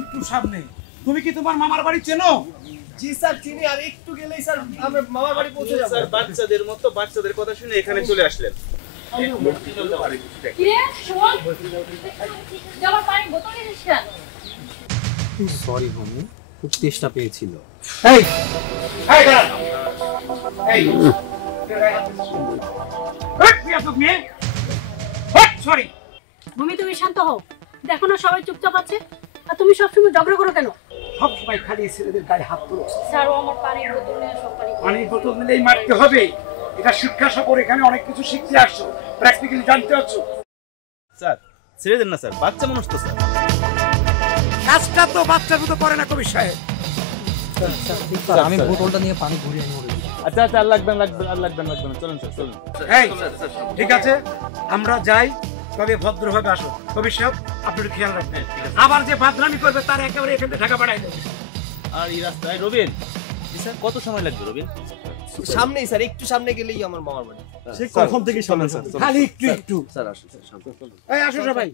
একটু সামনে। তুমি কি তোমার মামার বাড়ি চেনো? জি স্যার চিনি, আর একটু গেলেই স্যার আমরা মামার বাড়ি পৌঁছে যাব। স্যার বাচ্চাদের মতো বাচ্চাদের কথা শুনে এখানে চলে আসলেন। কি রে শোন, যাওয়ার পানি বোতল নিয়ে এসেছেন? সরি মাম্মি, খুব তেষ্টা পেয়েছিল। এই এই দাঁড়া, এই মেয়ে, সরি। ভূমি তুমি শান্ত হও, দেখো না সবাই চুপচাপ আছে, আর তুমি সবসময় ঝগড়া করো কেন? সব সময় খালি ছেলেদের গায়ে হাত তোলো। স্যার ও আমার পানির বোতল নিয়ে সব পানির বোতল নিলেই মারতে হবে? এটা শিক্ষা সফর, এখানে অনেক কিছু শিখতে আসছো, প্র্যাকটিক্যালি জানতে হচ্ছে। স্যার ছেড়ে দেন না স্যার, বাচ্চা মানুষ তো স্যার। কাজটা তো বাচ্চার মতো করে না কবি সাহেব। আমি বোতলটা নিয়ে পানি ভরিয়ে নেব। আচ্ছা আচ্ছা, আর লাগবেন না, চলুন স্যার চলুন। এই ঠিক আছে, আমরা যাই, তবে ভদ্রভাবে আসো। কবি সাহেব আপনি একটু খেয়াল রাখবেন, আবার যে বাদরামি করবে তার একেবারে এখান থেকে ঢাকা পাঠাই দেবে। আর এই রাস্তায় রবিন, স্যার কত সময় লাগবে রবিন? সামনেই স্যার, একটু সামনে গেলেই আমার মামার বাড়ি। সে কখন থেকে সামনে স্যার? খালি একটু স্যার আসুন স্যার, সামনে এই আসো সবাই।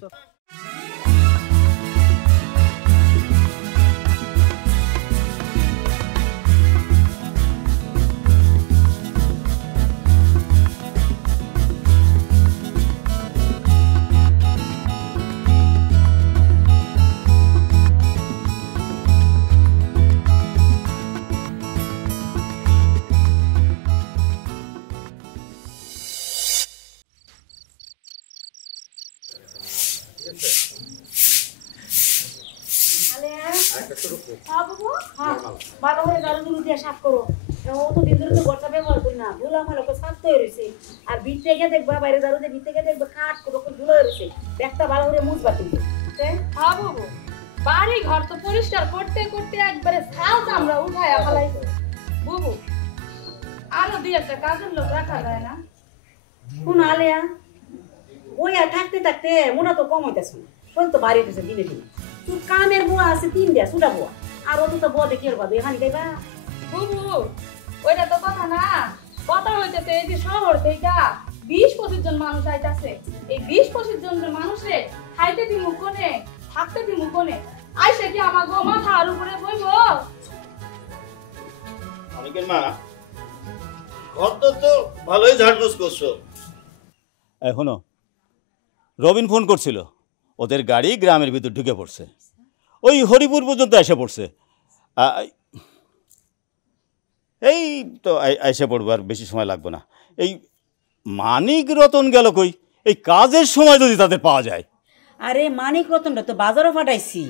ভালো করে গাড়ি দিয়ে সাফ করো। ও তো দিন ধরে তো বর্ষা ব্যবহার করি না, ধুলো আমার লোক সাফ হয়ে রয়েছে। আর ভিত থেকে দেখবা, বাইরে দাঁড়ো ভিত থেকে দেখবা কাঠ কতক্ষণ ধুলো হয়ে রয়েছে। ব্যাগটা ভালো করে মুছবা কিন্তু। হ্যাঁ বাবু, বাড়ি ঘর তো পরিষ্কার করতে করতে একবারে ছাল চামড়া উঠায় ফেলাই। বুবু আলো দিয়ে একটা কাজের লোক রাখা যায় না? কোন আলেয়া ওই আর থাকতে থাকতে মনে তো কম হইতেছে না, শরীর তো বাড়ি উঠেছে দিনে দিনে। তোর কামের বুয়া আছে 3টা, ছোটা বুয়া, আর অত তো বুয়া দেখে পাবে এখানে যাইবা। বুবু ওইটা তো কথা না, কথা হইতেছে এই যে শহর থেকে 20-25 জন মানুষ আইতাছে। এই 20-25 জন মানুষে খাইতে দিমু কোনে, থাকতে দিমু কোনে? আইসে কি আমার গো মাথার উপরে বইবো? অনেকের মা ঘর তো ভালোই ঝাড়পোছ করছো। এখনো রবিন ফোন করছিল, ওদের গাড়ি গ্রামের ভিতর ঢুকে পড়ছে, ওই হরিপুর পর্যন্ত এসে পড়ছে। এই তো এসে পড়বো, আর বেশি সময় লাগবে না। এই মানিক রতন গেল কই? এই কাজের সময় যদি তাদের পাওয়া যায়। আরে মানিক রতনটা তো বাজারও ফাটাইছি,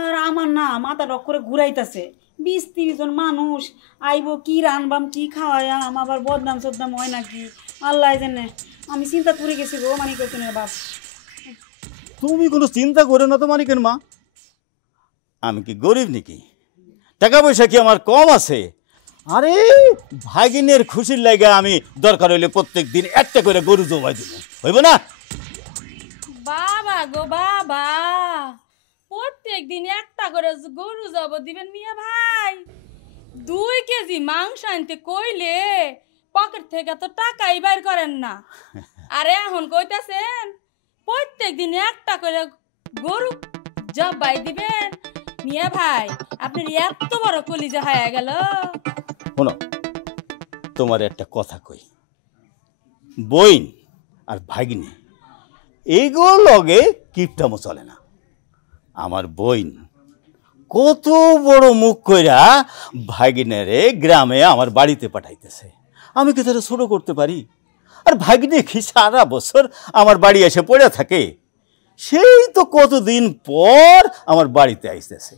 আর আমার না মাথা ডক করে ঘুরাইতেছে। 20-30 জন মানুষ আইব, কি রানবাম কি খাওয়ায়াম, আবার বদনাম সদনাম হয় নাকি আল্লাহ জানে। আমি চিন্তা করে গেছি গো মানিক রতনের বাপ। তুমি কোনো চিন্তা করো না তো মানিকের মা, আমি কি গরিব নাকি? টাকা পয়সা কি আমার কম আছে? আরে ভাগিনের খুশির লাগে আমি দরকার হইলে প্রত্যেক দিন একটা করে গরু জবাই দিব, হইব না? বাবা গো বাবা, প্রত্যেক দিন একটা করে গরু জব দিবেন মিয়া ভাই? 2 কেজি মাংস আনতে কইলে পকেট থেকে তো টাকাই বাইর করেন না, আরে এখন কইতাছেন প্রত্যেক দিন একটা করে গরু জবাই দিবেন? মিয়া ভাই আপনার এত বড় কলিজা হয়ে গেল। শোনো, তোমার একটা কথা কই, বইন আর ভাগিনী এগুলো লগে কিপটামো চলে না। আমার বইন কত বড় মুখ কইরা ভাগিনেরে গ্রামে আমার বাড়িতে পাঠাইতেছে, আমি কি তারা ছোট করতে পারি? আর ভাগিনে কি সারা বছর আমার বাড়ি এসে পড়ে থাকে? সেই তো কতদিন পর আমার বাড়িতে আইতেছে।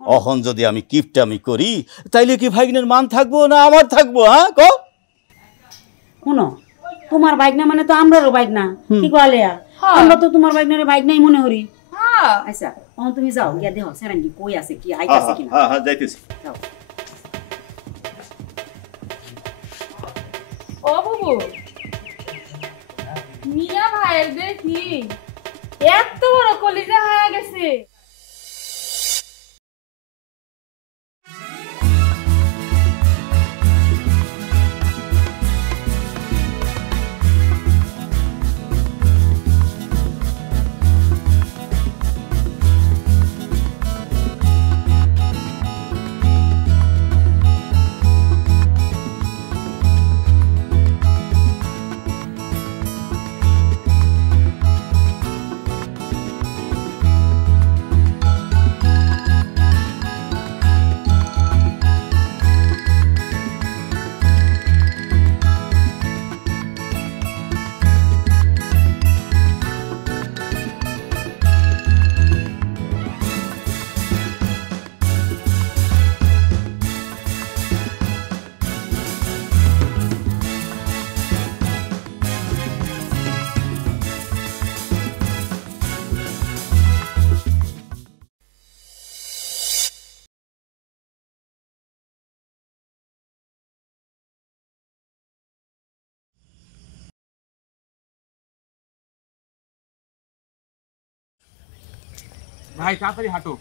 এখন যদি আমি কিপটামি করি তাইলে কি ভাগিনের মান থাকবো না আমার থাকবো? হ্যাঁ কও শুনো, তোমার বাইক না মানে তো আমরারও বাইক না, কি কো আলেয়া? আমরা তো তোমার বাইক না বাইক নাই মনে করি। হ্যাঁ আচ্ছা এখন তুমি যাও, গিয়া দেখো সেরাঙ্গি কই আছে, কি আইতাছে কিনা। হ্যাঁ হ্যাঁ যাইতেছি। যাও। ও বাবু, মিয়া ভাইয়ের দেখি এত বড় কলিজা হয়ে গেছে। ভাই তাড়াতাড়ি হাঁটো।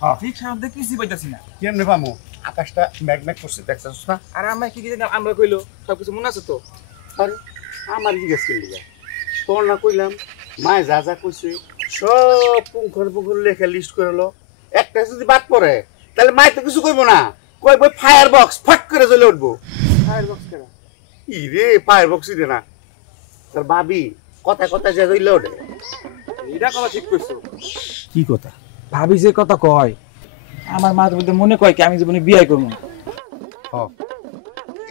হ্যাঁ। ঠিক সামনে কিছুই পাইতাছি না। কেমনে পামু? আকাশটা ম্যাগম্যাগ করছে, দেখছস না? আর আমরা কি জানি আমরা কইলো সবকিছু মনে আছে তো? আরে আমার জিজ্ঞেস করলি যা, তোর না কইলাম মায় যা যা কইছে সব পুঙ্খর লেখা লিস্ট করে লো। একটা যদি বাদ পড়ে তাহলে মায় তো কিছু কইবো না, কইবো ফায়ার বক্স ফাক করে জ্বলে উঠবো। ফায়ার বক্স কেন? ই রে ফায়ার বক্স রে না, তোর ভাবি কথা কথা যে জ্বলে ওঠে। এটা কথা ঠিক কইছো। কি কথা? ভাবি যে কথা কয় আমার মাথার মধ্যে মনে কয় কি আমি জীবনে বিয়ে করব না। হ,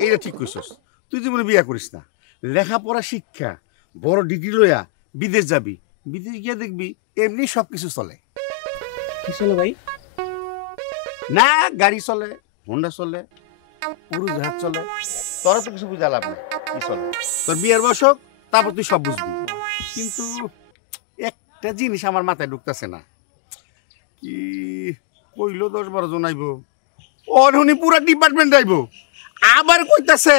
এইটা ঠিক কইছস। তুই জীবনে বিয়া করিস না, লেখাপড়া শিক্ষা বড় ডিগ্রি লইয়া বিদেশ যাবি, বিদেশ গিয়া দেখবি এমনি সব কিছু চলে। কি চলে ভাই? না গাড়ি চলে, হোন্ডা চলে, উড়োজাহাজ চলে, তোরা তো কিছু বুঝা লাভ নেই কি চলে। তোর বিয়ের বয়স হোক, তারপর তুই সব বুঝবি। কিন্তু একটা জিনিস আমার মাথায় ঢুকতেছে না, কি কইলো 10-12 জন আইব, অনহনি পুরা ডিপার্টমেন্ট আইব, আবার কইতাছে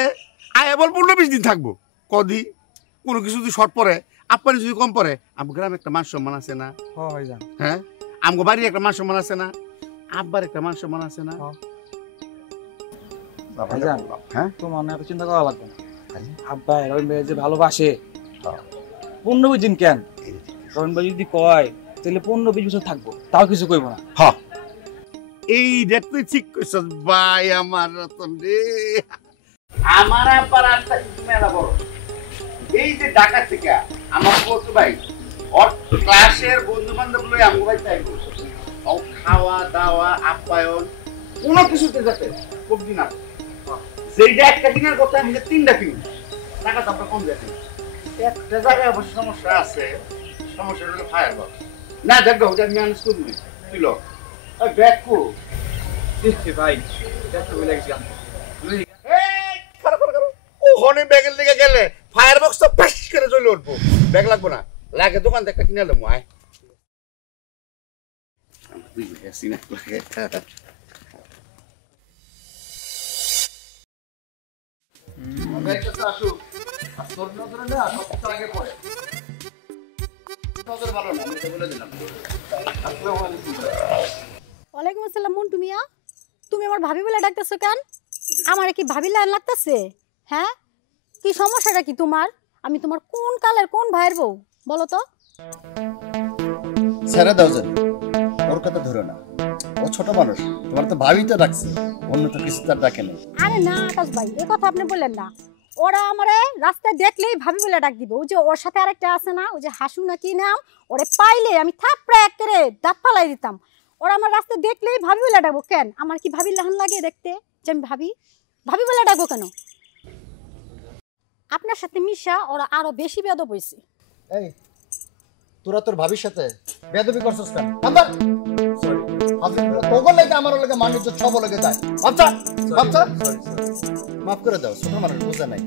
আয় বল 15-20 দিন থাকবো। কদি কোনো কিছু যদি শর্ট পড়ে, আপনার যদি কম পড়ে, আমার গ্রামে একটা মান সম্মান আছে না? হ্যাঁ ভাইজান। হ্যাঁ, আমগো বাড়ির একটা মান সম্মান আছে না? আব্বার একটা মান সম্মান আছে না? ভাইজান, হ্যাঁ, তোমার না এত চিন্তা করা লাগবে না। আব্বা রবিন ভাই যে ভালোবাসে 15-20 দিন কেন, রবিন ভাই যদি কয় তাহলে 15-20 বছর থাকবো, তাও কিছু কইব না। হ্যাঁ এই ডেট তুই ঠিক কইছস ভাই। আমার রতন রে, আমার আব্বার আত্মা কিন্তু মেলা বড়। এই যে ঢাকা থেকে আমার বড় ভাই ওর ক্লাসের বন্ধু বান্ধব লই আমগো ভাই চাইবো, ও খাওয়া দাওয়া আপ্যায়ন কোনো কিছুতে যাতে কমতি না। যেইটা একটা দিনের কথা আমি 3টা কিনি, টাকা তো আপনার কম যাবে। একটা জায়গায় অবশ্য সমস্যা আছে, সমস্যাটা হলো ফায়ার বক্স। না দেখো ওটা আমি ম্যানেজ করবো, তুই লোক ব্যাগ কো ভাই দেখতে বলে গেছি আমি। ওখানে ব্যাগের দিকে গেলে ফায়ার বক্স তো ফ্যাশ করে জ্বলে উঠবো। ব্যাগ লাগবো না, লাগে দোকান থেকে একটা কিনে এলাম। আয় ওয়ালাইকুম আসসালাম। মন্টু মিয়া, তুমি আমার ভাবি বলে ডাকতেছো কেন? আমার কি ভাবি লাইন লাগতেছে? হ্যাঁ, কি সমস্যাটা কি তোমার? আমি তোমার কোন কালের কোন ভাইয়ের বউ বলো তো? ছেড়ে দাও যেন, ওর কথা ধরো না, ও ছোট মানুষ, তোমার তো ভাবি তো ডাকছে, অন্য তো কিছু তার ডাকে নেই। আরে না আকাশ ভাই, এ কথা আপনি বললেন না। ওরা আমারে রাস্তায় দেখলেই ভাবি বলে ডাক দিবে। ওই যে ওর সাথে আরেকটা আছে না, ওই যে হাসু না কি নাম, ওরে পাইলে আমি থাপড়ে এক করে দাঁত ফালাই দিতাম। ওরা আমার রাস্তায় দেখলেই ভাবি বলে ডাকবো কেন? আমার কি ভাবি লাহান লাগে দেখতে যে আমি ভাবি ভাবি বলে ডাকবো কেন? আপনার সাথে মিশা ওরা আরো বেশি বেয়াদব হইছে। এই তোরা তোর ভাবির সাথে বেয়াদবি করছস কেন? আবার সরি হাজির তোগো লাগে আমার লাগে মানুষ তো ছব লাগে যায়। আচ্ছা আচ্ছা মাফ করে দাও, ছোট মানুষ বোঝা নাই।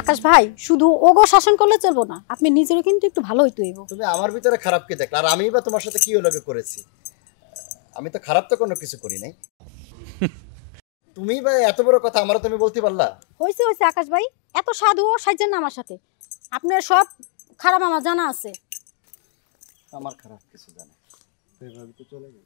আকাশ ভাই, শুধু ওগো শাসন করলে চলবো না, আপনি নিজেরও কিন্তু একটু ভালো হইতে হইব। তুমি আমার ভিতরে খারাপ কি দেখলা? আর আমি বা তোমার সাথে কি লাগে করেছি? আমি তো খারাপ তো কোনো কিছু করি নাই। তুমি বা এত বড় কথা আমারও তুমি বলতে পারলা? হইছে হইছে আকাশ ভাই, এত সাধু ও সাইজেন না আমার সাথে। আপনার সব খারাপ আমার জানা আছে। আমার খারাপ কিছু জানে এভাবে তো চলে গেল।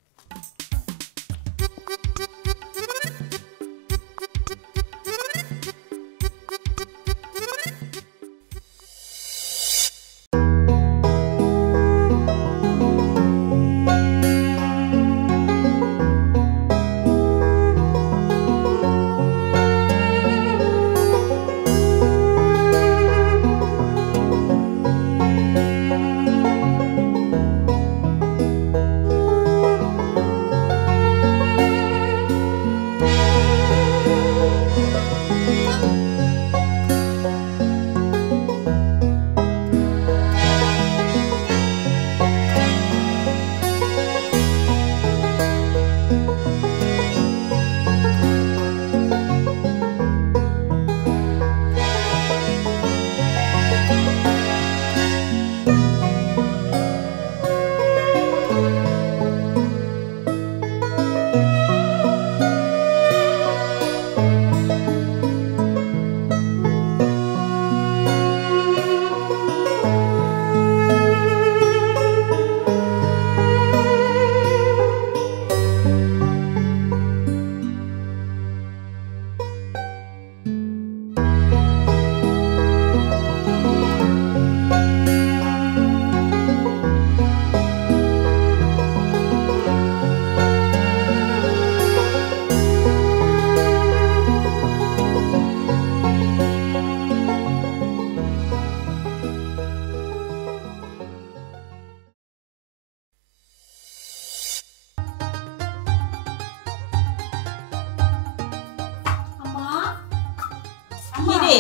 কি রে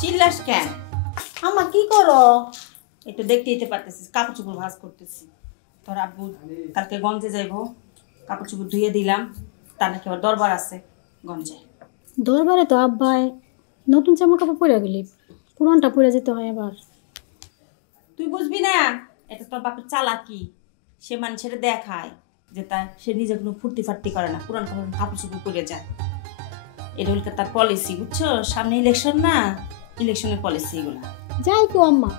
চিল্লাস কেন? আম্মা কি করো? একটু দেখতে পারতেছিস, কাপড় চোপড় ভাঁজ করতেছি। তোর আব্বু কালকে গঞ্জে যাইবো, কাপড় চোপড় ধুয়ে দিলাম, তার নাকি আবার দরবার আছে গঞ্জে। দরবারে তো আব্বাই নতুন জামা কাপড় পরে গেলি, পুরানটা পরে যেতে হয় আবার। তুই বুঝবি না, এটা তোর বাপের চালাকি। সে মানুষের দেখায় যে সে নিজে কোনো ফুর্তি ফার্তি করে না, পুরান কাপড় চোপড় পরে যায়। এটা হল তার পলিসি, বুঝছো? সামনে ইলেকশন না, ইলেকশনের পলিসি এগুলো। যাই কো আম্মা,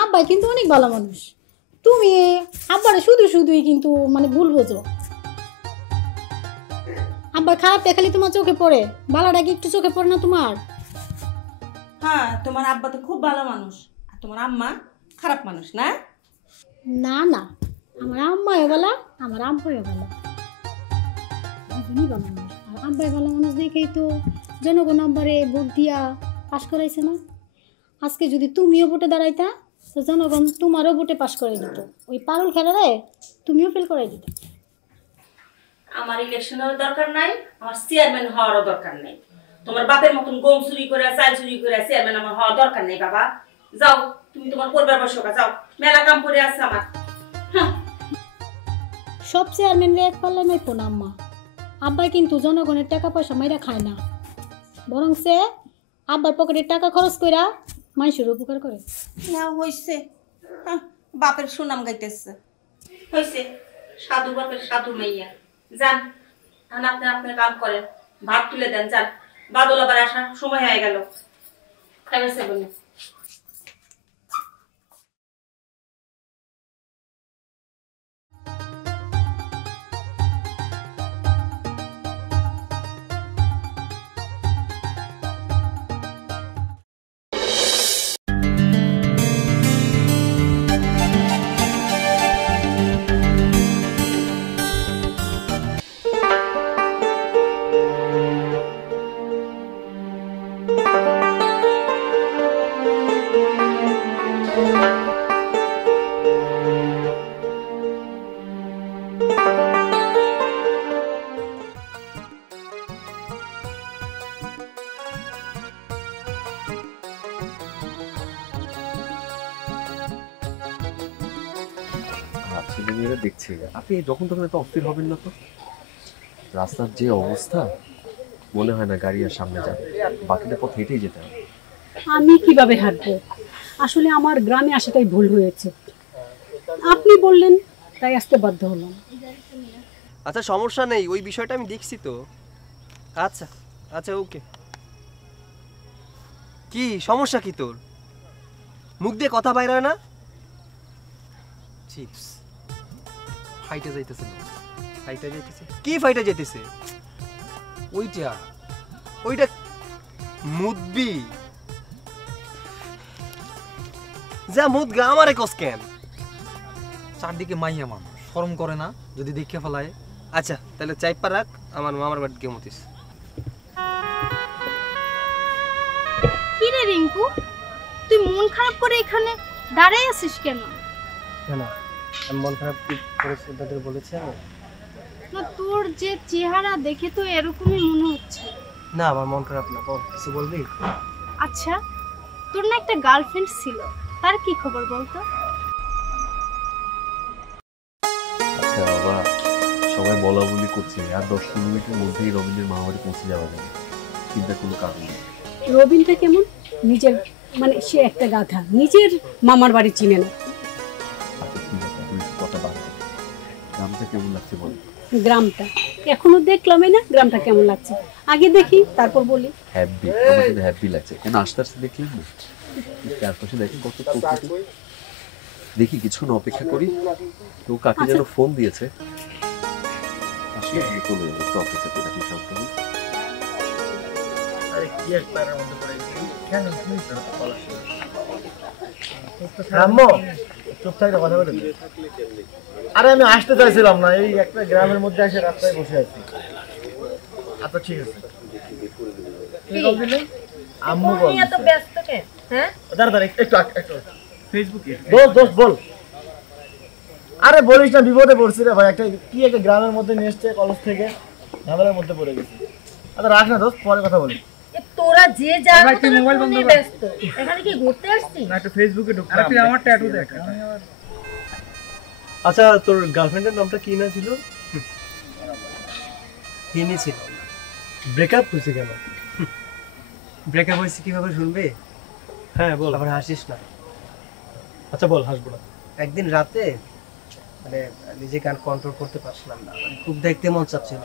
আব্বাই কিন্তু অনেক ভালো মানুষ। তুমি আব্বারে শুধুই কিন্তু মানে ভুল বোঝো। আব্বার খারাপ দেখালি তোমার চোখে পড়ে, ভালোটা কি একটু চোখে পড়ে না তোমার? হ্যাঁ, তোমার আব্বা তো খুব ভালো মানুষ, আর তোমার আম্মা খারাপ মানুষ না? না না, আমার আম্মাও ভালো, আমার আব্বাও ভালো। দুজনই ভালো মানুষ। আর আব্বাই ভালো মানুষ দেখেই তো জনগণ আব্বারে ভোট দিয়া পাশ করাইছে না। আজকে যদি তুমিও ভোটে দাঁড়াইতা তো জনগণ তোমারও ভোটে পাশ করাই দিত। ওই পারুল খেলারে তুমিও ফেল করাই দিত। আমার ইলেকশনেরও দরকার নাই, আমার চেয়ারম্যান হওয়ারও দরকার নাই। তোমার বাপের মতন গম চুরি করে, চাল চুরি করে চেয়ারম্যান আমার হওয়ার দরকার নেই। বাবা যাও, তুমি তোমার পরিবার বসকা যাও, মেলা কাম করে আছে আমার। সব চেয়ারম্যানরা এক পাল্লা নাই তো আম্মা। আব্বাই কিন্তু জনগণের টাকা পয়সা মাইরা খায় না, বরং সে আব্বার পকেটের টাকা খরচ কইরা মানুষের উপকার করে। না হইছে, বাপের সুনাম গাইতেছে। হইছে, সাধু বাপের সাধু মাইয়া। যান, আপনি আপনার কাম করেন, ভাত তুলে দেন, যান। বাদল আবার আসার সময় হয়ে গেল। বলি ছেলেমেয়েরা দেখছে, আপনি যখন তখন এত অস্থির হবেন না তো। রাস্তার যে অবস্থা, মনে হয় না গাড়ি আর সামনে যাবে, বাকিটা পথ হেঁটেই যেতে হবে। আমি কিভাবে হাঁটবো? আসলে আমার গ্রামে আসাটাই ভুল হয়েছে। আপনি বললেন তাই আসতে বাধ্য হলাম। আচ্ছা সমস্যা নেই, ওই বিষয়টা আমি দেখছি তো। আচ্ছা আচ্ছা ওকে। কি সমস্যা কি তোর? মুখ দিয়ে কথা বাইর হয় না? চিপস ফাইটে যাইতেছে, ফাইটে যাইতেছে। কি ফাইটে যাইতেছে? ওইটা মুদবি যা মুদগা আমারে কস কেন? চারদিকে মাইয়া মানুষ শরম করে না যদি দেখে ফেলায়? আচ্ছা তাহলে চাইপা রাখ, আমার মামার বাড়ি গিয়ে মতিস। কি রে রিঙ্কু, তুই মন খারাপ করে এখানে দাঁড়াই আছিস কেন? কেন আমি মন খারাপ কি করেছি তাদের বলেছি আমি? না, তোর যে চেহারা দেখে তো এরকমই মনে হচ্ছে। না আমার মন খারাপ না, বল কিছু বলবি? আচ্ছা তোর না একটা গার্লফ্রেন্ড ছিল, তার কি খবর বলতো? আচ্ছা বাবা, সবাই বলা বলি করছে আর 10-15 মিনিটের মধ্যেই রবীন্দ্রের মামাবাড়ি পৌঁছে যাওয়া যাবে, চিন্তার কোনো কারণ নেই। রবীন্দ্র কেমন? নিজের মানে সে একটা গাধা, নিজের মামার বাড়ি চিনে না। আচ্ছা ঠিক আছে, তুমি কথা বাদ দাও। গ্রামটা কেমন লাগছে বল? গ্রামটা এখনো দেখলামই না, গ্রামটা কেমন লাগছে আগে দেখি তারপর বলি। হ্যাপি, আমার কিন্তু হ্যাপি লাগছে। কেন আস্তে আস্তে দেখলেন না, চারপাশে দেখেন কত প্রকৃতি। দেখি কিছুক্ষণ অপেক্ষা করি, তো কাকে যেন ফোন দিয়েছে, আসলে আমি চলে যাবো, একটু অপেক্ষা করে রাখি সব সময়। আরে কি এক প্যারার মধ্যে পড়ে গেছি কেন? তুমি তো বলা শুরু আম্মু চুপ থাকতে কথা বলে। আরে আমি আসতে চাইছিলাম না, এই একটা গ্রামের মধ্যে এসে রাস্তায় বসে আছি। আচ্ছা ঠিক আছে। আম্মু বল এত ব্যস্ত কেন? হ্যাঁ দাঁড়া দাঁড়া একটু ফেসবুকে দোস্ত বল। আরে বলিস না, বিপদে পড়ছি রে ভাই। একটা গ্রামের মধ্যে নিয়ে এসছে কলেজ থেকে, ঝামেলার মধ্যে পড়ে গেছি। আচ্ছা রাখ না দোস্ত, পরে কথা বলি। এত তোরা যে যা মোবাইল বন্ধ কর ব্যস্ত এখানে কি ঘুরতে আসছিস না একটু ফেসবুকে ঢুক আরে তুই আমার ট্যাটু দেখ আচ্ছা তোর গার্লফ্রেন্ডের নামটা কি না ছিল হিমি ছিল ব্রেকআপ হয়েছে কেন ব্রেকআপ হয়েছে কিভাবে শুনবে হ্যাঁ বল আবার হাসিস না আচ্ছা বল হাসবো না একদিন রাতে মানে নিজেকে আর কন্ট্রোল করতে পারছিলাম না মানে খুব দেখতে মন চাচ্ছিল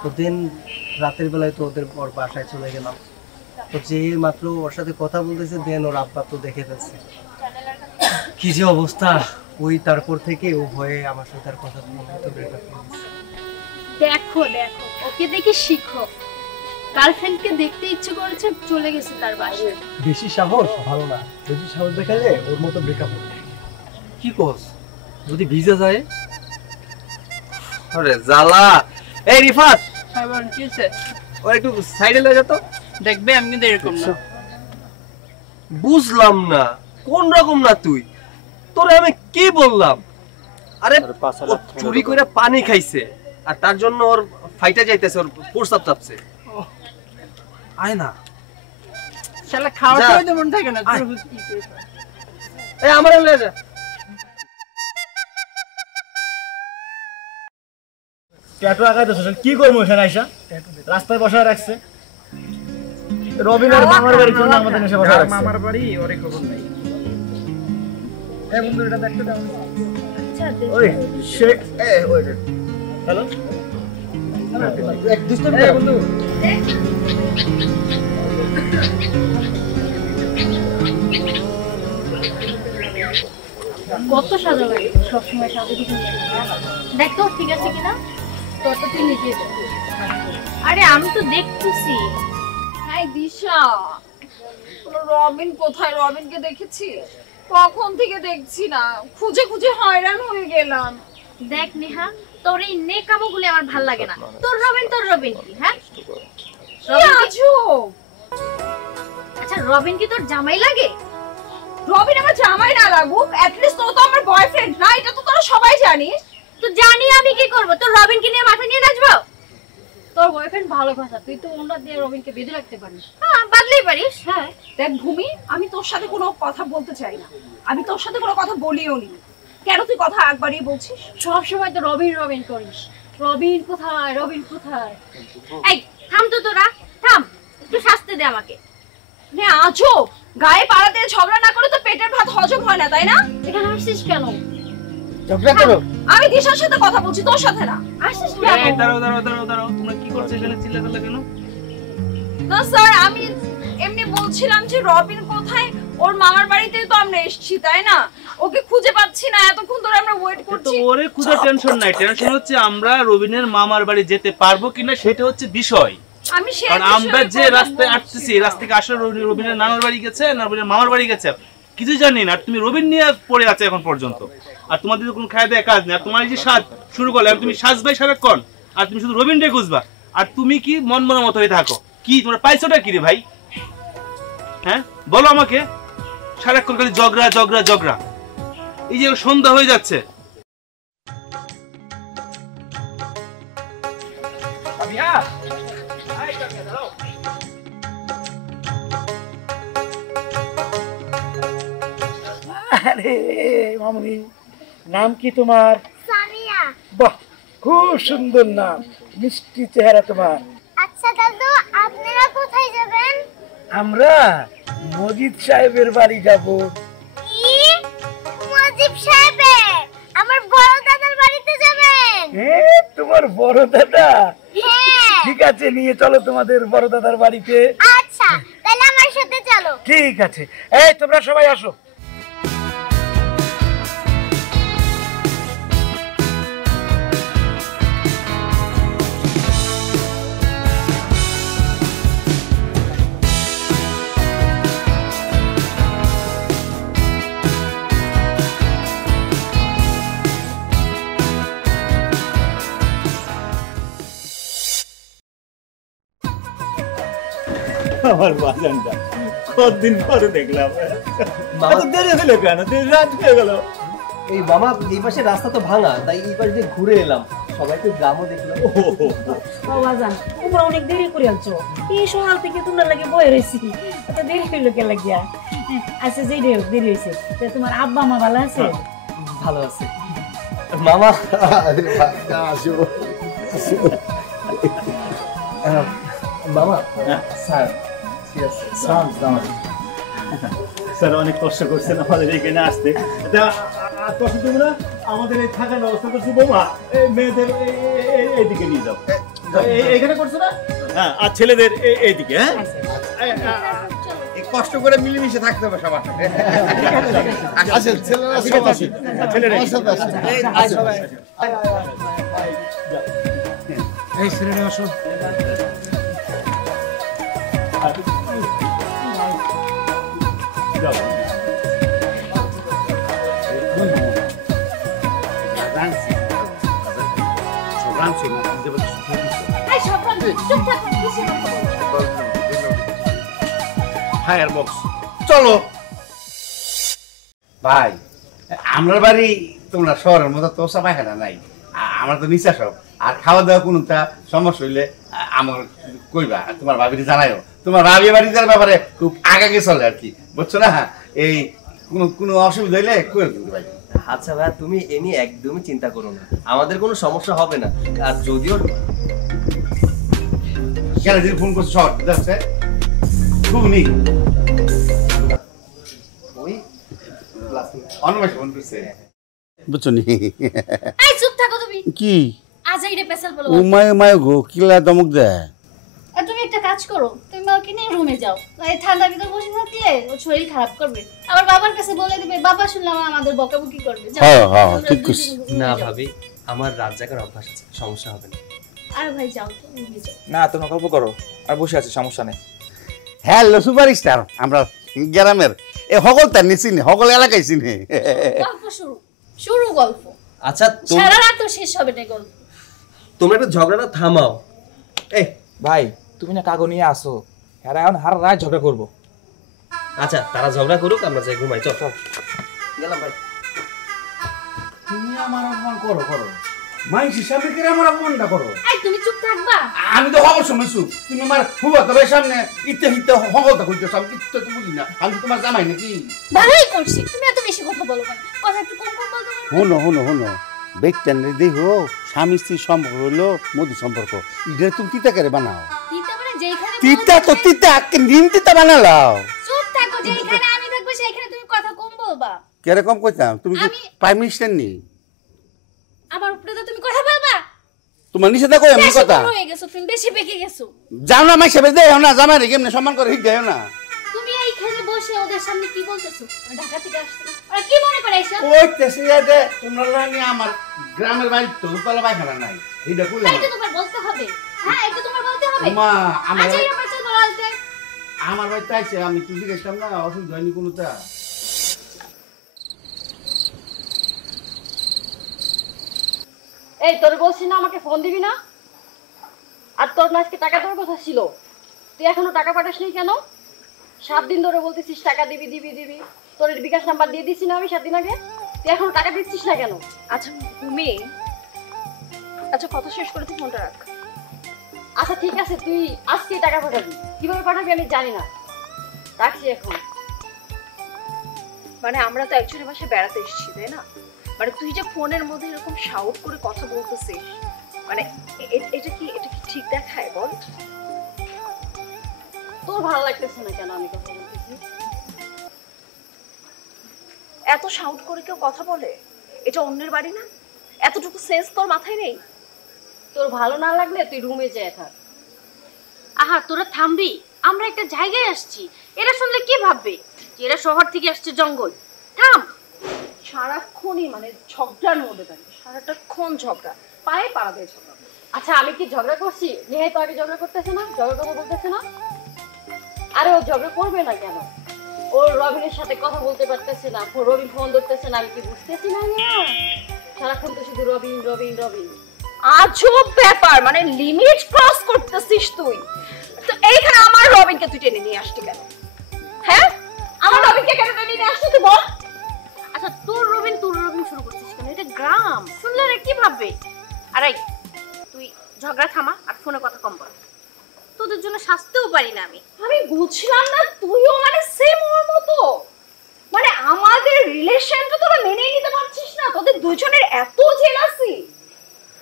তো দিন রাতের বেলায় তো ওদের ওর বাসায় চলে গেলাম তো যে মাত্র ওর সাথে কথা বলতেছে দেন ওর আব্বা তো দেখে ফেলছে কি যে অবস্থা ওই তারপর থেকে ও ভয়ে আমার সাথে আর কথা বলতে তো ব্রেকআপ করেছে দেখো দেখো ওকে দেখে শিখো গার্লফ্রেন্ডকে দেখতে ইচ্ছে করেছে চলে গেছে তার বাসায় বেশি সাহস ভালো না বেশি সাহস দেখালে ওর মতো ব্রেকআপ হবে কি কস যদি ভিজা যায় আরে জ্বালা এই রিফাত আবার কি হচ্ছে ও একটু সাইডে লয়ে যা তো দেখবে আমি কিন্তু এরকম না বুঝলাম না কোন রকম না তুই তোরে আমি কি বললাম আরে ও চুরি করে পানি খাইছে আর তার জন্য ওর ফাইটা যাইতেছে ওর প্রস্তাব চাপছে আয় না শালা খাওয়া সময় তো মন থাকে না এই আমারে লয়ে যা ট্যাটু আঁকাইতেছ কি করবো এখানে আইসা রাস্তায় বসায় রাখছে রবিনের মামার বাড়ি জন্য আমাদের এসে বসায় রাখছে মামার বাড়ি ওরে খবর নাই এই বন্ধু এটা দেখতে দাও আচ্ছা ওই সে এই ওই হ্যালো এক দুষ্টমি এই বন্ধু কত সাজা লাগে সবসময় সাজা কিছু দেখ তো ঠিক আছে কিনা তোর তো তুই নিজে আরে আমি তো দেখতেছি হাই দিশা রবিন কোথায় রবিনকে দেখেছি কখন থেকে দেখছি না খুঁজে খুঁজে হয়রান হয়ে গেলাম দেখ নেহা তোর এই নেকামোগুলো আমার ভাল লাগে না তোর রবিন কি হ্যাঁ আচ্ছা রবিন কি তোর জামাই লাগে রবিন আমার জামাই না লাগুক এট লিস্ট ও তো আমার বয়ফ্রেন্ড না এটা তো তোরা সবাই জানিস তো জানি আমি কি করব তোর রবিনকে নিয়ে মাথা নিয়ে নাচবো তোর বয়ফ্রেন্ড ভালো কথা তুই তো ওনা দিয়ে রবিনকে বেঁধে রাখতে পারিস হ্যাঁ বাদলেই পারিস হ্যাঁ দেখ ভূমি আমি তোর সাথে কোনো কথা বলতে চাই না আমি তোর সাথে কোনো কথা বলিও নি কেন তুই কথা একবারই বলছিস সব সময় তো রবিন করিস রবিন কোথায় এই থাম তো তোরা থাম একটু শাস্তি দে আমাকে নে আজো গায়ে পাড়াতে ঝগড়া না করে তো পেটের ভাত হজম হয় না তাই না এখানে আসছিস কেন ঝগড়া করো আমি দিশার সাথে কথা বলছি তোর সাথে না আসছিস কেন এই দাঁড়াও তোমরা কি করছো এখানে চিল্লাচিল্লি কেন না স্যার আমি এমনি বলছিলাম যে রবিন কোথায় ওর মামার বাড়িতেই তো আমরা এসেছি তাই না ওকে খুঁজে পাচ্ছি না এতক্ষণ ধরে আমরা ওয়েট করছি তো ওরে খুঁজে টেনশন নাই টেনশন হচ্ছে আমরা রবিনের মামার বাড়ি যেতে পারবো কিনা সেটা হচ্ছে বিষয় আমি সেই কারণ আমরা যে রাস্তায় আসতেছি রাস্তা থেকে আসলে রবিনের নানার বাড়ি গেছে না রবিনের মামার বাড়ি গেছে কিছু জানি না তুমি রবিন নিয়ে পড়ে আছে এখন পর্যন্ত আর তোমাদের কোনো খায় দেয় কাজ নেই আর তোমার এই যে সাজ শুরু করলে তুমি সাজবাই সারাক্ষণ আর তুমি শুধু রবিনকে খুঁজবা আর তুমি কি মন মনের মতো হয়ে থাকো কি তোমরা পাইছোটা কি রে ভাই হ্যাঁ বলো আমাকে সারাক্ষণ খালি ঝগড়া এই যে সন্ধ্যা হয়ে যাচ্ছে আরে মামুনি নাম কি তোমার সামিয়া বাহ খুব সুন্দর নাম মিষ্টি চেহারা তোমার আচ্ছা দাদু আপনারা কোথায় যাবেন আমরা মজিদ সাহেবের বাড়ি যাব কি মজিদ সাহেবের আমার বড় দাদার বাড়িতে যাবেন তোমার বড় দাদা হ্যাঁ ঠিক আছে নিয়ে চলো তোমাদের বড় দাদার বাড়িতে আচ্ছা তাহলে আমার সাথে চলো ঠিক আছে এই তোমরা সবাই আসো আমার বাজানটা কতদিন পরে দেখলাম দেরি হলো কেন রাত হয়ে গেল এই মামা এই পাশে রাস্তা তো ভাঙা তাই এই পাশ দিয়ে ঘুরে এলাম সবাইকে গ্রামও দেখলাম। ও বাজান তোমরা অনেক দেরি করে আনছো, এই সকাল থেকে তোমরা লাগে বয়ে রয়েছি, এত দেরি হইলো কে লাগিয়া? আচ্ছা যেই হোক দেরি হয়েছে, তোমার আব্বা মা ভালো আছে? ভালো আছে মামা। মামা স্যার স্যার অনেক কষ্ট করছেন আমাদের এখানে আসতে। কষ্ট তোমরা আমাদের এই থাকার ব্যবস্থা করছি বৌমা, মেয়েদের এইদিকে নিয়ে যাও, এখানে করছো না? হ্যাঁ, আর ছেলেদের এইদিকে। হ্যাঁ, কষ্ট করে মিলেমিশে থাকতে হবে সবার সাথে। আসেন ছেলেরা সব আসেন, ছেলেরা আমার সাথে আসেন। এই ছেলেরা আসো। ফায়ার বক্স চলো ভাই, আমার বাড়ি তোমরা শহরের মতো তো পায়খানা নাই, আমার তো নিচা সব, আর খাওয়া দাওয়া কোনটা সমস্যা হইলে আমার কইবা, তোমার ভাবির জানাইও। তোমার ভাবি বাড়িটার ব্যাপারে খুব আগাগে চলে আর কি, বুঝছো না? এই কোনো অসুবিধা হইলে কই কিন্তু ভাই। আচ্ছা ভাই, তুমি এ নিয়ে একদমই চিন্তা করো না, আমাদের কোনো সমস্যা হবে না। আর যদিও কেন যদি ফোন করছো শর্ট যাচ্ছে ঘুগনি ওই অন্যমাস ফোন করছে, বুঝছো নি? এই চুপ থাকো তুমি। কি আজ এইটা পেছাল বলো। উমায় গো কিলা দমক দেয়। আর তুমি একটা কাজ করো, তুমি মাকে নিয়ে রুমে যাও, এই ঠান্ডার ভিতর বসে থাকলে ওর শরীর খারাপ করবে। আবার বাবার কাছে বলে দিবে, বাবা শুনলাম আমাদের বকাবকি করবে। হ্যাঁ ঠিক কইছ। না ভাবি, আমার রাত জাগার অভ্যাস আছে, সমস্যা হবে না। আর ভাই যাও তো, রুমে যাও। না তুমি গল্প করো, আর বসে আছি, সমস্যা নেই। হ্যালো সুপারস্টার, আমরা গ্রামের এ হগল তার নিচিনি, হগল এলাকায় চিনি। গল্প শুরু গল্প। আচ্ছা সারা রাত তো শেষ হবে না গল্প। তোমরা একটা ঝগড়াটা থামাও। এই ভাই, তুমি না কাগজ নিয়ে আসো, এরা এখন হার রাত ঝগড়া করবো। আচ্ছা তারা ঝগড়া করুক, আমরা যাই ঘুমাই। চল চল গেলাম ভাই। তুমি আমার অপমান করো মাইসির সামনে কি আমার অপমানটা করো? এই তুমি চুপ থাকবা। আমি তো হগল সময় চুপ, তুমি আমার হুবা তবে সামনে ইতে হিতে হগলটা কইতেছ, আমি কিচ্ছু তো বুঝি না। আমি তোমার জামাই নাকি? ভালোই করছি, তুমি এত বেশি কথা বলো কেন? কথা একটু কম কম বলতে পারো? হুনো বেকটানে দেখো, স্বামী স্ত্রীর সম্পর্ক হলো মধু সম্পর্ক, এটা তুমি তিতা করে বানাও। তিতা মানে যেখানে তিতা তো তিতা নিম তিতা বানালাও। চুপ থাকো, যেখানে আমি থাকবো সেখানে তুমি কথা কম বলবা। কেরে কম কইতাম? তুমি কি প্রাইম মিনিস্টার নি? আমার উপরে তো তুমি কথা বলবা। তোমার নিচে দেখো এমনি কথা। বেশি হয়ে গেছো, তুমি বেশি বেঁকে গেছো। যাও না মাই সেবে দেও না, জামাই রে কেমনে সম্মান করে হিক দেও না। তুমি এইখানে বসে ওদের সামনে কি বলতেছো? ঢাকা থেকে আসছো, আর কি মনে করে এসব? ওই তেসিয়াতে তোমরা জানি আমার গ্রামের বাড়ি তো তলা পায়খানা নাই, এইটা কইলা তাই তো তোমার বলতে হবে। হ্যাঁ, এটা তোমার বলতে হবে। মা আমার আচ্ছা এই বাচ্চা বলতে আমার বাড়িতে আইছে, আমি তুই গেছিলাম না, অসুবিধা হয়নি কোনোটা। এই তোর বলছি না আমাকে ফোন দিবি না? আর তোর না আজকে টাকা দেওয়ার কথা ছিল, তুই এখনো টাকা পাঠাসনি কেন? 7 দিন ধরে বলতেছিস টাকা দিবি দিবি দিবি, তোর বিকাশ নাম্বার দিয়ে দিছি না আমি 7 দিন আগে, তুই এখনো টাকা দিচ্ছিস না কেন? আচ্ছা মেয়ে, আচ্ছা কথা শেষ করে তুই ফোনটা রাখ। আচ্ছা ঠিক আছে, তুই আজকে টাকা পাঠাবি, কিভাবে পাঠাবি আমি জানি না, রাখছি এখন। মানে আমরা তো একজনের বাসায় বেড়াতে এসেছি তাই না? মানে তুই যে ফোনের মধ্যে এরকম শাউট করে কথা বলতেছিস, মানে এটা কি ঠিক দেখায় বল? তোর ভালো লাগতেছে না কেন আমি কথা বলতেছি? এত শাউট করে কেউ কথা বলে? এটা অন্যের বাড়ি না? এতটুকু সেন্স তোর মাথায় নেই? তোর ভালো না লাগলে তুই রুমে যেয়ে থাক। আহা তোরা থামবি, আমরা একটা জায়গায় আসছি, এরা শুনলে কি ভাববে যে এরা শহর থেকে আসছে জঙ্গল। থাম। সারাক্ষণই মানে ঝগড়ার মধ্যে থাকে, সারাটাক্ষণ ঝগড়া, পায়ে পাড়া দিয়ে ঝগড়া। আচ্ছা আমি কি ঝগড়া করছি? নেহাই তো আগে ঝগড়া করতেছে না, ঝগড়া করবো বলতেছে না? আরে ও ঝগড়া করবে না কেন? ও রবিনের সাথে কথা বলতে পারতেছে না, রবিন ফোন ধরতেছে না, আমি কি বুঝতেছি না? সারাক্ষণ তো শুধু রবিন রবিন রবিন। আজব ব্যাপার, মানে লিমিট ক্রস করতেছিস তুই। তো এইখানে আমার রবিনকে তুই টেনে নিয়ে আসলি কেন? হ্যাঁ, আমার রবিনকে কেন টেনে নিয়ে আসলি তুই বল? আচ্ছা তোর রবিন শুরু করছিস কেন? এটা গ্রাম, শুনলে কি ভাববে? আর আরে তুই ঝগড়া থামা আর ফোনে কথা কম বল। তোদের জন্য শাস্তিও পারি না আমি। আমি বুঝলাম না, তুইও মানে সেম ওর মতো, মানে আমাদের রিলেশনটা তোরা মেনেই নিতে পারছিস না, তোদের দুজনের এত জেলাসি,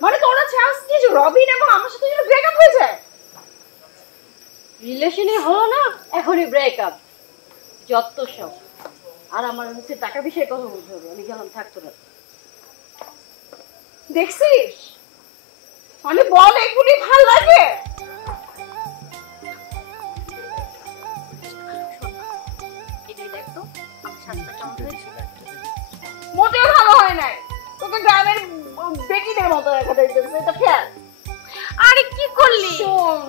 মানে তোরা চাচ্ছিস যে রবিন এবং আমার সাথে যেন ব্রেকআপ হয়ে যায়। রিলেশনে হলো না, এখনই ব্রেকআপ, যত সব। আর আমার হচ্ছে টাকা বিষয়ে কথা বলতে হবে, আমি গেলাম, থাকতো না। দেখছিস মানে বল এগুলি ভাল লাগে? মোটেও ভালো হয় নাই, তোকে গ্রামের বেটিদের মতো দেখা যাইতেছে, এটা খেয়াল। আরে কি করলি? শোন,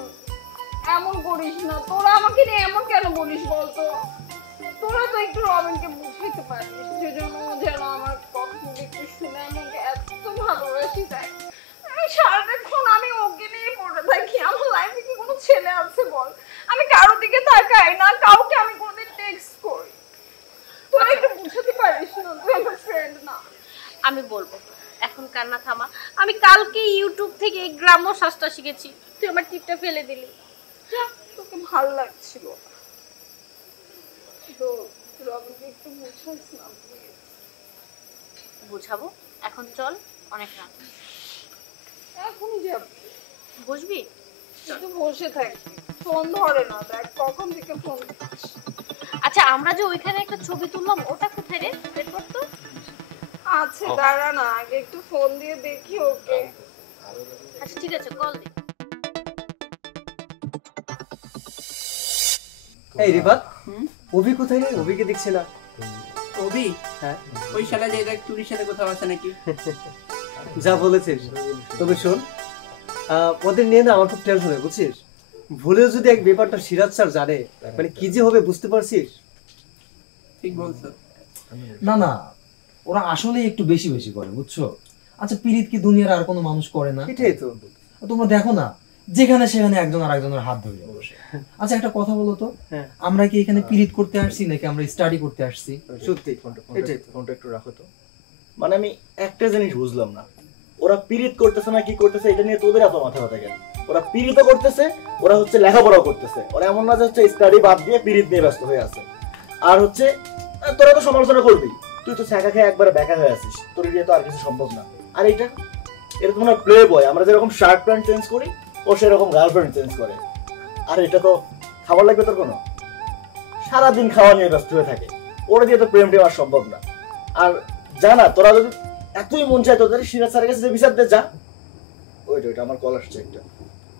এমন করিস না, তোরা আমাকে নিয়ে এমন কেন বলিস বলতো? তোরা তো একটু রবিনকে বুঝাইতে পারিস, সেজন্য যেন আমার কথা একটু শুনে আমাকে এত ভালোবাসি দেয়। আমি সারাক্ষণ আমি ওকে নিয়ে পড়ে থাকি। আমার লাইফে কি কোনো ছেলে আছে বল? আমি কারোর দিকে তাকাই না, কাউকে আমি কোনোদিন টেক্সট করি। তোরা একটু বুঝাতে পারিস না, তুই আমার ফ্রেন্ড না। আমি বলবো এখন কান্না থামা। আমি কালকে ইউটিউব থেকে এই গ্রাম্য শ্বাসটা শিখেছি, তুই আমার টিপটা ফেলে দিলি। তোকে ভালো লাগছিল তো রবিনকে একটু বুঝাইস না। বুঝাবো, এখন চল, অনেক রাত। এখনই যাব? বসবি? শুধু বসে থাক, ফোন ধরে না, দেখ কখন থেকে ফোন দিচ্ছিস। আচ্ছা আমরা যে ওইখানে একটা ছবি তুললাম, ওটা কোথায় রে? বের কর তো। আচ্ছা দাঁড়া না, আগে একটু ফোন দিয়ে দেখি ওকে। আচ্ছা ঠিক আছে, কল দে। এই রিফাত, অভি কোথায় রে? অভিকে দেখছি না। অভি? হ্যাঁ, ওই শালা যে দেখ টুরির সাথে কোথাও আছে নাকি? যা বলেছিস। তবে শোন, ওদের নিয়ে না আমার খুব টেনশন হয়, বুঝছিস? ভুলেও যদি এক ব্যাপারটা সিরাজ স্যার জানে, মানে কি যে হবে বুঝতে পারছিস? ঠিক বলছো। না না, ওরা আসলে একটু বেশি বেশি করে, বুঝছো? আচ্ছা পিরিত কি দুনিয়ার আর কোনো মানুষ করে না? এটাই তো। তোমরা দেখো না, যেখানে সেখানে একজন আর একজনের হাত ধরে বসে। আচ্ছা একটা কথা বলো তো, আমরা কি এখানে পিরিত করতে আসছি নাকি আমরা স্টাডি করতে আসছি? সত্যি এটাই তো। ফোনটা একটু রাখো তো। মানে আমি একটা জিনিস বুঝলাম না, ওরা পিরিত করতেছে না কি করতেছে এটা নিয়ে তোদের এত মাথা ব্যথা কেন? ওরা পিরিতও করতেছে, ওরা হচ্ছে লেখাপড়াও করতেছে। ওরা এমন না যে হচ্ছে স্টাডি বাদ দিয়ে পিরিত নিয়ে ব্যস্ত হয়ে আছে। আর হচ্ছে তোরা তো সমালোচনা করবি, তুই তো ছ্যাঁকা খেয়ে একবারে ব্যাকা হয়ে আছিস, তোর দিয়ে তো আর কিছু সম্ভব না। আর এটা তো মনে হয় প্লে বয়, আমরা যেরকম শার্ট প্যান্ট চেঞ্জ করি ও সেরকম গার্লফ্রেন্ড চেঞ্জ করে। আর এটা তো খাবার লাগবে তোর কোনো? সারাদিন খাওয়া নিয়ে ব্যস্ত হয়ে থাকে, ওরা দিয়ে তো প্রেম টেম আর সম্ভব না। আর জানা তোরা যদি এতই মন চায় তোদের সিরাজ স্যারের কাছে যে বিচার দে যা। ওইটা আমার কল আসছে একটা,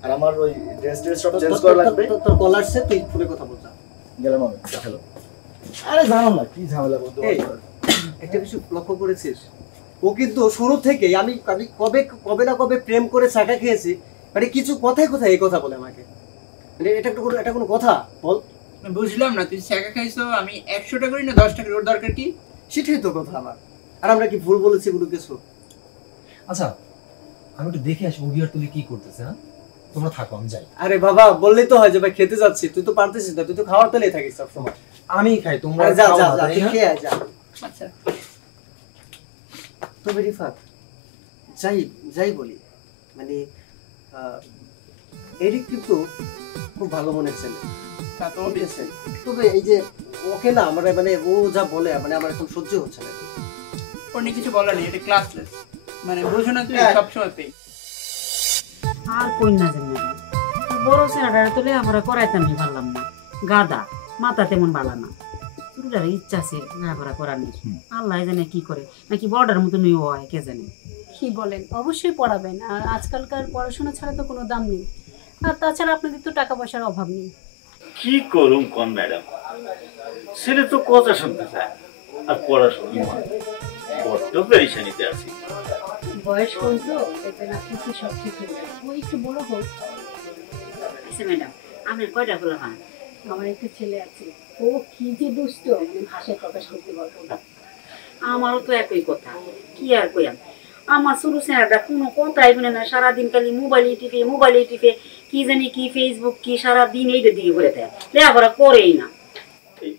আর আমার ওই ড্রেস সব চেঞ্জ করা লাগবে। তোর কল আসছে, তুই ফোনে কথা বল। গেলাম আমি, হ্যালো। আরে জানো না কি ঝামেলা বলতে। একটা কিছু লক্ষ্য করেছিস? ও কিন্তু শুরু থেকে আমি কবে না কবে প্রেম করে চাকা খেয়েছি, মানে কিছু কোথায় এই কথা বলে আমাকে, মানে এটা কোনো কথা বল? বুঝলাম না, তুই ছ্যাঁকা খাইছো, আমি 100 টাকা করি না 10 টাকা, ওর দরকার কি? সেটাই তো কথা আমার। আর আমরা কি ভুল বলেছি কোনো কিছু? আচ্ছা আমি একটু দেখে আসি অভি আর তুমি কি করতেছে। হ্যাঁ তোমরা থাকো, আমি যাই। আরে বাবা বললেই তো হয় যে ভাই খেতে যাচ্ছি, তুই তো পারতেছিস না, তুই তো খাওয়ার তেলেই থাকিস সবসময়। আমি খাই, তোমরা যা যা খাও যা, না, তুই খেয়ে আয়, যা। আচ্ছা তবে রিফাত, যাই বলি, মানে এরিক কিন্তু খুব ভালো মনের ছেলে। তবে এই যে ওকে না আমার মানে ও যা বলে মানে আমার একদম সহ্য হচ্ছে না। ওর নিয়ে কিছু বলার নেই, এটা ক্লাসলেস, মানে বুঝো না তুই সবসময় পেয়ে। আর কই না জানি বড় ছেলেটার তো লেখাপড়া করাইতাম নি, পারলাম না, গাদা, মাথা তেমন বালা না। ছোটটার ইচ্ছা আছে লেখাপড়া করার নেই, আল্লাহ জানে কি করে, নাকি বড়টার মতো নিয়ে হয় কে জানে। কি বলেন? অবশ্যই পড়াবেন, আর আজকালকার পড়াশোনা ছাড়া তো কোনো দাম নেই। আর তাছাড়া আপনাদের তো টাকা পয়সার অভাব নেই। কি করুম কোন ম্যাডাম, ছেলে তো কথা শুনতে চায় আর পড়াশোনা বড্ড পেরেশানিতে আছি। বয়স কম তো, এতে না কিছু সব ঠিক হয়ে যাবে, ও একটু বড় হোক। আচ্ছা ম্যাডাম, আমি কয়টা হলো? হ্যাঁ আমার একটা ছেলে আছে, ও কি যে দুষ্ট, মানে ভাষায় প্রকাশ করতে পারবো না। আমারও তো একই কথা, কি আর কইয়াম। আমার শুরু ছেলেটা কোনো কথাই বলে না, সারাদিন খালি মোবাইলে টিপে কি জানি কি ফেসবুক কি সারাদিন এইটার দিকে ঘুরে থাকে, লেখাপড়া করেই না। এই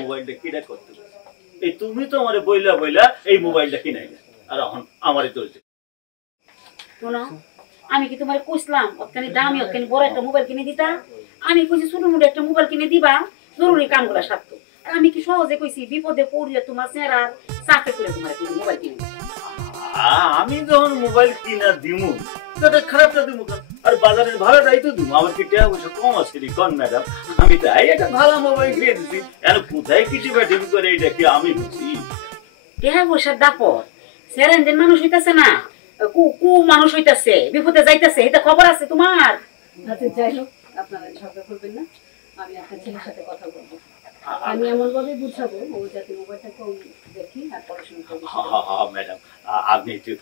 মোবাইলটা কিনা করতে এই তুমি তো আমারে বইলা এই মোবাইলটা কিনাই না, আর এখন আমারই চলছে। শোনো আমি কি তোমার কইছিলাম ওখানে দামি ওখানে বড় একটা মোবাইল কিনে দিতা? আমি কইছি ছোট মোটো একটা মোবাইল কিনে দিবা, জরুরি কামগুলো সারতো। আর আমি কি সহজে কইছি বিপদে পড়িয়া তোমার চেহারা চাপে করে তোমার মোবাইল কিনে দিতা? আমি যখন মোবাইল কিনা দিমু সেটা খারাপটা দিমু কেন? আর বাজারের ভাড়াটাই তো দিমু। আমার কি টাকা পয়সা কম আছে রে কোন ম্যাডাম? আমি তাই একটা ভালো মোবাইল কিনে দিছি। আর কোথায় কিছু ব্যাটিং করে এটা কি আমি বুঝি? টাকা পয়সার দাপট সেরেন্ডের মানুষ হইতাছে না, কু মানুষ হইতাছে, বিপদে যাইতাছে, এটা খবর আছে তোমার? আচ্ছা যাই হোক, আপনারা ঝগড়া করবেন না, আমি আপনার ছেলের সাথে কথা বলবো। আমি এমন ভাবে বুঝাবো ও যাতে মোবাইলটা কম দেখি আর পড়াশোনা করে। হ্যাঁ ম্যাডাম, আপনি একটু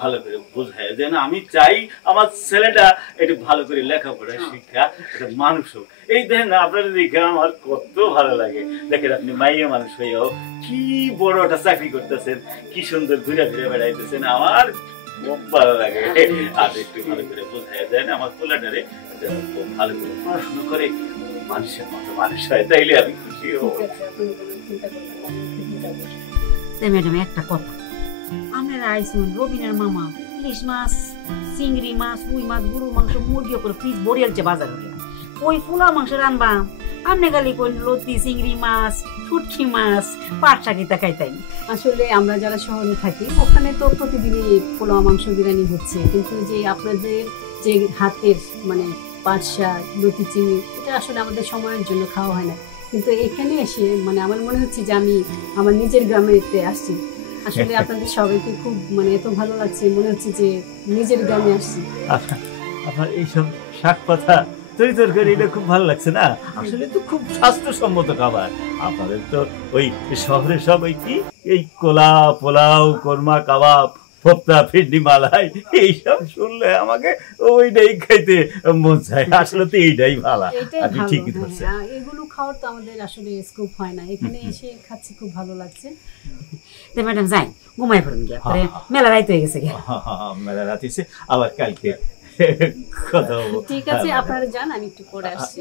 ভালো করে বুঝাই দেন। আমি চাই আমার ছেলেটা একটু ভালো করে লেখাপড়া শিক্ষা একটা মানুষ হোক। এই দেখেন আপনার দেখে আমার কত ভালো লাগে। দেখেন আপনি মাইয়া মানুষ হইয়াও কি বড় একটা চাকরি করতেছেন, কি সুন্দর ঘুরে ঘুরে বেড়াইতেছেন, আমার খুব ভালো লাগে। আর একটু ভালো করে বুঝাই দেন আমার ছেলেটারে খুব ভালো করে পড়াশোনা করে মানুষের মতো মানুষ হয়, তাইলে আমি খুশি হব। ম্যাডাম একটা কথা, আপনারা আইসুন রবিনের মামা ইলিশ মাছ, চিংড়ি মাছ, রুই মাছ, গরু মাংস, মুরগি করে ফ্রিজ ভরে আনছে বাজার হলে। ওই ফুলা মাংস রানবা, আপনি গালি কইন লতি, চিংড়ি মাছ, শুটকি মাছ, পাট শাকিতা খাইতাই। আসলে আমরা যারা শহরে থাকি ওখানে তো প্রতিদিনই পোলাও মাংস বিরিয়ানি হচ্ছে, কিন্তু যে আপনাদের যে হাতের মানে পাট শাক, লতি, চিংড়ি, এটা আসলে আমাদের সময়ের জন্য খাওয়া হয় না। কিন্তু এখানে এসে মানে আমার মনে হচ্ছে যে আমি আমার নিজের গ্রামেতে আসছি। আসলে আপনাদের সবাইকে খুব মানে এত ভালো লাগছে, মনে হচ্ছে যে নিজের গ্রামে আসছি। আপনার এইসব শাক পাতা তরি তরকারি এটা খুব ভালো লাগছে না? আসলে তো খুব স্বাস্থ্যসম্মত খাবার। আপনাদের তো ওই শহরে সব ওই কি এই কোলা, পোলাও, কোরমা, কাবাব, ফোপ্তা, ফিরনি, মালাই এইসব শুনলে আমাকে ওইটাই খাইতে মন চায়। আসলে তো এইটাই ভালো, আপনি ঠিকই ধরছেন। এগুলো খাওয়ার তো আমাদের আসলে স্কোপ হয় না, এখানে এসে খাচ্ছি, খুব ভালো লাগছে। ম্যাডাম যাই ঘুমাই পড়ুন গিয়া, পরে মেলা রাত হয়ে গেছে। মেলা রাত হয়েছে, আবার কালকে কথা বলবো। ঠিক আছে, আপনারা যান, আমি একটু পরে আসছি।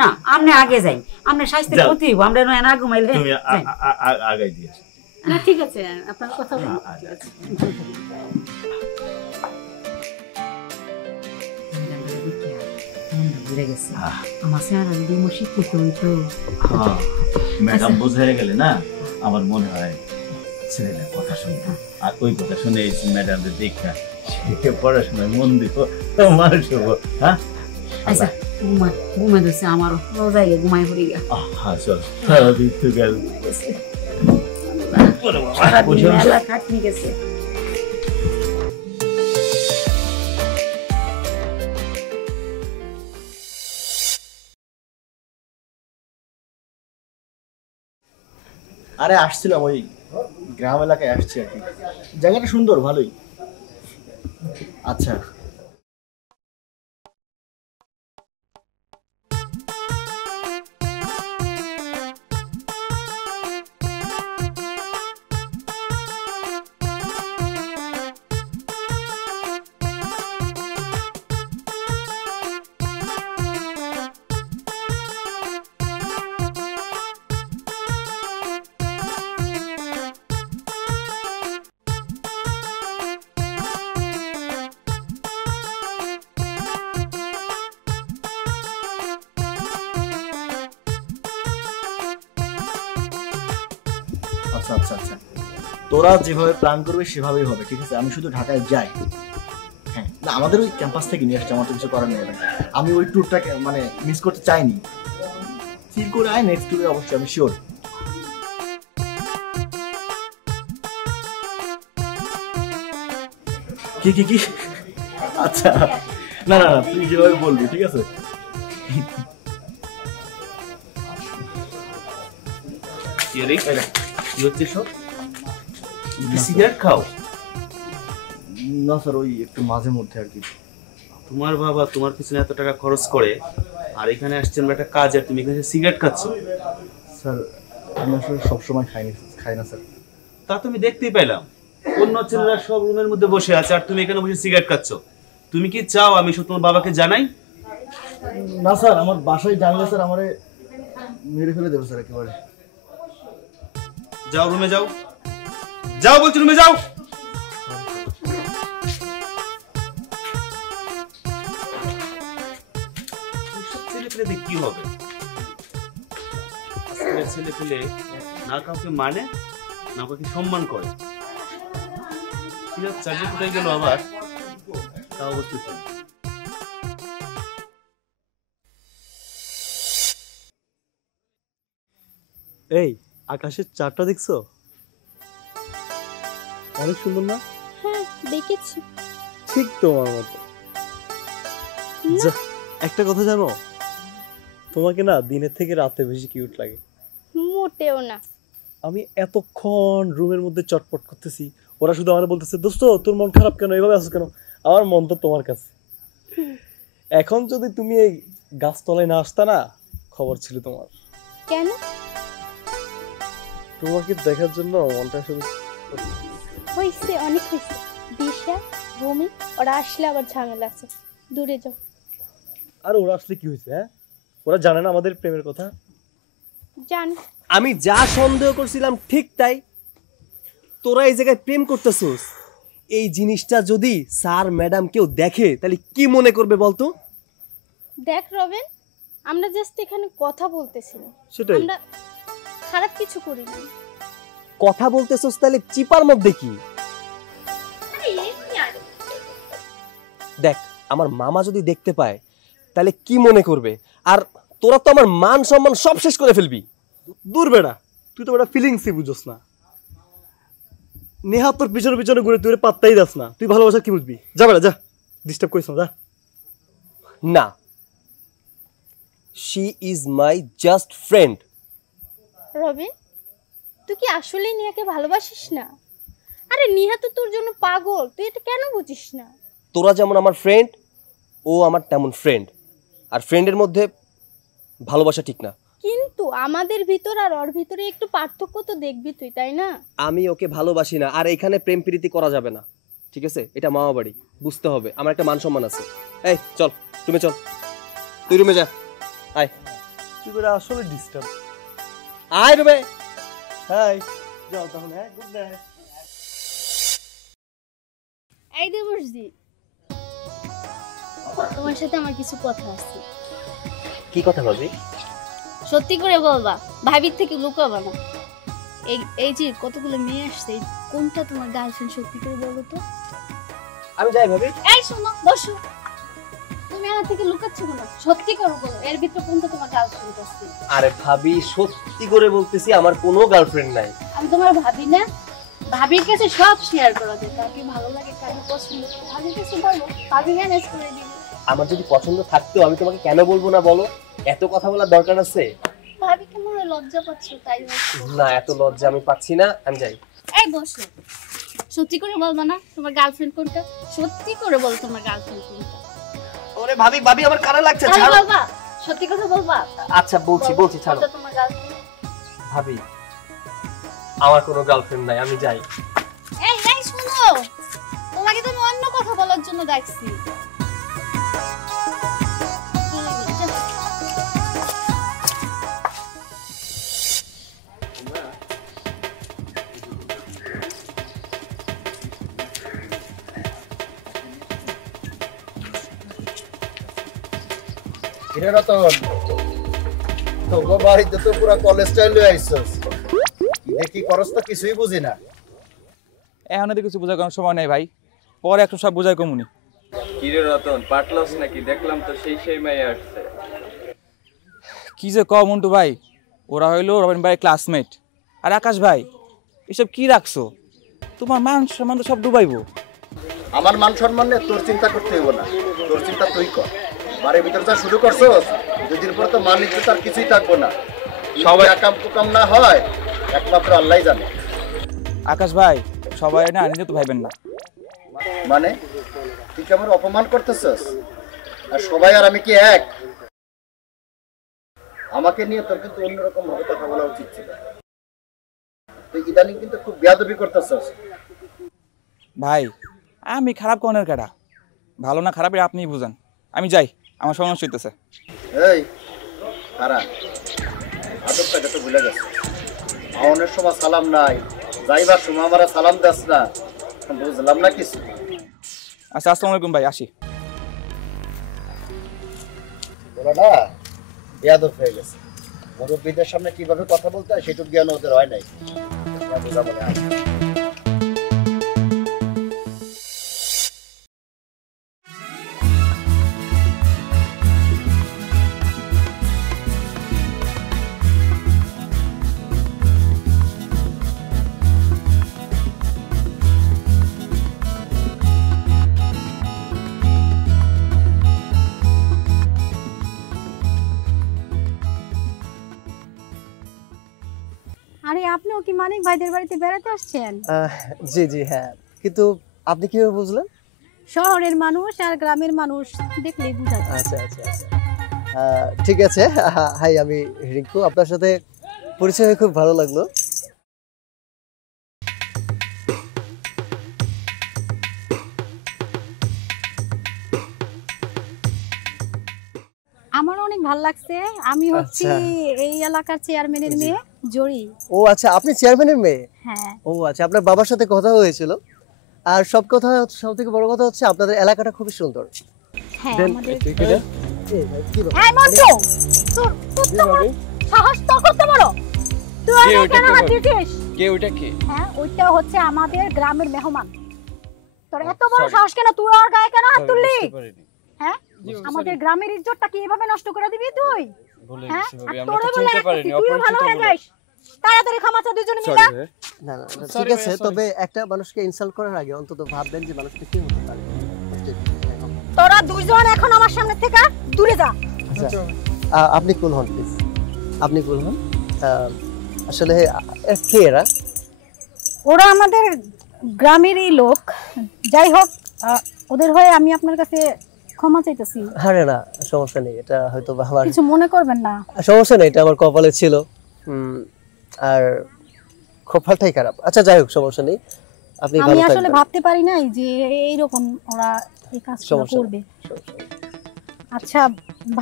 না আপনি আগে যাই, আপনার স্বাস্থ্যের ক্ষতি হইব, আমরা না ঘুমাইলে। তুমি আগাই দিয়েছো না ঠিক আছে, আপনার কথা বলুন। ঠিক আছে, ম্যাডাম বোঝাই গেলে না, আমার মনে হয় ছেলেটার কথা শুনবো। আর ওই কথা শুনে ম্যাডামদের দেখা সে পড়াশোনায় মন দিব, মানুষ হবো। হ্যাঁ আচ্ছা ঘুমাই দিচ্ছে, আমারও রোজাই ঘুমাই পড়ি গা। হ্যাঁ চল, সারাদিন তো গেল, কাটনি গেছে। আরে আসছিলাম ওই গ্রাম এলাকায় আসছি আর কি, জায়গাটা সুন্দর ভালোই। আচ্ছা আচ্ছা আচ্ছা আচ্ছা, তোরা যেভাবে প্ল্যান করবে সেভাবেই হবে, ঠিক আছে? আমি শুধু ঢাকায় যাই। হ্যাঁ না, আমাদের ওই ক্যাম্পাস থেকে নিয়ে আসছে, আমার তো কিছু করার নেই। আমি ওই ট্যুরটাকে মানে মিস করতে চাইনি। ফিল করে আয়, নেক্সট ট্যুরে অবশ্যই আমি শিওর। কি কি কি? আচ্ছা না না না, তুই যেভাবে বলবি, ঠিক আছে? সিগারেট খাও? না স্যার, ওই একটু মাঝে মধ্যে আর কি। তোমার বাবা তোমার পিছনে এত টাকা খরচ করে, আর এখানে আসছেন একটা কাজ, আর তুমি এখানে সিগারেট খাচ্ছ? স্যার আমি আসলে সবসময় খাই না স্যার। তা তুমি দেখতেই পেলাম, অন্য ছেলেরা সব রুমের মধ্যে বসে আছে আর তুমি এখানে বসে সিগারেট খাচ্ছ। তুমি কি চাও আমি শুধু তোমার বাবাকে জানাই? না স্যার, আমার বাসায় জানলে স্যার আমারে মেরে ফেলে দেবে স্যার একেবারে। যাও রুমে যাও, যাও বলছি, রুমে যাও। এতে কি হবে? আজকের ছেলে পেলে না কাউকে মানে না কাউকে সম্মান করে। চার্জার কোথায় গেল আবার? তা অবস্থিত এই আকাশের চারটা দেখছো? অনেক সুন্দর না? হ্যাঁ দেখেছি। ঠিক তোমার মতো। একটা কথা জানো, তোমাকে না দিনের থেকে রাতে বেশি কিউট লাগে। মোটেও না। আমি এতক্ষণ রুমের মধ্যে চটপট করতেছি, ওরা শুধু আমার বলতেছে দোস্ত তোর মন খারাপ কেন, এভাবে আছো কেন? আমার মন তো তোমার কাছে। এখন যদি তুমি এই গাছতলায় না আসতা না, খবর ছিল তোমার। কেন? তোমাকে দেখার জন্য মনটা শুধু হইছে, অনেক হইছে। দিশা ভূমি ওরা আসলে আবার ঝামেলা আছে, দূরে যাও। আর ওরা আসলে কি হয়েছে? হ্যাঁ, ওরা জানে না আমাদের প্রেমের কথা? জান। আমি যা সন্দেহ করছিলাম ঠিক তাই। তোরা এই জায়গায় প্রেম করতেছিস, এই জিনিসটা যদি স্যার ম্যাডাম কেউ দেখে তাহলে কি মনে করবে বলতো? দেখ রবিন, আমরা জাস্ট এখানে কথা বলতেছিলাম, সেটাই। আমরা খারাপ কিছু করিনি। কথা বলতেছিস তাহলে চিপার মধ্যে কি? দেখ, আমার মামা যদি দেখতে পায় তাহলে কি মনে করবে? আর তোরা তো আমার মান সম্মান সব শেষ করে ফেলবি। দূর বেড়া, তুই তো বেটা ফিলিংসই বুঝোস না। নেহা তোর পিছনে পিছনে ঘুরে তুই পাত্তাই দাস না, তুই ভালোবাসা কি বুঝবি? যা বেড়া যা, ডিস্টার্ব করিস না, যা। না, she is my just friend. Robin, তুই কি আসলে নিহাকে ভালোবাসিস না? আরে নিহা তো তোর জন্য পাগল, তুই এটা কেন বুঝিস না? তোরা যেমন আমার ফ্রেন্ড, ও আমার তেমন ফ্রেন্ড। আর ফ্রেন্ডের মধ্যে ভালোবাসা ঠিক না। কিন্তু আমাদের ভিতর আর ওর ভিতরে একটু পার্থক্য তো দেখবি তুই, তাই না? আমি ওকে ভালোবাসি না, আর এখানে প্রেম প্রীতি করা যাবে না, ঠিক আছে? এটা মামা বাড়ি, বুঝতে হবে। আমার একটা মান সম্মান আছে। এই চল, তুমি চল, তুই রুমে যা। আয়, তুই বেটা আসলে ডিস্টার্ব। আয় রুমে। হাই, যাও তাহলে। হ্যাঁ, গুড নাইট। এই দেবর্ষি, তোমার সাথে আমার কিছু কথা আছে। কি কথা ভাবি? সত্যি করে বলবা, ভাবির থেকে লুকাবা না। এই যে কতগুলো মেয়ে আসছে, কোনটা তোমার গার্লফ্রেন্ড? সত্যি করে বলো তো। আমি যাই ভাবি। এই শোনো, বসো। তুমি আমার থেকে লুকাচ্ছ কেন? সত্যি করে বলো, এর ভিতরে কোনটা তোমার গার্লফ্রেন্ড আছে? আরে ভাবি, সত্যি করে বলতেছি, আমার কোনো গার্লফ্রেন্ড নাই। আমি তোমার ভাবি না? ভাবির কাছে সব শেয়ার করা যায়, কাকে ভালো লাগে, কাকে পছন্দ করে, ভাবির কাছে বলো, ভাবি ম্যানেজ করে দিবে। আমার যদি পছন্দ থাকতো আমি তোমাকে কেন বলবো না বলো? এত কথা বলার দরকার আছে? ভাবি কেমন লজ্জা পাচ্ছ তাই বলছো? না, এত লজ্জা আমি পাচ্ছি না, আমি যাই। এই বসো। সত্যি করে বলবা না তোমার গার্লফ্রেন্ড কোনটা? সত্যি করে বল তোমার গার্লফ্রেন্ড কোনটা? ওরে ভাবি, ভাবি আমার কানে লাগছে, ছাড়ো। বলবা, সত্যি কথা বলবা। আচ্ছা বলছি, ছাড়ো। কোনটা তোমার গার্লফ্রেন্ড? ভাবি, আমার কোনো গার্লফ্রেন্ড নাই, আমি যাই। এই শুনো, তোমাকে তো আমি অন্য কথা বলার জন্য ডাকছি। কিরে রতন, তোগো বাড়িতে তো পুরো কলেজ স্টাইল লয়ে আইছস। কি করস তো কিছুই বুঝি না। এখন তো কিছু বোঝার কোনো সময় নেই ভাই, পরে একটু সব বোঝায় কমুনি। কিরে রতন, পাটলস নাকি? দেখলাম তো সেই মাই আসছে। কি যে কম মন্টু ভাই, ওরা হইলো রবিন ভাইয়ের ক্লাসমেট। আর আকাশ ভাই, এসব কি রাখছো? তোমার মান সম্মান তো সব ডুবাইবো। আমার মান সম্মান নিয়ে তোর চিন্তা করতে হইব না, তোর চিন্তা তুই কর। বাড়ির ভিতরে যা শুরু করছস, দুদিন পরে তো মান ইজ্জত আর কিছুই থাকবো না। সবাই একাম কুকাম না হয় একমাত্র আল্লাহই জানে। আকাশ ভাই, সবাই না নিজে তো ভাইবেন না। মানে তুই কি আমার অপমান করতেছস? আর সবাই আর আমি কি এক? আমাকে নিয়ে তোর কিন্তু অন্যরকম ভাবে কথা বলা উচিত ছিল। তুই ইদানিং কিন্তু খুব বেয়াদবি করতেছস। ভাই, আমি খারাপ কোনের কাটা, ভালো না খারাপ আপনিই বুঝেন। আমি যাই, আমার সমস্যা হইতেছে। এই খারাপ আদবটাকে তো ভুলে গেছে। আওনের সময় সালাম নাই, যাইবার সময় আমরা সালাম দাস না, বুঝলাম না কিছু। আচ্ছা, আসসালামু আলাইকুম ভাই, আসি। বলো না বেয়াদব হয়ে গেছে। মুরব্বীদের সামনে কিভাবে কথা বলতে হয় সেটুকু জ্ঞান ওদের হয় নাই। বোঝা বলে আয়। আরে আপনিও কি মানিক ভাইদের বাড়িতে বেড়াতে আসছেন? জি জি হ্যাঁ, কিন্তু আপনি কিভাবে বুঝলেন? শহরের মানুষ আর গ্রামের মানুষ দেখলেই বোঝা যায়। আচ্ছা আচ্ছা আচ্ছা, ঠিক আছে। হাই, আমি রিঙ্কু, আপনার সাথে পরিচয় হয়ে খুব ভালো লাগলো। আমার অনেক ভালো লাগছে। আমি হচ্ছি এই এলাকার চেয়ারম্যানের মেয়ে জরি। ও আচ্ছা, আপনি চেয়ারম্যানের মেয়ে? হ্যাঁ। ও আচ্ছা, আপনার বাবার সাথে কথা হয়েছিল। আর সব থেকে বড় কথা হচ্ছে আপনাদের এলাকাটা খুবই সুন্দর। হ্যাঁ, আমাদের কি ব্যাপার? এই মন্টু, তোর সাহস তো করতে বড়। তুই কেন হাত দিছিস? কে ওইটা কে? হ্যাঁ, ওইটা হচ্ছে আমাদের গ্রামের মেহমান। তোর এত বড় সাহস কেন? তুই ওর গায়ে কেন হাত তুললি? হ্যাঁ, আমাদের গ্রামের ইজ্জতটা কি এভাবে নষ্ট করে দিবি তুই? হ্যাঁ, আমরা তো চিনতে পারিনি, অপরিচিত বলে। তাড়াতাড়ি ক্ষমা চা দুজনে মিলে। না না, ঠিক আছে, তবে একটা মানুষকে ইনসাল্ট করার আগে অন্তত ভাববেন যে মানুষটা কি হতে পারে। তোরা দুইজন এখন আমার সামনে থেকে দূরে যা। আচ্ছা, আপনি কুল হন প্লিজ, আপনি কুল হন। আসলে কে এরা? ওরা আমাদের গ্রামেরই লোক। যাই হোক, ওদের হয়ে আমি আপনার কাছে ক্ষমা চাইতেছি। আরে না, সমস্যা নেই, এটা হয়তো আমার কিছু মনে করবেন না। সমস্যা নেই, এটা আমার কপালে ছিল। আর কপালটাই খারাপ। আচ্ছা যাই হোক, সমস্যা নেই, আপনি ভালো থাকবেন। আমি আসলে ভাবতে পারি নাই যে এইরকম ওরা এই কাজটা করবে। আচ্ছা,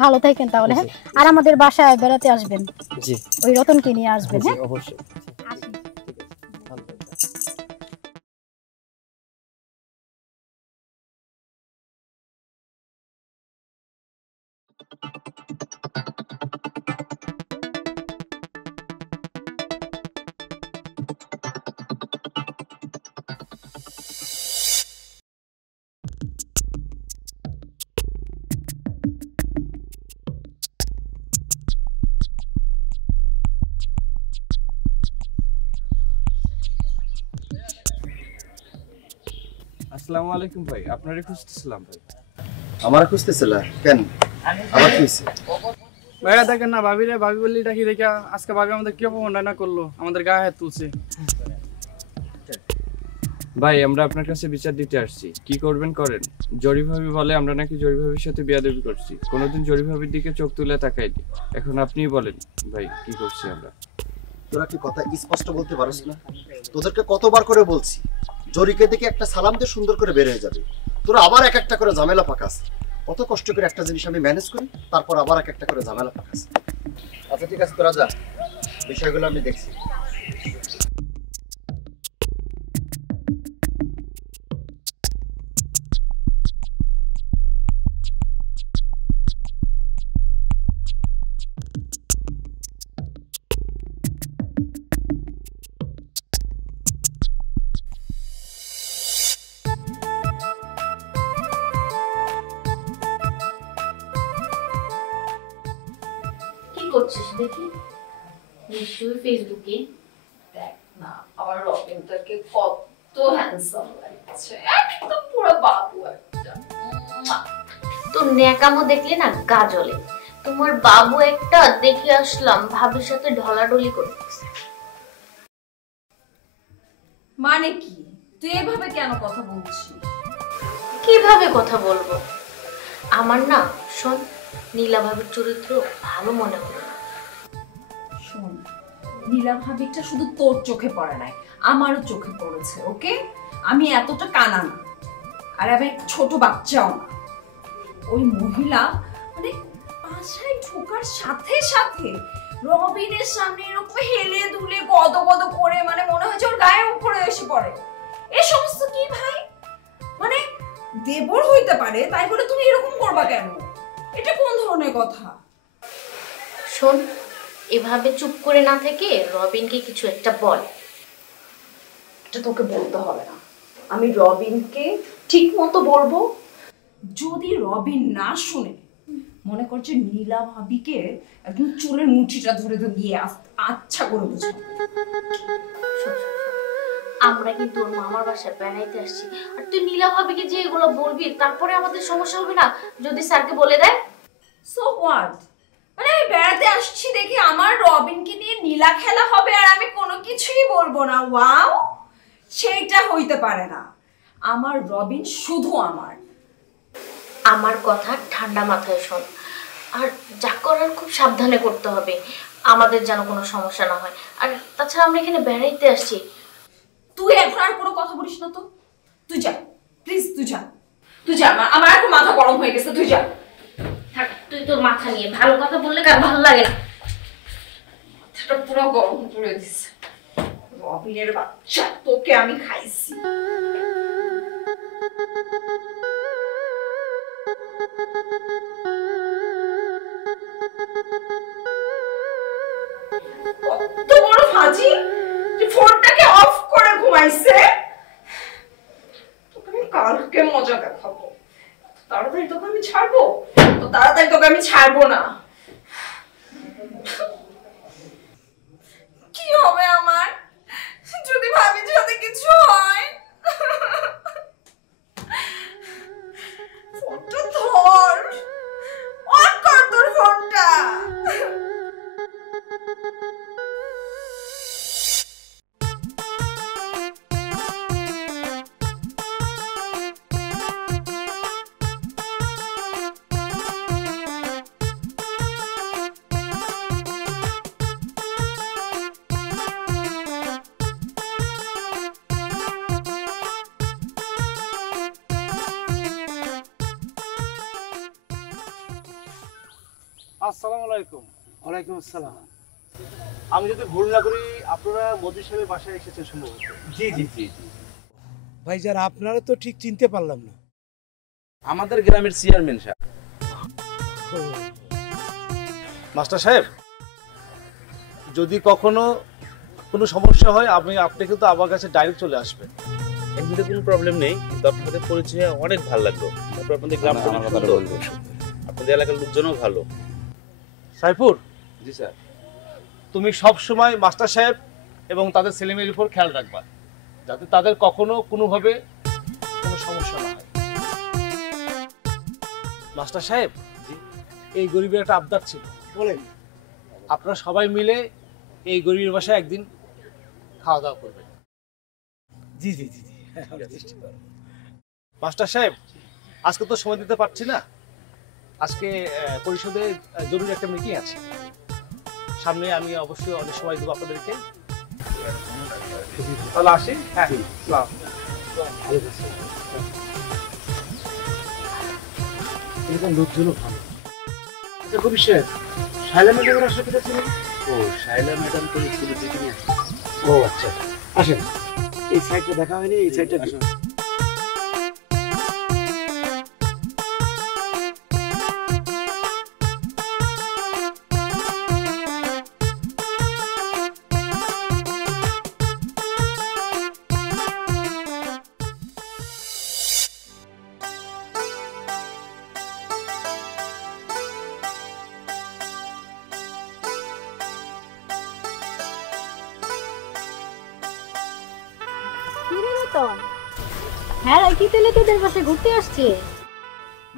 ভালো থাকেন তাহলে। হ্যাঁ, আর আমাদের বাসায় বেড়াতে আসবেন। জি, ওই রতনকে নিয়ে আসবেন। হ্যাঁ, অবশ্যই। আসসালামু আলাইকুম ভাই, আপনারে খুঁজতেছিলাম ভাই। আমার খুঁজতেছিলা কেন? আবার কি হইছে? ভাইয়া দেখেন না, ভাবি বললি ডাকি দেখা আজকে ভাবি আমাদের কি অপমান না করলো, আমাদের গায়ে হাত তুলছে। ভাই আমরা আপনার কাছে বিচার দিতে আসছি, কি করবেন করেন। জরি ভাবি বলে আমরা নাকি জরি ভাবির সাথে বিয়াদবি করছি, কোনোদিন জরি ভাবির দিকে চোখ তুলে তাকাইনি। এখন আপনিই বলেন ভাই কি করছি আমরা। তোরা কি কথা স্পষ্ট বলতে পারছ না? তোদেরকে কতবার করে বলছি, জরিকে দেখে একটা সালাম দিয়ে সুন্দর করে বের হয়ে যাবে। তোরা আবার এক একটা করে ঝামেলা পাকাস। কত কষ্ট করে একটা জিনিস আমি ম্যানেজ করি, তারপর আবার এক একটা করে ঝামেলা পাকাস। আচ্ছা ঠিক আছে, তোরা যা, বিষয়গুলো আমি দেখছি। করছিস দেখি? নিশ্চয়ই ফেসবুকে। দেখ না, আমার রবিনটাকে কত হ্যান্ডসাম লাগছে, একদম পুরো বাবু একটা। তোর ন্যাকামো দেখলে না গা জ্বলে। তোমার বাবু একটা দেখে আসলাম ভাবির সাথে ঢলাঢলি করতেছে। মানে কি? তুই এভাবে কেন কথা বলছিস? কিভাবে কথা বলবো? আমার না শোন, নীলা ভাবির চরিত্র ভালো মনে হলো না। শোন, নীলা ভাবিটা শুধু তোর চোখে পড়ে নাই, আমারও চোখে পড়েছে। ওকে, আমি এতটা কানা না, আর আমি একটা ছোট বাচ্চাও না। ওই মহিলা মানে বাসায় ঢোকার সাথে সাথে রবিনের সামনে এরকম হেলে দুলে গদগদ করে, মানে মনে হচ্ছে ওর গায়ে উপরে এসে পড়ে। এই সমস্ত কি ভাই? মানে দেবর হইতে পারে তাই বলে তুমি এরকম করবা কেন? এটা কোন ধরনের কথা? শোন, এভাবে চুপ করে না থেকে রবিনকে কিছু একটা বল। এটা তোকে বলতে হবে না, আমি রবিনকে ঠিক মতো বলবো। যদি রবিন না শুনে, মনে করছে নীলা ভাবিকে একদম চুলের মুঠিটা ধরে তো গিয়ে আচ্ছা করে বুঝো। আমরা কিন্তু ওর মামার বাসায় বেড়াইতে আসছি, আর তুই নীলা ভাবিকে যে এগুলো বলবি তারপরে আমাদের সমস্যা হবে না যদি স্যারকে বলে দেয়? সো হোয়াট, মানে আমি বেড়াতে আসছি দেখি আমার রবিনকে নিয়ে নীলা খেলা হবে আর আমি কোনো কিছুই বলবো না? ওয়াও, সেইটা হইতে পারে না। আমার রবিন শুধু আমার। আমার কথা ঠান্ডা মাথায় শোন, আর যা করার খুব সাবধানে করতে হবে, আমাদের যেন কোনো সমস্যা না হয়। আর তাছাড়া আমরা এখানে বেড়াইতে আসছি। তুই এখন আর কোনো কথা বলিস না তো, তুই যা প্লিজ, তুই যা, তুই যা। আমার এখন মাথা গরম হয়ে গেছে, তুই যা। থাক, তুই তোর মাথা নিয়ে, ভালো কথা বললে কার ভালো লাগে না। মাথাটা পুরো গরম করে দিছে। রবিনের বাচ্চা, তোকে আমি খাইছি। কত বড় ফাজি, ফোনটাকে অফ করে ঘুমাইছে। তোকে আমি কালকে মজা দেখাবো। তাড়াতাড়ি তোকে আমি ছাড়বো, তো তাড়াতাড়ি তোকে আমি ছাড়বো না। কি হবে আমার যদি ভাবির সাথে কিছু হয়? ফোনটা ধর, অন কর তোর ফোনটা। আসসালামু আলাইকুম। ওয়ালাইকুম আসসালাম। আমি যদি ভুল না করি আপনারা মোদি সাহেবের বাসায় এসেছেন সম্ভবত। জি জি জি ভাইজান, আপনারা তো ঠিক চিনতে পারলাম না। আমাদের গ্রামের চেয়ারম্যান সাহেব। মাস্টার সাহেব, যদি কখনো কোনো সমস্যা হয় আপনি কিন্তু আমার কাছে ডাইরেক্ট চলে আসবেন। এমনিতে কোনো প্রবলেম নেই, কিন্তু আপনাদের পরিচয় অনেক ভালো লাগলো। তারপর আপনাদের গ্রামটা অনেক সুন্দর, আপনাদের এলাকার লোকজনও ভালো। সাইফুর। জি স্যার। তুমি সব সময় মাস্টার সাহেব এবং তাদের ছেলেমেয়ের উপর খেয়াল রাখবা, যাতে তাদের কখনো কোনোভাবে কোনো সমস্যা না হয়। মাস্টার সাহেব, এই গরিবের একটা আবদার ছিল। বলেন। আপনারা সবাই মিলে এই গরিবের বাসায় একদিন খাওয়া দাওয়া করবেন। জি জি জি জি। মাস্টার সাহেব, আজকে তো সময় দিতে পারছি না। আজকে পরিষদে জরুরি একটা মিটিং আছে, সামনে আমি অবশ্যই অনেক সময় দেবো আপনাদেরকে। তাহলে আসি। হ্যাঁ, এরকম লোকজনও ভালো। আচ্ছা কবি সাহেব, শাইলা ম্যাডামের আসলে কোথায় ছিলেন? ও, শাইলা ম্যাডাম তো স্কুলের দিকে নিয়ে আসছে। ও আচ্ছা, আসেন। এই সাইডটা দেখা হয়নি, এই সাইডটা আসুন। হ্যাঁ, কি তেলে তোদের পাশে ঘুরতে আসছে?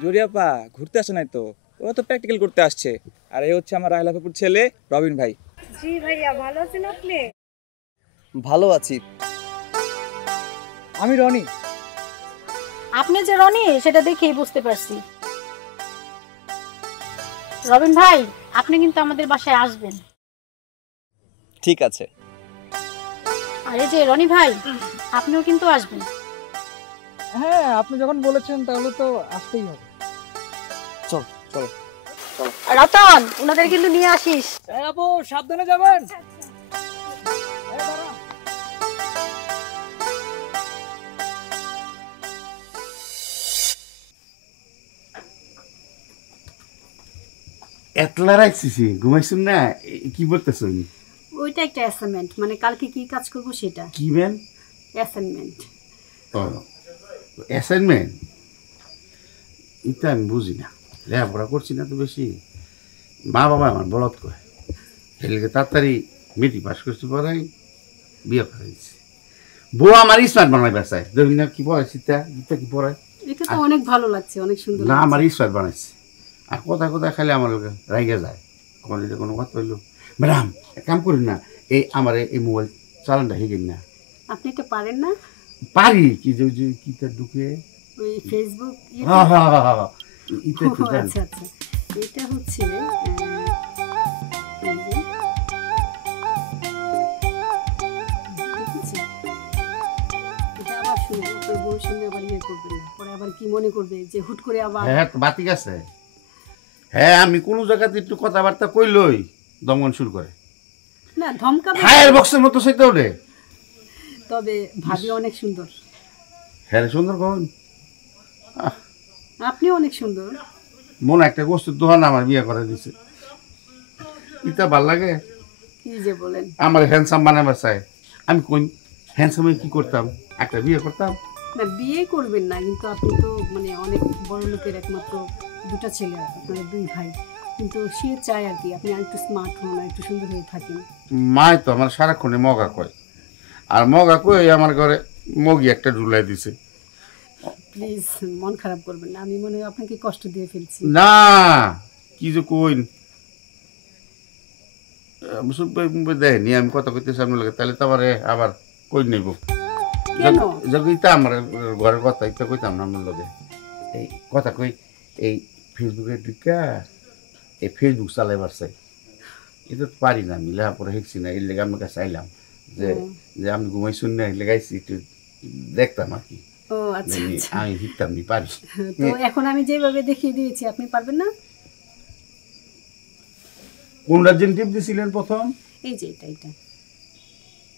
জরিয়াপা ঘুরতে আসে নাই তো, ও তো প্র্যাকটিক্যাল করতে আসছে। আর এই হচ্ছে আমার রাহেলাপুর ছেলে রবিন ভাই। জি ভাইয়া, ভালো আছেন আপনি? ভালো আছি। আমি রনি। আপনি যে রনি সেটা দেখেই বুঝতে পারছি। রবিন ভাই, আপনি কিন্তু আমাদের বাসায় আসবেন। ঠিক আছে। আর এই যে রনি ভাই, আপনিও কিন্তু আসবেন। হ্যাঁ, আপনি যখন বলেছেন তাহলে তো আসতেই হবে। চল চলো। রতন, ওনাদের কিন্তু নিয়ে আসিস। আপু সাবধানে যাবেন। এতলা রাখছিস ঘুমাইছুন না কি বলতেছ ওইটা একটা অ্যাসাইনমেন্ট, মানে কালকে কি কাজ করব সেটা। কি ম্যান? অ্যাসাইনমেন্ট। ও অ্যাসাইনমেন্ট, এটা আমি বুঝি না, লেখাপড়া করছি না তো বেশি। মা বাবা আমার বলত কয় এদিকে তাড়াতাড়ি মেট্রিক পাস করতে পড়াই বিয়ে করাইছি। বউ আমার স্মার্ট বানাইবার চাই, ধরি না কি পড়াইছি তা গীতা কি পড়ায়। এটা তো অনেক ভালো লাগছে, অনেক সুন্দর না আমার স্মার্ট বানাইছে। আর কথা কথা খালি আমার লোকে রাইগে যায়, কোনো কথা হইলো ম্যাডাম এক কাম করি না, এই আমার এই মোবাইল চালানটা শিখেন না। আপনি এটা পারেন না? পারি কি যে কিটা ঢুকে ওই ফেসবুক। হ্যাঁ হ্যাঁ হ্যাঁ এটা তো জান। আচ্ছা আচ্ছা, এটা হচ্ছে এটা আবার শুনে আপনার বউর সামনে আবার ইয়ে করবেন না, পরে আবার কি মনে করবে যে হুট করে আবার। হ্যাঁ বাতিক আছে। হ্যাঁ আমি কোনো জায়গাতে একটু কথাবার্তা কইলই দমন শুরু করে না, ধমকাবে। ফায়ার বক্সের মতো সেটা ওঠে। তবে ভাবি অনেক সুন্দর। হ্যাঁ সুন্দর কোন? আপনি অনেক সুন্দর। মনে একটা বস্তু দোহান আমার বিয়ে করে দিছে, এটা ভাল লাগে। কি যে বলেন, আমার হ্যান্ডসাম বানাবার চাই। আমি কোন হ্যান্ডসামে কি করতাম, একটা বিয়ে করতাম না। বিয়ে করবেন না, কিন্তু আপনি তো মানে অনেক বড় লোকের একমাত্র দুটা ছেলে, আপনার দুই ভাই, কিন্তু সে চায় আর কি আপনি একটু স্মার্ট হন, একটু সুন্দর হয়ে থাকেন। মায় তো আমার সারাক্ষণে মগা কয়, আর মগা কই আমার ঘরে মগি একটা ঢুলাই দিছে। প্লিজ মন খারাপ করবেন না, আমি মনে হয় আপনাকে কষ্ট দিয়ে ফেলছি। না কি যে কইন দেয়নি, আমি কথা কইতে সামনে লাগে তাহলে তো আবার কই নেব। ইটা আমার ঘরের কথা ইটা কইতাম না আমার লগে। এই কথা কই এই ফেসবুকের দিকা এই ফেসবুক চালাইবার চাই, এটা তো পারি না, আমি লেখাপড়া শিখছি না। এর লেগে আমার কাছে চাইলাম যে যে আমি ঘুমাইছুন না, লেগাইছি একটু দেখতাম আর কি। ও আচ্ছা, আমি শিখতাম নি পারি। তো এখন আমি যেভাবে দেখিয়ে দিয়েছি আপনি পারবেন না? কোন রাজ্যের টিপ দিছিলেন প্রথম? এই যে এটা এটা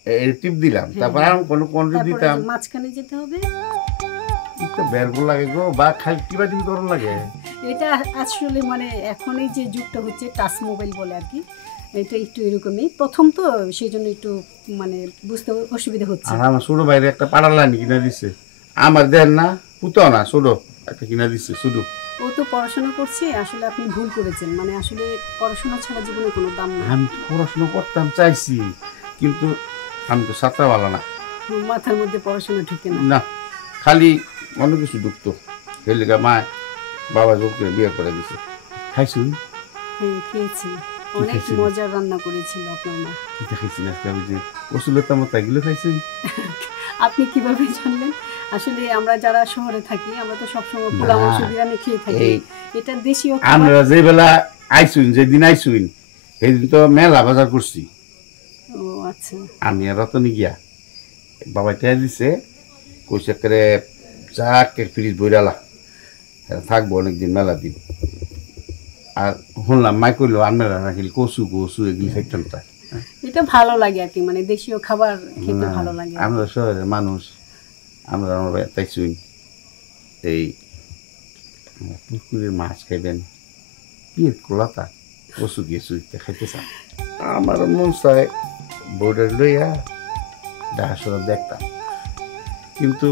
এই টিপ দিলাম, তারপর আর কোন টিপ দিতাম? মাঝখানে যেতে হবে। এটা বেরগো লাগে গো, বা খালি টিপা টিপি করন লাগে। এটা আসলে মানে এখন এই যে যুগটা হচ্ছে টাচ মোবাইল বলে আর কি, এটা একটু এরকমই প্রথম তো, সেই জন্য একটু মানে বুঝতে অসুবিধা হচ্ছে। আর আমার ছোট ভাইরে একটা পাড়ার লাইন কিনা দিছে, আমার দেন না পুতো না ছোট একটা কিনা দিছে শুধু। ও তো পড়াশোনা করছে, আসলে আপনি ভুল করেছেন, মানে আসলে পড়াশোনা ছাড়া জীবনে কোনো দাম নেই। আমি পড়াশোনা করতাম চাইছি, কিন্তু আমি তো ছাত্রওয়ালা না, মাথার মধ্যে পড়াশোনা ঢুকে না। না খালি অন্য কিছু ঢুকতো। সেই লেগে মা বাবা যোগকে বিয়ে করে দিছে। খাইছুন? হ্যাঁ খেয়েছি, অনেক মজার রান্না করেছিল আপনার মা। কি খাইছি না আমি যে ওসুলতা মতো এগুলো খাইছি। আপনি কিভাবে জানলেন? আসলে আমরা যারা শহরে থাকি আমরা তো সবসময় পোলাও মাংস বিরিয়ানি খেয়ে থাকি, এটা দেশীয় খাবার। আমরা যে বেলা আইসুন, যেদিন আইসুন সেদিন তো মেলা বাজার করছি। ও আচ্ছা। আমি আর রতনে গিয়া বাবা টেয়া দিছে, কইসে করে চাকে ফ্রিজ বইরালা থাকবো অনেকদিন, মেলা দিন। আর শুনলাম মাই কইলো আমরা রাখিল কচু কচু এগুলি খাইতাম। তাই এটা ভালো লাগে আর কি, মানে দেশীয় খাবার খেতে ভালো লাগে। আমরা শহরের মানুষ, আমরা আমার তাই শুন এই পুকুরের মাছ খাইবেন, পিয়ের কলাতা কচু গিয়েছু খাইতে চান। আমার মন চায় বোর্ডার লইয়া ডাহাসরা দেখতাম, কিন্তু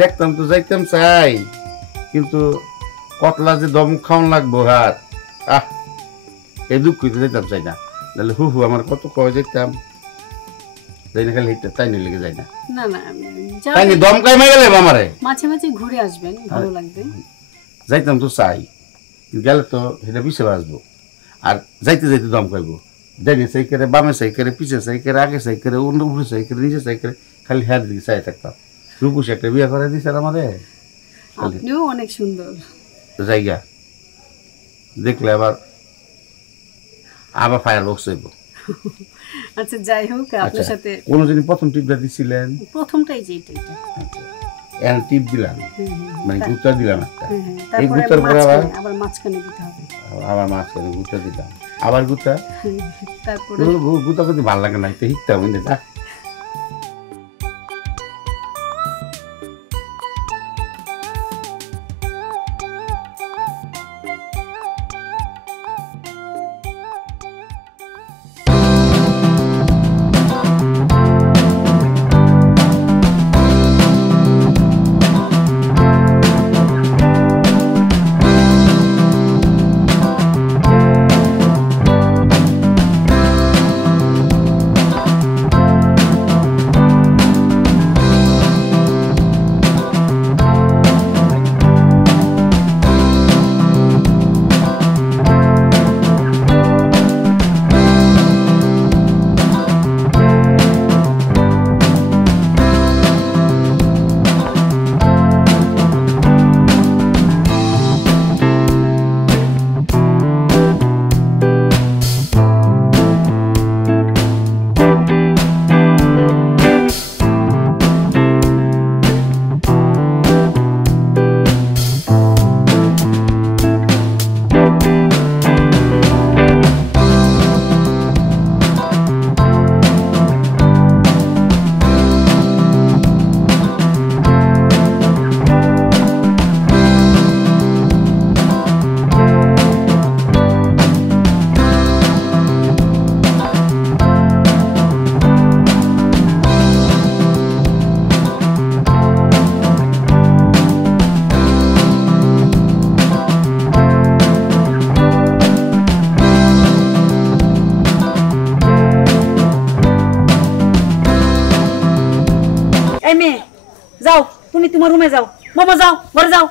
দেখতাম তো যাইতাম চাই, কিন্তু কতলা যে দম খাওয়ান লাগবো হাত এই দুঃখ হইতে যাইতাম চাই না। নাহলে হু আমার কত কয় যাইতাম, যাই না খালি তাই নিয়ে লেগে যায় না। না না তাই নি দম কাই গেলে আমারে মাঝে মাঝে ঘুরে আসবেন, ভালো লাগবে। যাইতাম তো চাই, গেলে তো সেটা পিছে বাঁচবো, আর যাইতে যাইতে দম খাইবো। ডাইনে চাই করে, বামে চাই করে, পিছে চাই করে, আগে চাই করে, উপরে চাই করে, নিচে চাই করে, খালি হ্যার দিকে চাই থাকতাম। রূপুষ একটা বিয়ে করে দিছে আমারে। আপনিও অনেক সুন্দর জায়গা দেখলে আবার ফায়ার বক্স হইব। আচ্ছা যাই হোক, আপনার সাথে কোন দিন প্রথম টিপটা দিছিলেন? প্রথমটাই যে এটা এর টিপ দিলাম, মানে গুতা দিলাম একটা, এই তারপরে গুতার পরে আবার মাঝখানে দিতে হবে, আবার মাঝখানে গুতা দিলাম, আবার গুতা, তারপরে গুতা করতে ভালো লাগে না, এটা হিকতে হবে না। এই মেয়ে যাও, তুমি তোমার রুমে যাও। মোমো যাও, ঘরে যাও।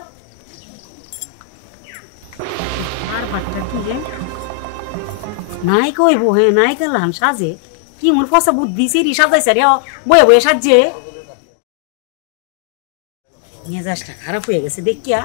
আর বাকিটা কি রে? নাই কইব, হ্যাঁ নাই কালাম সাজে কি মোর ফসা বুদ্ধি সিরি সাজাইছে রে, বয়ে বয়ে সাজে। মেজাজটা খারাপ হয়ে গেছে দেখিয়া।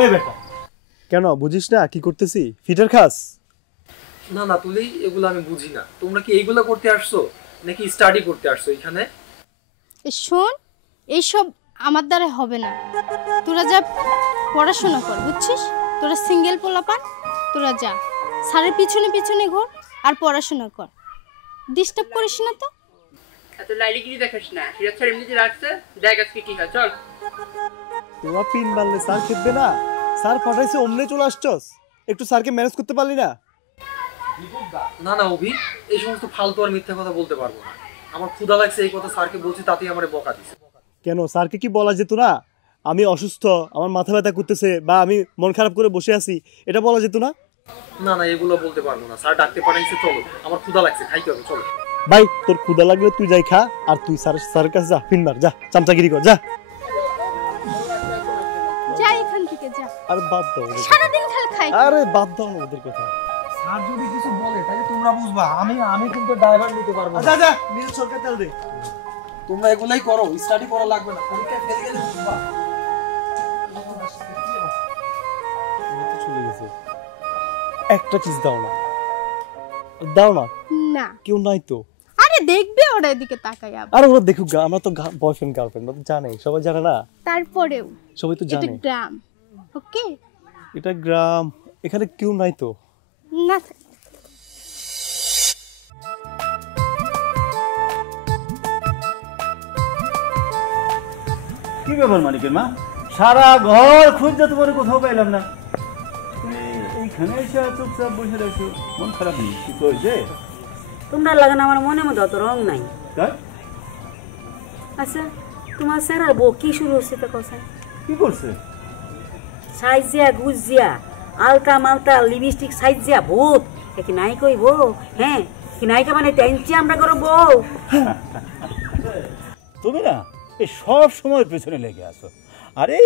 ওই বেটা কেন বুঝিস না কি করতেছি? ফিটার খাস? না না তুলি, এগুলো আমি বুঝি না। তোমরা কি এইগুলো করতে আসছো নাকি স্টাডি করতে আসছো এখানে? শোন, এইসব আমার দ্বারা হবে না। তোরা যা পড়াশোনা কর, বুঝছিস? তোরা সিঙ্গেল পোলাপান, তোরা যা স্যারের পিছনে পিছনে ঘোর আর পড়াশোনা কর। ডিস্টার্ব করিস না তো। এত লাইলিগিরি দেখাস না, সিরাজ স্যার এমনিতে রাখছে, দেখ আজকে কি হয়। চল। তোরা পিন মারলে স্যার খেপবে না? স্যার পাঠাইছে অমনে চলে আসছস, একটু স্যারকে ম্যানেজ করতে পারলি না? না না অভি, এই সমস্ত ফালতু আর মিথ্যা কথা বলতে পারবো না। আমার ক্ষুধা লাগছে, এই কথা স্যারকে বলছি, তাতেই আমারে বকা দিছে। কেন স্যারকে কি বলা যেত না আমি অসুস্থ, আমার মাথা ব্যথা করতেছে বা আমি মন খারাপ করে বসে আছি, এটা বলা যেত না? না না এগুলো বলতে পারবো না। স্যার ডাকতে পাঠাইছে, চলো আমার ক্ষুধা লাগছে, খাইতে হবে, চলো। ভাই তোর ক্ষুধা লাগলে তুই যাই খা, আর তুই স্যারের কাছে যা, পিন মার, যা চামচাগিরি কর, যা। যা এখান থেকে যা। আর বাদ দাও, সারা দিন খালি খাই। আরে বাদ দাও না ওদের কথা। স্যার যদি কিছু বলে তাহলে তোমরা বুঝবা, আমি কিন্তু ড্রাইভার নিতে পারবো না। যা যা নিজের সরকার তেল দে। তোমরা এগুলাই করো, স্টাডি করা লাগবে না, পরীক্ষায় ফেল গেলে বুঝবা। চলে গেছে, একটা কিস দাও না, দাও না। না কেউ নাই তো। আরে দেখবে ওরা এদিকে তাকাই আবার। আরে ওরা দেখুক, আমরা তো বয়ফ্রেন্ড গার্লফ্রেন্ড, জানে সবাই, জানে না? তারপরেও সবাই তো জানে। এটা গ্রাম, ওকে? এটা গ্রাম, এখানে কেউ নাই তো। না কি ব্যাপার মানিকের মা, সারা ঘর খুঁজতে তোমার কোথাও পাইলাম না, তুমি এইখানে এসে চুপচাপ বসে রয়েছো, মন খারাপ নেই? কি কইছে? তোমরা লাগান আমার মনে মধ্যে অত রং নাই। আচ্ছা তোমার স্যার বউ কি শুরু হচ্ছে তো কথা? কি করছে? সাইজিয়া গুজিয়া আলতা মালতা লিপস্টিক সাইজিয়া ভূত কি নাই কইব? হ্যাঁ কি নায়িকা মানে টেনছি আমরা করব। তুমি না এই সব সময়ের পেছনে লেগে আছো। আরে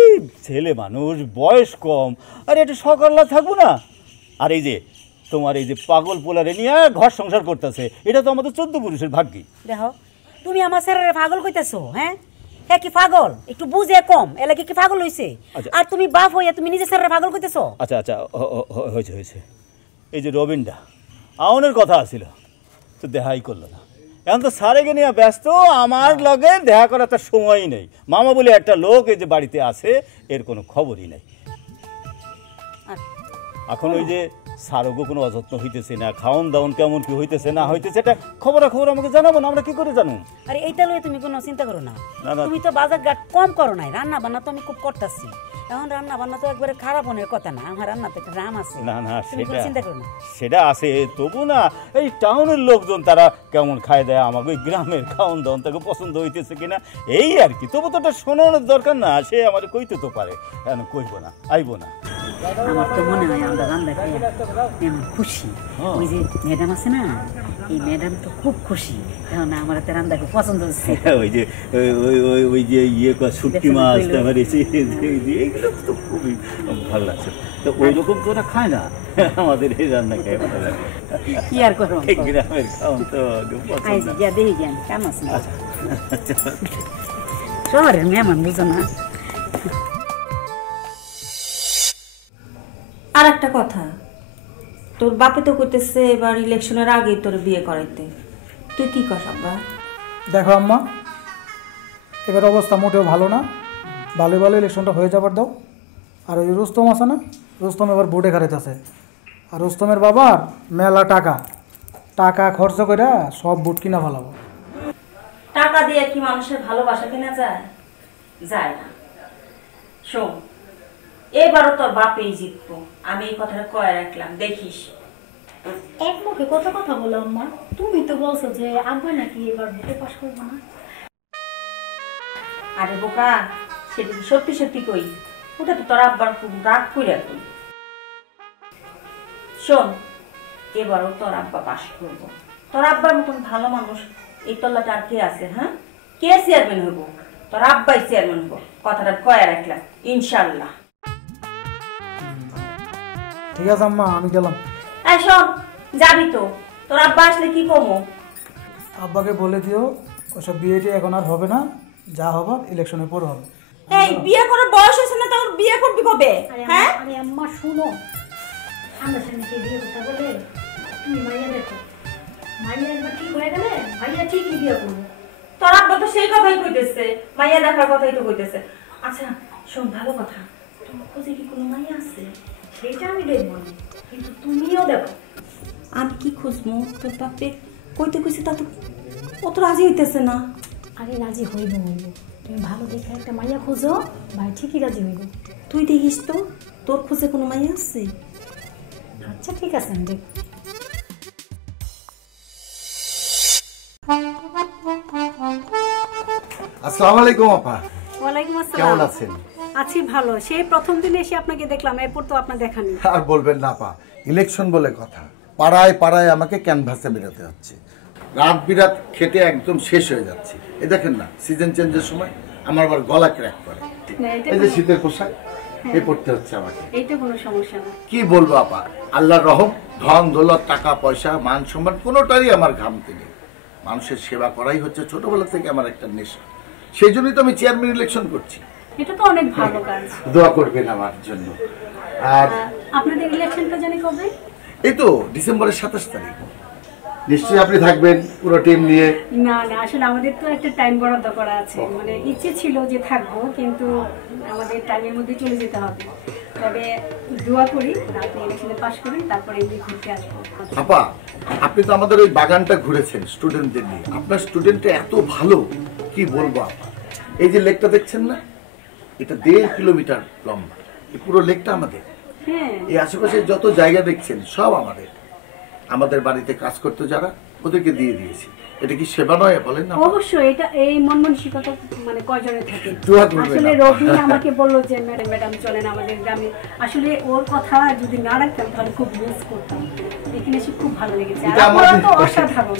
ছেলে মানুষ, বয়স কম, আরে একটু সকাল্লা থাকবো না? আর এই যে তোমার এই যে পাগল পোলারে নিয়ে ঘর সংসার করতেছে, এটা তো আমাদের 14 পুরুষের ভাগ্যি। দেখো তুমি আমার স্যারের পাগল কইতাছো? হ্যাঁ হ্যাঁ কি পাগল? একটু বুঝে কম, এলাকে কি পাগল হইছে? আর তুমি বাপ হইয়া তুমি নিজে স্যারের পাগল কইতাছো? আচ্ছা আচ্ছা হয়েছে হয়েছে। এই যে রবিনটা আউনের কথা আছিল, তো দেখাই করলো না। এখন তো স্যারেকে নিয়ে ব্যস্ত, আমার লগে দেখা করার তার সময়ই নেই। মামা বলে একটা লোক এই যে বাড়িতে আছে, এর কোনো খবরই নেই। এখন ওই যে স্যারগো কোনো অযত্ন হইতেছে না, খাওন দাওন কেমন কি হইতেছে না হইতেছে, এটা খবর আমাকে জানাবো না, আমরা কি করে জানো? আরে এইটা লয়ে তুমি কোনো চিন্তা করো না। তুমি তো বাজার ঘাট কম করো নাই, রান্না বান্না তো আমি খুব করতেছি। এখন রান্না বান্না তো একবারে খারাপ হনের কথা না, আমার রান্নাতে একটা রাম আছে। না না সেটা চিন্তা করো না, সেটা আছে, তবু না এই টাউনের লোকজন তারা কেমন খায় দেয়, আমাকে ওই গ্রামের খাওন দাওন তাকে পছন্দ হইতেছে কিনা এই আর কি। তবু তো একটা শোনানোর দরকার না, সে আমার কইতে তো পারে, এখন কইব না, আইব না। আমার তো মনে হয় আমরা রান্না খাই এমন খুশি। ওই যে ম্যাডাম আছে না, এই ম্যাডাম তো খুব খুশি, এখন আমার হাতে রান্না খুব পছন্দ হচ্ছে। ওই যে ওই যে ইয়ে শুটকি মাছ, তারপরে এইগুলো তো খুবই ভালো লাগছে। তো ওই রকম তো ওরা খায় না, আমাদের এই রান্না খায় ভালো লাগে। কি আর করো, গ্রামের খাওয়ান তো পছন্দ। দেখি জ্ঞান কেমন আছে শহরের মেহমান, বুঝো না? আর একটা কথা, তোর বাপে তো করতেছে এবার ইলেকশনের আগেই তোর বিয়ে করাইতে, তুই কি কর আব্বা? দেখো আম্মা, এবার অবস্থা মোটেও ভালো না, ভালো ভালো ইলেকশনটা হয়ে যাবার দাও। আর ওই রুস্তম আছে না, রুস্তম এবার বোর্ডে খারাইতেছে, আর রুস্তমের বাবার মেলা টাকা টাকা খরচ করে সব বুট কিনা ফেলাবো। টাকা দিয়ে কি মানুষের ভালোবাসা কেনা যায়? যায় না। শোন, এবারও তোর বাপেই জিতবো, আমি এই কথাটা কয়ে রাখলাম, দেখিস। এক মুখে কত কথা বলো আম্মা, তুমি তো বলছো যে আব্বা নাকি এবার ভোটে পাস করবো না। আরে বোকা, সেটা কি সত্যি সত্যি কই? ওটা তো তোর আব্বার খুব রাগ করে তুই। শোন, এবারও তোর আব্বা পাস করবো। তোর আব্বার মতন ভালো মানুষ এই তল্লাটা আর কে আছে? হ্যাঁ, কে চেয়ারম্যান হইব? তোর আব্বাই চেয়ারম্যান হইব, কথাটা কয়ে রাখলাম, ইনশাল্লাহ। ঠিক আছে আম্মা, আমি গেলাম। এই শোন, যাবি তো? তোর আব্বা আসলে কি কমো? আব্বাকে বলে দিও ওসব বিয়েটি এখন আর হবে না, যা হবার ইলেকশনের পর হবে। এই বিয়ে করার বয়স হয়েছে না, তোর বিয়ে করবি কবে? হ্যাঁ, আরে আম্মা শুনো, আমরা সেদিনকে বিয়ে করতে বলে তুমি মাইয়া দেখো, মাইয়া একবার ঠিক হয়ে গেলে মাইয়া ঠিকই বিয়ে করবো। তোর আব্বা তো সেই কথাই কইতেছে, মাইয়া দেখার কথাই তো কইতেছে। আচ্ছা শোন, ভালো কথা, তোমার খোঁজে কি কোনো মাইয়া আছে? সেটা আমি দেখবো, কিন্তু তুমিও দেখো। আমি কি খুঁজবো? তোর বাপে কইতে কইছে তা তো ও তো রাজি হইতেছে না। আরে রাজি হইব, তুমি ভালো দেখে একটা মাইয়া খোঁজো, ভাই ঠিকই রাজি হইব। তুই দেখিস তো তোর খোঁজে কোনো মাইয়া আছে? আচ্ছা ঠিক আছে, আমি দেখ। আসসালামু আলাইকুম আপা। ওয়ালাইকুম আসসালাম। কেমন আছেন? আছি ভালো, সেই প্রথম দিন এসে আপনাকে দেখলাম, এরপর তো আপনার দেখা নেই। আর বলবেন না আপা, ইলেকশন বলে কথা, পাড়ায় পাড়ায় আমাকে ক্যানভাসে বেরোতে হচ্ছে। রাত বিরাত খেটে একদম শেষ হয়ে যাচ্ছে। এই দেখেন না, সিজন চেঞ্জের সময় আমার আবার গলা ক্র্যাক করে। এই যে শীতের পোশাক এই পড়তে হচ্ছে আমাকে। এইটা কোনো সমস্যা না। কি বলবো আপা, আল্লাহর রহম, ধন দৌলত, টাকা পয়সা, মান সম্মান কোনোটারই আমার ঘামতে নেই। মানুষের সেবা করাই হচ্ছে ছোটবেলা থেকে আমার একটা নেশা। সেই জন্যই তো আমি চেয়ারম্যান ইলেকশন করছি। এটা তো অনেক ভালো কাজ। দোয়া করবেন আমার জন্য। আর আপনাদের ইলেকশনটা জানি কবে? এই তো ডিসেম্বরের 27 তারিখ। নিশ্চয়ই আপনি থাকবেন পুরো টিম নিয়ে? না না, আসলে আমাদের তো একটা টাইম বরাদ্দ করা আছে, মানে ইচ্ছে ছিল যে থাকবো, কিন্তু আমাদের টাইমের মধ্যে চলে যেতে হবে। তবে দোয়া করি আপনি ইলেকশনে পাস করেন, তারপরে এমনি ঘুরতে আসবো। আপা, আপনি তো আমাদের ওই বাগানটা ঘুরেছেন স্টুডেন্টদের নিয়ে। আপনার স্টুডেন্টটা এত ভালো, কি বলবো আপা। এই যে লেকটা দেখছেন না, এটা 1.5 কিলোমিটার লম্বা। এই পুরো লেকটা আমাদের। এই আশেপাশে যত জায়গা দেখছেন সব আমাদের। আমাদের বাড়িতে কাজ করতে যারা, ওদেরকে দিয়ে দিয়েছি। এটা কি সেবা নয় বলেন না? অবশ্যই এটা এই মন মানসিকতা মানে কয়জনে থাকে। দোয়া করবেন। আসলে রবি আমাকে বললো যে ম্যাডাম চলেন আমাদের গ্রামে। আসলে ওর কথা যদি না রাখতাম তাহলে খুব মিস করতাম। এখানে এসে খুব ভালো লেগেছে। আর আপনারা তো অসাধারণ।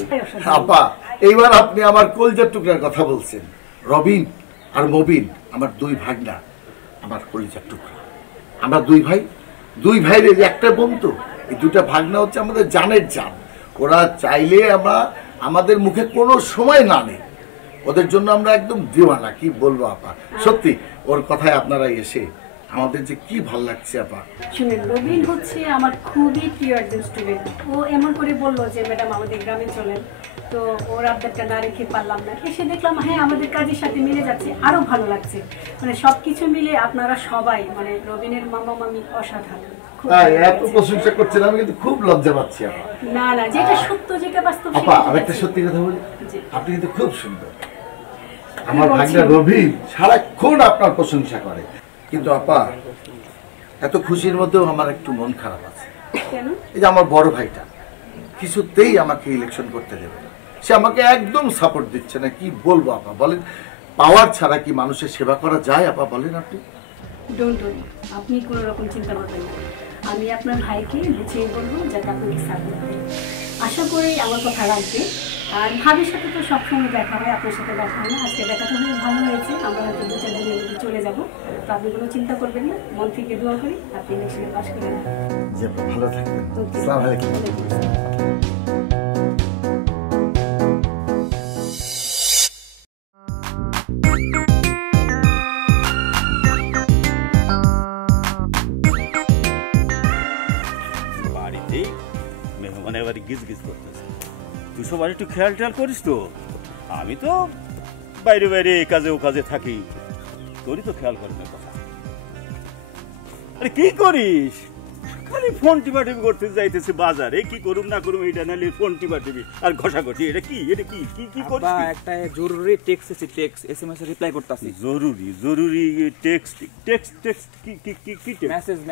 আপা, এইবার আপনি আমার কলজার টুকরার কথা বলছেন। রবিন আর মবিন আমার 2 ভাগনা, আমার কলজার টুকরা। আমরা 2 ভাই, 2 ভাইয়ের একটা বন্ধু। এই 2টা ভাগনা হচ্ছে আমাদের জানের জান। ওরা চাইলে আমরা আমাদের মুখে কোনো সময় না নেই। ওদের জন্য আমরা একদম দিওয়ানা, কি বলবো আপা। সত্যি ওর কথায় আপনারা এসে আমাদের যে কি ভালো লাগছে আপা। শুনেন, রবিন হচ্ছে আমার খুবই প্রিয় একজন স্টুডেন্ট। ও এমন করে বললো যে ম্যাডাম আমাদের গ্রামে চলেন, তো ওর আবদারটা না রেখে পারলাম না। এসে দেখলাম হ্যাঁ আমাদের কাজের সাথে মিলে যাচ্ছে, আরো ভালো লাগছে। মানে সবকিছু মিলে আপনারা সবাই, মানে রবিনের মামা মামি অসাধারণ। এত প্রশংসা করছেন, আমি কিন্তু খুব লজ্জা পাচ্ছি আপা। না না, যেটা সত্য, যেটা বাস্তব। আপা, আমি একটা সত্যি কথা বলি, আপনি কিন্তু খুব সুন্দর। আমার ভাগনা রবি সারাক্ষণ আপনার প্রশংসা করে। কিন্তু আপা, এত খুশির মধ্যেও আমার একটু মন খারাপ আছে। এই যে আমার বড় ভাইটা কিছুতেই আমাকে ইলেকশন করতে দেবে না। সে আমাকে একদম সাপোর্ট দিচ্ছে না। কি বলবো আপা বলেন, পাওয়ার ছাড়া কি মানুষের সেবা করা যায় আপা বলেন আপনি? ডোন্ট ওয়ারি, আপনি কোনো রকম চিন্তা করবেন না। আমি আপনার ভাইকে বুঝিয়ে বলবো যাতে আপনাকে সাপোর্ট করে। আশা করি আমার কথা রাখবে। আর ভাবির সাথে তো সবসময় দেখা হয়, আপনার সাথে দেখা হয় না। আজকে দেখাটা হলে ভালো হয়েছে। আমরা হয়তো 2-4 দিনের মধ্যে চলে যাবো। তো আপনি কোনো চিন্তা করবেন না, মন থেকে দোয়া করি আপনি ইলেকশনে পাস করেন। জি আপা, ভালো থাকবেন। আসসালামু আলাইকুম। বাড়িতেই মেহমান এবারে গিজ গিজ করতেছে। তুই সবার একটু খেয়াল টেয়াল করিস তো। আমি তো বাইরে বাইরে এ কাজে ও কাজে থাকি, তোরই তো খেয়াল করেন কথা। আরে কি করিস? খালি ফোন টিপাটিপি করতে যাইতেছে বাজারে, কি করুম না করুম এটা নাহলে ফোন টিপাটিপি আর ঘষাঘষি। এটা কি কি করছিস? একটা জরুরি টেক্সট এসে টেক্সট এসএমএস এ রিপ্লাই করতেছি। জরুরি টেক্সট কি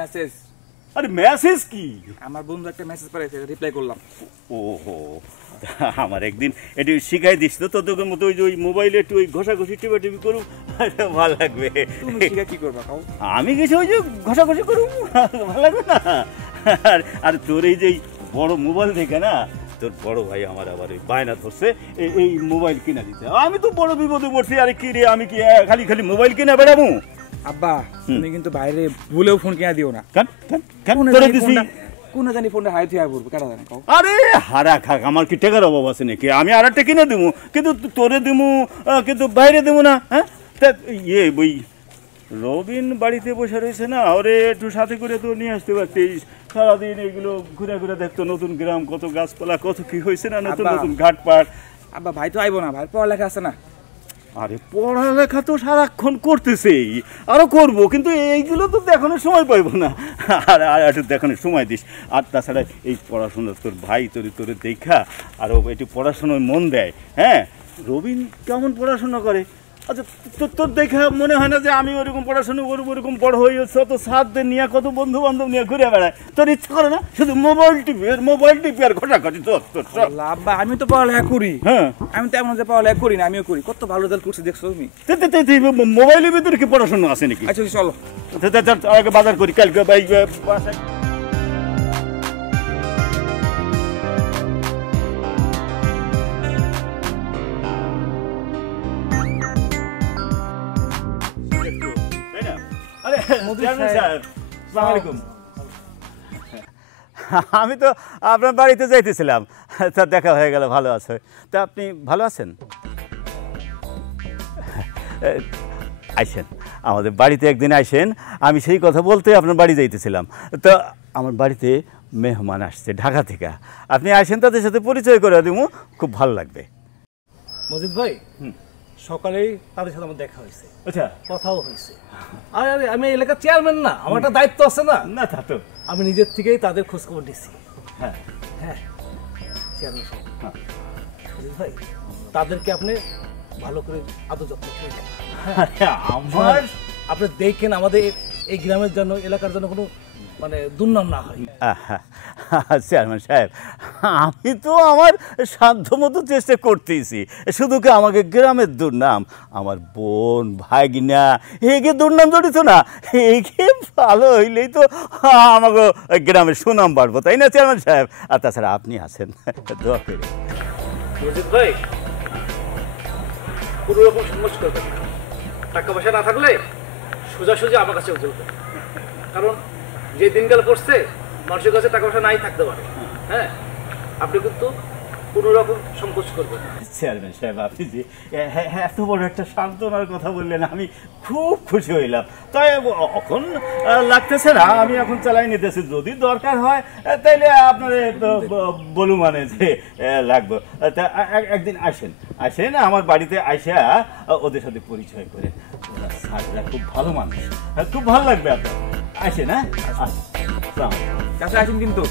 মেসেজ। আরে মেসেজ কি? আমার বন্ধু একটা মেসেজ পাঠাইছে, রিপ্লাই করলাম। ওহো, আমার একদিন একটু শিখাই দিস তো, তোদের মতো ওই মোবাইলে একটু ওই ঘষাঘষি টিপাটিপি করুম, ভালো লাগবে। তুমি শিখা কি করবা কাও? আমি কিছু ওই যে ঘষাঘষি করুম, ভালো লাগবে না? আর তোর এই যে বড় মোবাইল দেখে না, তোর বড় ভাই আমার আবার ওই বায়না ধরছে এই মোবাইল কিনা দিতে। আমি তো বড় বিপদে পড়ছি। আরে কি রে, আমি কি খালি মোবাইল কিনা বেড়াবো? আব্বা তুমি কিন্তু বাইরে ভুলেও ফোন কিনা দিও না। কোন জানি ফোনটা হাই থিয়া পড়বে, কারা জানে কাও? আরে হারা খাক, আমার কি টাকার অভাব আছে নাকি? আমি আর একটা কিনে দেবো, কিন্তু তোরে দেবো, কিন্তু বাইরে দেবো না। হ্যাঁ, ওই রবিন বাড়িতে বসে রয়েছে না, ওরে একটু সাথে করে তো নিয়ে আসতে পারতিস। সারাদিন এগুলো ঘুরে ঘুরে দেখতো, নতুন গ্রাম, কত গাছপালা, কত কি হয়েছে না, নতুন নতুন ঘাটপাট। আব্বা ভাই তো আইবো না, ভাই পড়ালেখা আছে না। আরে পড়ালেখা তো সারাক্ষণ করতেছেই, আরো করবো, কিন্তু এইগুলো তো দেখানোর সময় পাইবো না। আর একটু দেখানোর সময় দিস। আর তাছাড়া এই পড়াশোনা তোর ভাই তোরে দেখা আরও একটু পড়াশোনায় মন দেয়। হ্যাঁ, রবিন কেমন পড়াশোনা করে? আচ্ছা, তোর দেখা মনে হয় না যে আমি ওরকম পড়াশোনা করবো, ওরকম বড় হয়ে যাচ্ছে, অত সাথদের নিয়ে, কত বন্ধু বান্ধব নিয়ে ঘুরে বেড়ায়। তোর ইচ্ছা করে না শুধু মোবাইল টিপি আর ঘটাঘটি? তোর আব্বা আমি তো পড়ালেখা করি। হ্যাঁ, আমি তো এমন যে পড়ালেখা করি না, আমিও করি। কত ভালো রেজাল্ট করছি দেখছো তুমি? মোবাইলের ভিতরে কি পড়াশোনা আছে নাকি? আচ্ছা চলো আগে বাজার করি, কালকে বাসায়। আমি তো আপনার বাড়িতে যাইতেছিলাম, তা দেখা হয়ে গেল। ভালো আছে? তা আপনি ভালো আছেন? আইসেন আমাদের বাড়িতে একদিন, আইসেন। আমি সেই কথা বলতে আপনার বাড়ি যাইতেছিলাম। তো আমার বাড়িতে মেহমান আসছে ঢাকা থেকে, আপনি আইসেন, তাদের সাথে পরিচয় করে দিব, খুব ভালো লাগবে। মজিদ ভাই, সকালেই তাদের সাথে আমার দেখা হয়েছে। আচ্ছা, কথাও হয়েছে। আরে আমি এলাকার চেয়ারম্যান না, আমার একটা দায়িত্ব আছে না? না, তা তো আমি নিজের থেকেই তাদের খোঁজ খবর নিচ্ছি। হ্যাঁ হ্যাঁ, চেয়ারম্যান সাহেব, মজিদ ভাই, তাদেরকে আপনি ভালো করে আদর যত্ন করবেন। আমার আপনি দেখেন আমাদের এই গ্রামের জন্য, এলাকার জন্য কোনো মানে দুর্নাম না হয়। চেয়ারম্যান সাহেব, আমি তো আমার সাধ্যমতো চেষ্টা করতেইছি। শুধু কি আমাকে গ্রামের দুর্নাম, আমার বোন ভাগিনা একে দুর্নাম জড়িত না, একে ভালো হইলেই তো আমাকে গ্রামের সুনাম বাড়বো, তাই না চেয়ারম্যান সাহেব? আর তাছাড়া আপনি আছেন, দোয়া করে। মজিদ ভাই, কোনো রকম সমস্যা করবেন না। টাকা পয়সা না থাকলে সোজাসুজি আমার কাছে চলবে, কারণ যে দিনকাল পড়ছে মানুষের কাছে টাকা পয়সা নাই থাকতে পারে। হ্যাঁ, আপনি কিন্তু কোনো রকম সংকোচ করবেন না। চেয়ারম্যান সাহেব, আপনি যে এত বড় একটা সান্ত্বনার কথা বললেন, আমি খুব খুশি হইলাম। তাই এখন লাগতেছে না, আমি এখন চালাই নিতেছি। যদি দরকার হয় তাইলে আপনার বলু, মানে যে লাগবে। তা একদিন আসেন আমার বাড়িতে, আইসা ওদের সাথে পরিচয় করে। ওরা স্যাররা খুব ভালো মানুষ, খুব ভালো লাগবে আপনার। আসেন। হ্যাঁ, আসেন কিন্তু।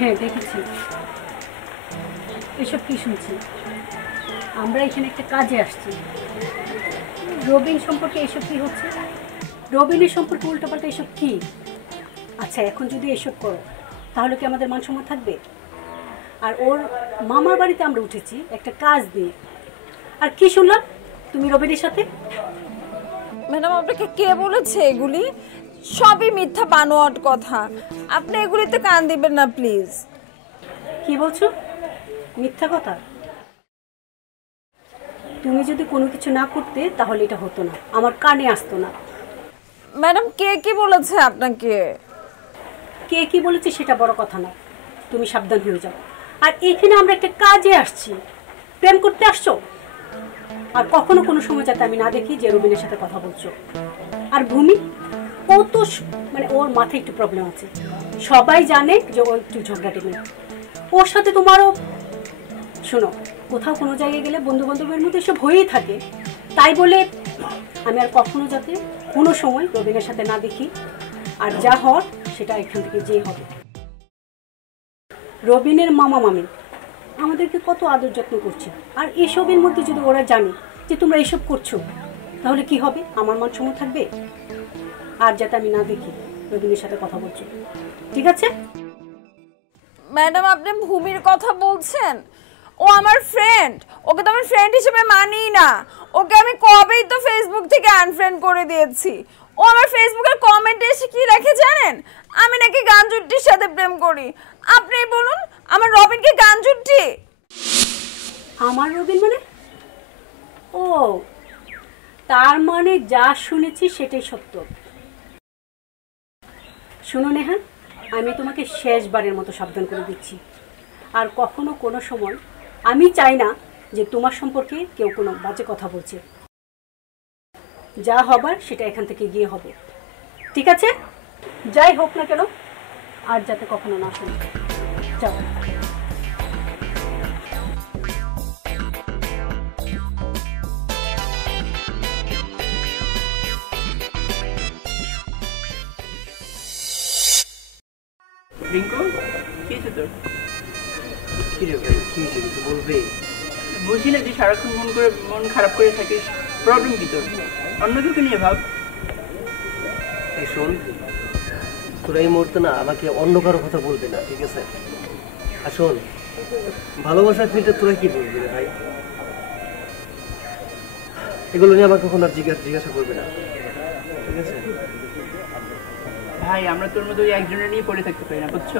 হ্যাঁ দেখেছি। এসব কি শুনছি? আমরা এখানে একটা কাজে আসছি। রবিন সম্পর্কে এসব কি হচ্ছে? রবিনের সম্পর্কে উল্টোপাল্টা এসব কি? আচ্ছা, এখন যদি এসব করো তাহলে কি আমাদের মান সম্মান থাকবে? আর ওর মামার বাড়িতে আমরা উঠেছি একটা কাজ দিয়ে, আর কি শুনলাম তুমি রবিনের সাথে? ম্যাডাম, আপনাকে কে বলেছে এগুলি? সবই মিথ্যা বানোয়াট কথা। আপনি এগুলিতে কান দিবেন না প্লিজ। কি বলছো? মিথ্যা কথা? তুমি যদি কোনো কিছু না করতে তাহলে এটা হতো না, আমার কানে আসতো না। ম্যাডাম, কে কি বলেছে আপনাকে? কে কি বলেছে সেটা বড় কথা না, তুমি সাবধান হয়ে যাও। আর এখানে আমরা একটা কাজে আসছি, প্রেম করতে আসছো। আর কখনো কোনো সময় যাতে আমি না দেখি যে রবিনের সাথে কথা বলছো। আর ভূমি, ও তো মানে ওর মাথায় একটু প্রবলেম আছে, সবাই জানে যে ও একটু ঝগড়াটে মেয়ে। ওর সাথে তোমারও, শোনো, কোথাও কোনো জায়গায় গেলে বন্ধু বান্ধবের মধ্যে এসব হয়েই থাকে। তাই বলে আমি আর কখনো যাতে কোনো সময় রবিনের সাথে না দেখি। আর যা হওয়ার সেটা এখান থেকে যে হবে। রবিনের মামা মামি আমাদেরকে কত আদর যত্ন করছে, আর এসবের মধ্যে যদি ওরা জানে যে তোমরা এসব করছো, তাহলে কি হবে? আমার মান সম্মান থাকবে? আর যাতে আমি না দেখি রবিনের সাথে কথা বলছো, ঠিক আছে? ম্যাডাম, আপনি ভূমির কথা বলছেন? ও আমার ফ্রেন্ড, ওকে তো আমি ফ্রেন্ড হিসেবে মানি না। ওকে আমি কবেই তো ফেসবুক থেকে আনফ্রেন্ড করে দিয়েছি। ও আমার ফেসবুকের কমেন্টে এসে কি লেখে জানেন? আমি নাকি গাঞ্জুট্টির সাথে প্রেম করি। আপনি বলুন, আমার রবিন কি গাঞ্জুট্টি? আমার রবিন মানে? ও, তার মানে যা শুনেছি সেটাই সত্য। শুনো নেহা, আমি তোমাকে শেষবারের মতো সাবধান করে দিচ্ছি। আর কখনো কোনো সময় আমি চাই না যে তোমার সম্পর্কে কেউ কোনো বাজে কথা বলছে। যা হবার সেটা এখান থেকে গিয়ে হবে, ঠিক আছে? যাই হোক না কেন, আর যাতে কখনো না শুনি। যাও। রিঙ্কু, কি হয়েছে তোর? কি রে ভাই, কি হয়েছে কিছু বলবে? বুঝি না যে সারাক্ষণ মন খারাপ করে থাকিস, প্রবলেম কি তোর? অন্য কেউ নিয়ে ভাব। এই শোন, তোরা এই মুহূর্তে না আমাকে অন্য কারো কথা বলবে না, ঠিক আছে? আর শোন, ভালোবাসার ফিল্টার তোরা কি বলবি রে ভাই? এগুলো নিয়ে আমাকে কখন আর জিজ্ঞাসা করবে না, ঠিক আছে? ভাই, আমরা তোর মধ্যে ওই একজনের নিয়ে পড়ে থাকতে পারি না, বুঝছো?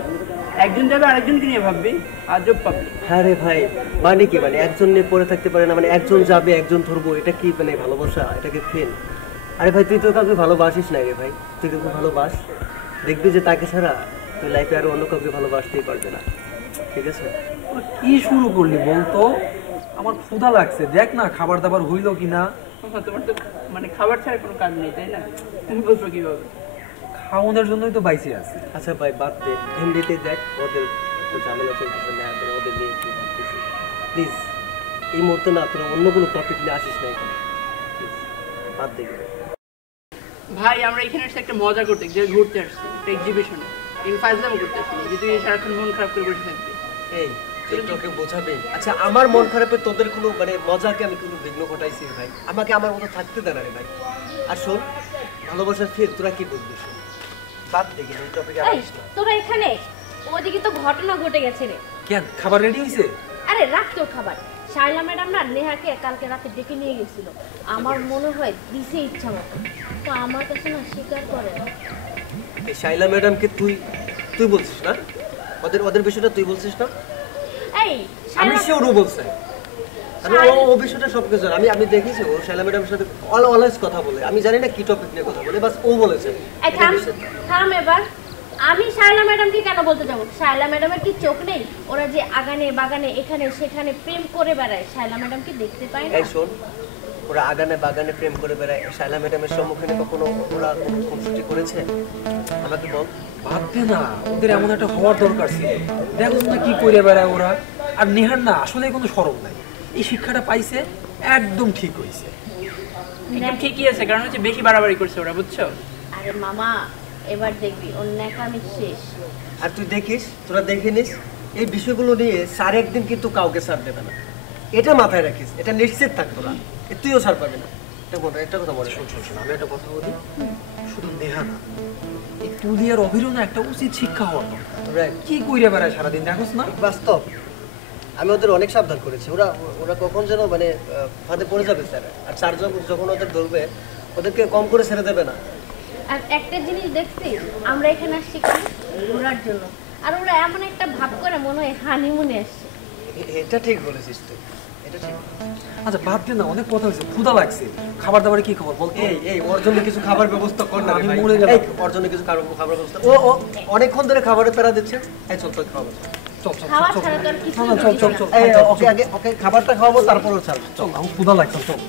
একজন যাবে আরেকজনকে নিয়ে ভাববি, আজব পাবি। হ্যাঁ রে ভাই, মানে কি, মানে একজন নিয়ে পড়ে থাকতে পারে না, মানে একজন যাবে একজন ধরবো, এটা কি মানে ভালোবাসা? এটাকে ফেল? আরে ভাই, তুই তো কাউকে ভালোবাসিস না রে ভাই, তুই কাউকে ভালোবাস, দেখবি যে তাকে ছাড়া তুই লাইফে আরো অন্য কাউকে ভালোবাসতেই পারবে না, ঠিক আছে? কি শুরু করলি বলতো? আমার ক্ষুধা লাগছে, দেখ না খাবার দাবার হইলো কিনা। তোমার তো মানে খাবার ছাড়া কোনো কাজ নেই, তাই না? তুমি বলছো কিভাবে? খাওয়ানোর জন্যই তো বাইসে আছে। আচ্ছা ভাই, বাদ দে, হিন্দিতে দেখ, ওদের তো ঝামেলা চলতেছে না, ওদের নিয়ে একটু ভাবতেছি। প্লিজ এই মুহূর্তে না তোরা অন্য কোনো টপিক নিয়ে আসিস না এখানে, বাদ দে। ভাই, আমরা এখানে এসে একটা মজা করতে, যে ঘুরতে আসছি, একটা এক্সিবিশনে, এই ফাজলামো করতে আসছি, যে তুই সারাক্ষণ মন খারাপ করে বসে থাকবি। এই তোকে বোঝাবে? আচ্ছা, আমার মন খারাপে তোদের কোনো মানে মজাকে আমি কোনো বিঘ্ন ঘটাইছি ভাই? আমাকে আমার মতো থাকতে দেন রে ভাই। আর শোন, ভালোবাসার ফের তোরা কি বলবি? শোন, বাদ দেখি এই টপিকে আসিস না। তোরা এখানে, ওদিকে তো ঘটনা ঘটে গেছে রে। কেন, খাবার রেডি হইছে? আরে রাখ তোর খাবার। শাইলা ম্যাডাম না নেহাকে কালকে রাতে ডেকে নিয়ে গেছিল। আমার মনে হয় দিছে ইচ্ছা মতো, তো আমার কাছে না স্বীকার করে না। এই শাইলা ম্যাডামকে তুই বলছিস না? ওদের বিষয়টা তুই বলছিস না? এই আমি শিওরও বলছি, আমি ও বিষয়টা সব কিছু জানি। আমি দেখেছি ও শাইলা ম্যাডামের সাথে অলওয়েজ কথা বলে। আমি জানি না কি টপিক নিয়ে কথা বলে, বাস ও বলেছে। এই থাম এবার। আমি শাইলা ম্যাডামকে কেন বলতে যাবো? শাইলা ম্যাডামের কি চোখ নেই? ওরা যে আগানে বাগানে এখানে সেখানে প্রেম করে বেড়ায়, শাইলা ম্যাডাম কি দেখতে পায় না? এই শোন, ওরা আগানে বাগানে প্রেম করে বেড়ায়, শাইলা ম্যাডামের সম্মুখীনে কখনো ওরা খুনসুটি করেছে? আমাকে বল। ভাবতে না, ওদের এমন একটা হওয়ার দরকার ছিল। দেখো না কি করে বেড়ায় ওরা। আর নেহার না আসলে কোনো শরম নাই, এই শিক্ষাটা পাইছে, একদম ঠিক হয়েছে। একদম ঠিকই আছে, কারণ হচ্ছে বেশি বাড়াবাড়ি করছে ওরা, বুঝছো? আরে মামা, এবার দেখবি ওর ন্যাকামি শেষ। আর তুই দেখিস, তোরা দেখে নিস, এই বিষয়গুলো নিয়ে স্যার একদিন কিন্তু কাউকে ছাড় দেবে না, এটা মাথায় রাখিস, এটা নিশ্চিত থাক তোরা, তুইও ছাড় পাবি না। একটা কথা বলে, শোন, আমি একটা কথা বলি, শুধু নেহা না, এই তুলি আর অভিরও না একটা উচিত শিক্ষা হওয়ার দরকার। কি কইরে বেড়ায় সারাদিন, দেখোস না? বাস্তব, আমি ওদের অনেক সাবধান করেছি। ওরা কখন যেন মানে ফাঁদে পড়ে যাবে স্যার, আর স্যার যখন ওদের ধরবে ওদেরকে কম করে ছেড়ে দেবে না। আর একটা জিনিস দেখছি, আমরা এখানে আসছি ঘোরার জন্য, আর ওরা এমন একটা ভাব করে মনে হয় হানিমুনে আসছে। এটা ঠিক বলেছিস তুই, এটা ঠিক। আচ্ছা বাদ দে না, অনেক কথা হয়েছে, ক্ষুধা লাগছে, খাবার দাবারে কি খবর বল? এই ওর জন্য কিছু খাবার ব্যবস্থা কর না, আমি মরে গেলাম। ওর জন্য কিছু খাবার ব্যবস্থা। ও অনেকক্ষণ ধরে খাবারের প্যারা দিচ্ছে। এই চল তোর খাবার। খাওয়া ছাড়া তো আর কিছু ওকে খাবারটা খাওয়াবো তারপরে ছাড়। চল আমার ক্ষুধা লাগছে। চল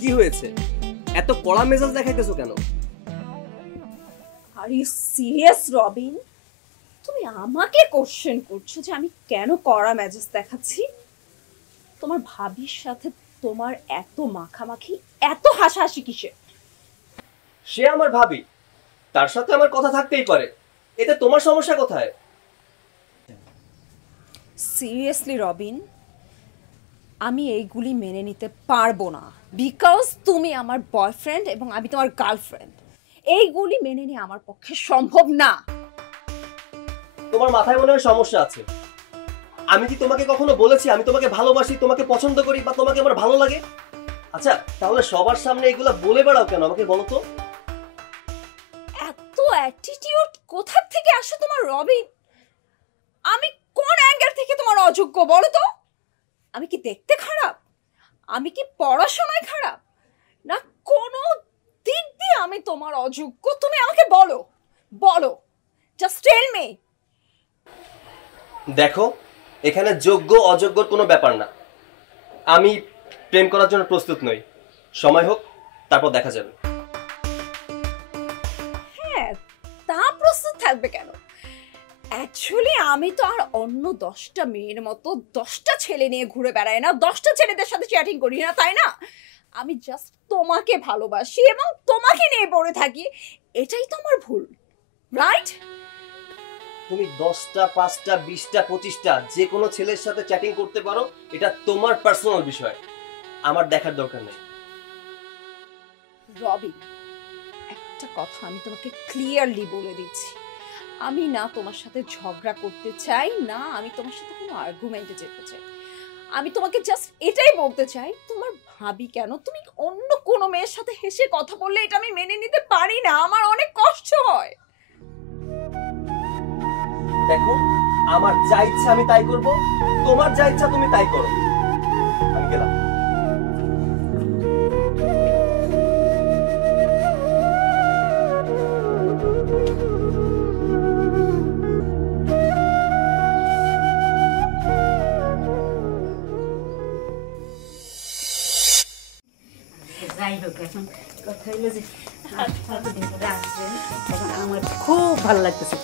কি হয়েছে, এত কড়া মেজাজ দেখাইতেছো কেন? Are you serious Robin? তুমি আমাকে কোশ্চেন করছো যে আমি কেন কড়া মেজাজ দেখাচ্ছি? তোমার ভাবির সাথে তোমার এত মাখামাখি, এত হাসাহাসি কিসে? সে আমার ভাবি, তার সাথে আমার কথা থাকতেই পারে, এতে তোমার সমস্যা কোথায়? সিরিয়াসলি রবিন, আমি এইগুলি মেনে নিতে পারবো না, বিকজ তুমি আমার বয়ফ্রেন্ড এবং আমি তোমার গার্লফ্রেন্ড। এইগুলি মেনে নিয়ে আমার পক্ষে সম্ভব না। তোমার মাথায় মনে হয় সমস্যা আছে। আমি কি তোমাকে কখনো বলেছি আমি তোমাকে ভালোবাসি, তোমাকে পছন্দ করি বা তোমাকে আমার ভালো লাগে? আচ্ছা তাহলে সবার সামনে এগুলা বলে বেড়াও কেন আমাকে বলো তো? এত অ্যাটিটিউড কোথা থেকে আসে তোমার রবিন? আমি কোন অ্যাঙ্গেল থেকে তোমার অযোগ্য বলো তো? আমি কি দেখতে খারাপ? আমি কি পড়াশোনায় খারাপ? না কোনো দিক দিয়ে আমি তোমার অযোগ্য? তুমি আমাকে বলো, বলো, জাস্ট টেল মি। দেখো, এখানে যোগ্য অযোগ্যর কোনো ব্যাপার না। আমি প্রেম করার জন্য প্রস্তুত নই। সময় হোক, তারপর দেখা যাবে। হ্যাঁ, তা প্রস্তুত থাকবে কেন? অ্যাকচুয়ালি আমি তো আর অন্য 10টা মেয়ের মতো 10টা ছেলে নিয়ে ঘুরে বেড়াই না, 10টা ছেলেদের সাথে চ্যাটিং করি না, তাই না? আমি জাস্ট তোমাকে ভালোবাসি এবং তোমাকে নিয়ে পড়ে থাকি। এটাই তো আমার ভুল, রাইট? তুমি 10টা, 5টা, 20টা, 25টা যে কোনো ছেলের সাথে চ্যাটিং করতে পারো, এটা তোমার পার্সোনাল বিষয়, আমার দেখার দরকার নেই। রবিন, একটা কথা আমি তোমাকে ক্লিয়ারলি বলে দিচ্ছি, আমি না তোমার সাথে ঝগড়া করতে চাই, না আমি তোমার সাথে কোনো আর্গুমেন্টে যেতে চাই। আমি তোমাকে জাস্ট এটাই বলতে চাই, তোমার ভাবি কেন, তুমি অন্য কোনো মেয়ের সাথে হেসে কথা বললে এটা আমি মেনে নিতে পারি না, আমার অনেক কষ্ট হয়। দেখো, আমার যা ইচ্ছা আমি তাই করব, তোমার যা ইচ্ছা তুমি তাই করো। আমি গেলাম। যাই হোক, এখন কথা হইলো যে এখন আমার খুব ভালো লাগতেছে।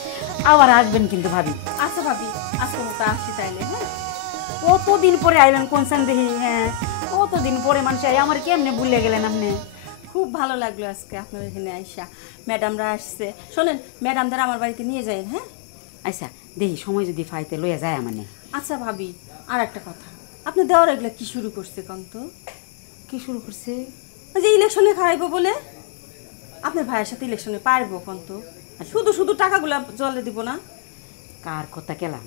আবার আসবেন কিন্তু ভাবি। আচ্ছা ভাবি, আজকে মতো আসি তাইলে। হ্যাঁ, কতদিন পরে আইলেন কোনসান দেখি। হ্যাঁ, কতদিন পরে মানুষ আমার কেমনে ভুলে গেলেন আপনি? খুব ভালো লাগলো আজকে আপনার এখানে আইসা। ম্যাডামরা আসছে, শোনেন ম্যাডামদের আমার বাড়িতে নিয়ে যাই। হ্যাঁ আচ্ছা, দেখি সময় যদি ফাইতে লইয়া যায় মানে। আচ্ছা ভাবি, আর একটা কথা, আপনি দেওয়ার এগুলো কি শুরু করছে কন তো? কি শুরু করছে? যে ইলেকশনে খারাইবো বলে। আপনার ভাইয়ের সাথে ইলেকশনে পারবো কন তো? শুধু শুধু টাকাগুলা জলে দিব না? কার কথা কেলাম?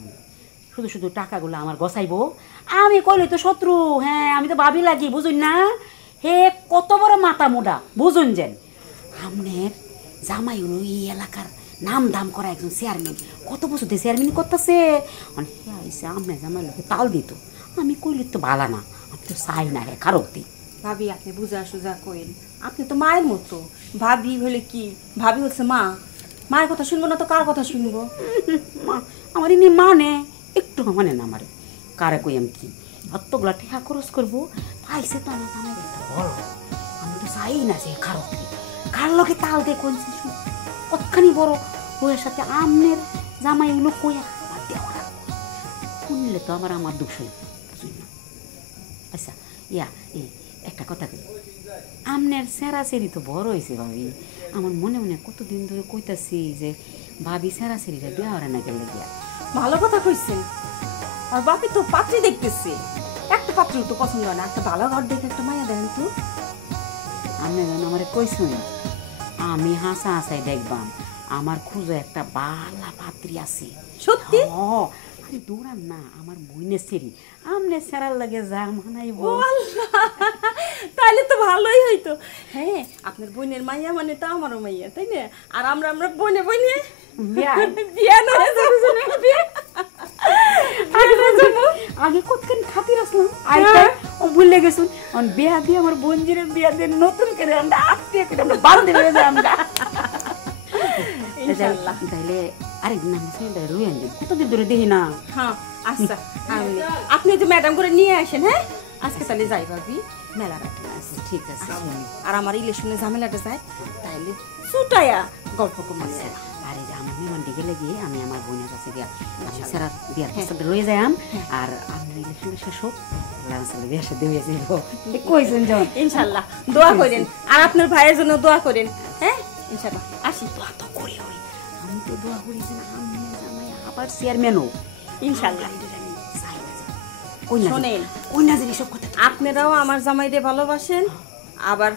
শুধু শুধু টাকাগুলো আমার গসাইবো? আমি কইলে তো শত্রু। হ্যাঁ, আমি তো ভাবি লাগি, বুঝুন না? হে কত বড় মাথা মোটা, বুঝুন যেন। আমনের জামাই হলো এই এলাকার নাম দাম করা একজন চেয়ারম্যান, কত বছর দিয়ে চেয়ারম্যান করতেছে। আমনে জামাই লোকে তাল দিত। আমি কইলে তো ভালো না, আমি তো চাই না হে কারক দিই। ভাবি আপনি বুঝা সুজা কইন, আপনি তো মায়ের মতো। ভাবি হলে কি? ভাবি হচ্ছে মা। মায়ের কথা শুনবো না তো কার কথা শুনবো? মা আমার ইনি মানে একটু মানে না আমারে। কারে কই আমি কি অতগুলা টাকা খরচ করবো? পাইছে তো আমার জামাই একটা বড়। আমি তো চাই না যে কারক দিই, কার লোকে তাল দিয়ে কোনছে কতখানি বড় বইয়ের সাথে আমনের জামাই এগুলো কইয়া খাবার দেওয়া শুনলে তো আমার দুঃখ হয়, বুঝুন না? আচ্ছা ইয়া এই একটা কথা কই, আমনের সেরাসেরি তো বড় হয়েছে ভাবি। আমার মনে মনে কতদিন ধরে কইতাছি যে ভাবি সেরাসেরিটা বিয়া হরে না গেলে গিয়া। ভালো কথা কইছেন। আর বাপি তো পাত্রী দেখতেছে, একটা পাত্র তো পছন্দ হয় না, একটা ভালো ঘর দেখে একটা মায়া দেন তো। আপনি যেন আমার কইছেন, আমি হাসা হাসাই দেখবাম আমার খুঁজো একটা বালা পাত্রী আছে। সত্যি? আরে দৌড়ান না, আমার বইনের সেরি আমনে সেরার লাগে যা মানাইব। তাহলে তো ভালোই হইতো। হ্যাঁ, আপনার বোনের মাইয়া মানে তো আমারও মাইয়া, তাই না? আর আমরা বনে বনে আগে কতখানি খাতির আসলাম, ভুলে গেছুন বিয়া দিয়ে আমার বোনজিরের বিয়া দিয়ে নতুন করে আমরা আত্মীয় করে আমরা বান্ধবী হয়ে যাই আমরা ইনশাআল্লাহ। তাইলে আরেকদিন আমরা সেটা রুইয়ান দিই, কতদিন ধরে দেখি না। হ্যাঁ আচ্ছা আপনি যে ম্যাডাম করে নিয়ে আসেন। হ্যাঁ আজকে তাহলে যাই ভাবি মেলা রাখেন। আচ্ছা ঠিক আছে। আর আমার ইলেকশনের ঝামেলাটা যায় তাইলে ছুটাইয়া গল্প কমাই। আরে যে আমার মেহমানটি গেলে গিয়ে আমি আমার বোনের কাছে গিয়া সারা বিয়ার প্রস্তাবটা রয়ে যাই আর আমি ইলেকশনের শেষ হোক বিয়ার সাথে হয়ে যাইব কইছেন যখন ইনশাআল্লাহ দোয়া করেন আর আপনার ভাইয়ের জন্য দোয়া করেন। হ্যাঁ ইনশাআল্লাহ আসি। তো করি হই আমি তো দোয়া করি যে আমি জামাই আবার চেয়ারম্যান হোক ইনশাআল্লাহ। শোনেন ওই না জানি সব কথা আপনারাও আমার জামাইরে ভালোবাসেন আবার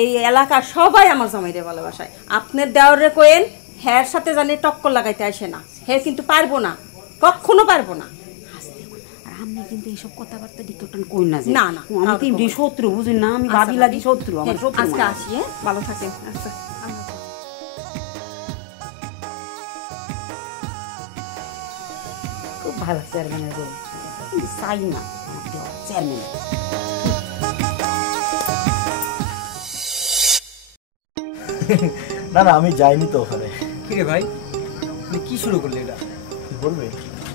এই এলাকার সবাই আমার জামাইরে ভালোবাসায়। আপনার দেওয়ারে কোয়েন হ্যার সাথে জানি টক্কর লাগাইতে আসে না, হ্যাঁ কিন্তু পারবো না, কখনো পারবো না। আর আমি কিন্তু এইসব কথাবার্তা ডিকটন কই না না না আমি তো এমনি শত্রু বুঝুন না, আমি ভাবি লাগি শত্রু আমার শত্রু। আজকে আসি, হ্যাঁ ভালো থাকেন। আচ্ছা খুব ভালো চেয়ারম্যানের রোল চাই না চেয়ারম্যান। না না আমি যাইনি তো ওখানে। কি রে ভাই তুই কি শুরু করলি এটা? বলবে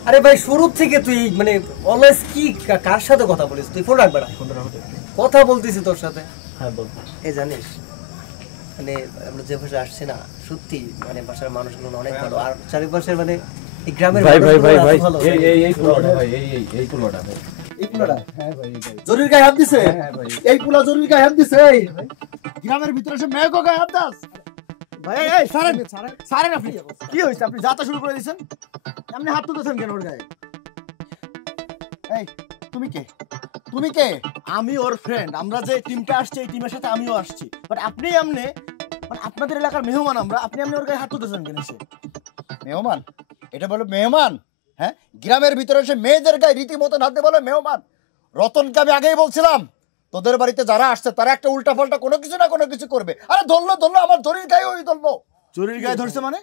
আরে ভাই শুরু থেকে তুই মানে অলওয়েজ কি কার সাথে কথা বলিস? তুই ফোন রাখবে না। কথা বলতেছি তোর সাথে। হ্যাঁ বল। এই জানিস মানে আমরা যে ভাষা আসছি না সত্যি মানে ভাষার মানুষগুলো অনেক ভালো আর চারিপাশের মানে এই গ্রামের ভাই ভাই ভাই ভাই এই পুরোটা ভাই এই পুরোটা ভাই এই পুলাটা হ্যাঁ ভাই জরুরি গায়ে হাত দিছে। এই পুলা জরুরি গায়ে হাত দিছে। গ্রামের ভিতরে সে মেয়ে গায়ে হাত দাস। ভাই এই সারেন সারেন আপনি কি হইছে? আপনি যাতা শুরু করে দিয়েছেন, আপনি হাত তুলতেছেন কেন ওর গায়ে? এই তুমি কে? তুমি কে? আমি ওর ফ্রেন্ড, আমরা যে টিমটা আসছে এই টিমের সাথে আমিও আসছি, বাট আপনি এমনি মানে আপনাদের এলাকার মেহমান আমরা, আপনি এমনি ওর গায়ে হাত তুলতেছেন কেন? সে মেহমান? এটা বলো মেহমান? হ্যাঁ গ্রামের ভিতরে এসে মেয়েদের গায়ে রীতিমতো হাত দিয়ে বলে মেহমান? রতনকে আমি আগেই বলছিলাম তোদের বাড়িতে যারা আসছে তারা একটা উল্টা পাল্টা কোনো কিছু না কোনো কিছু করবে। আরে ধরলো আমার জরির গায়ে ওই ধরলো। জরির গায়ে ধরছে মানে?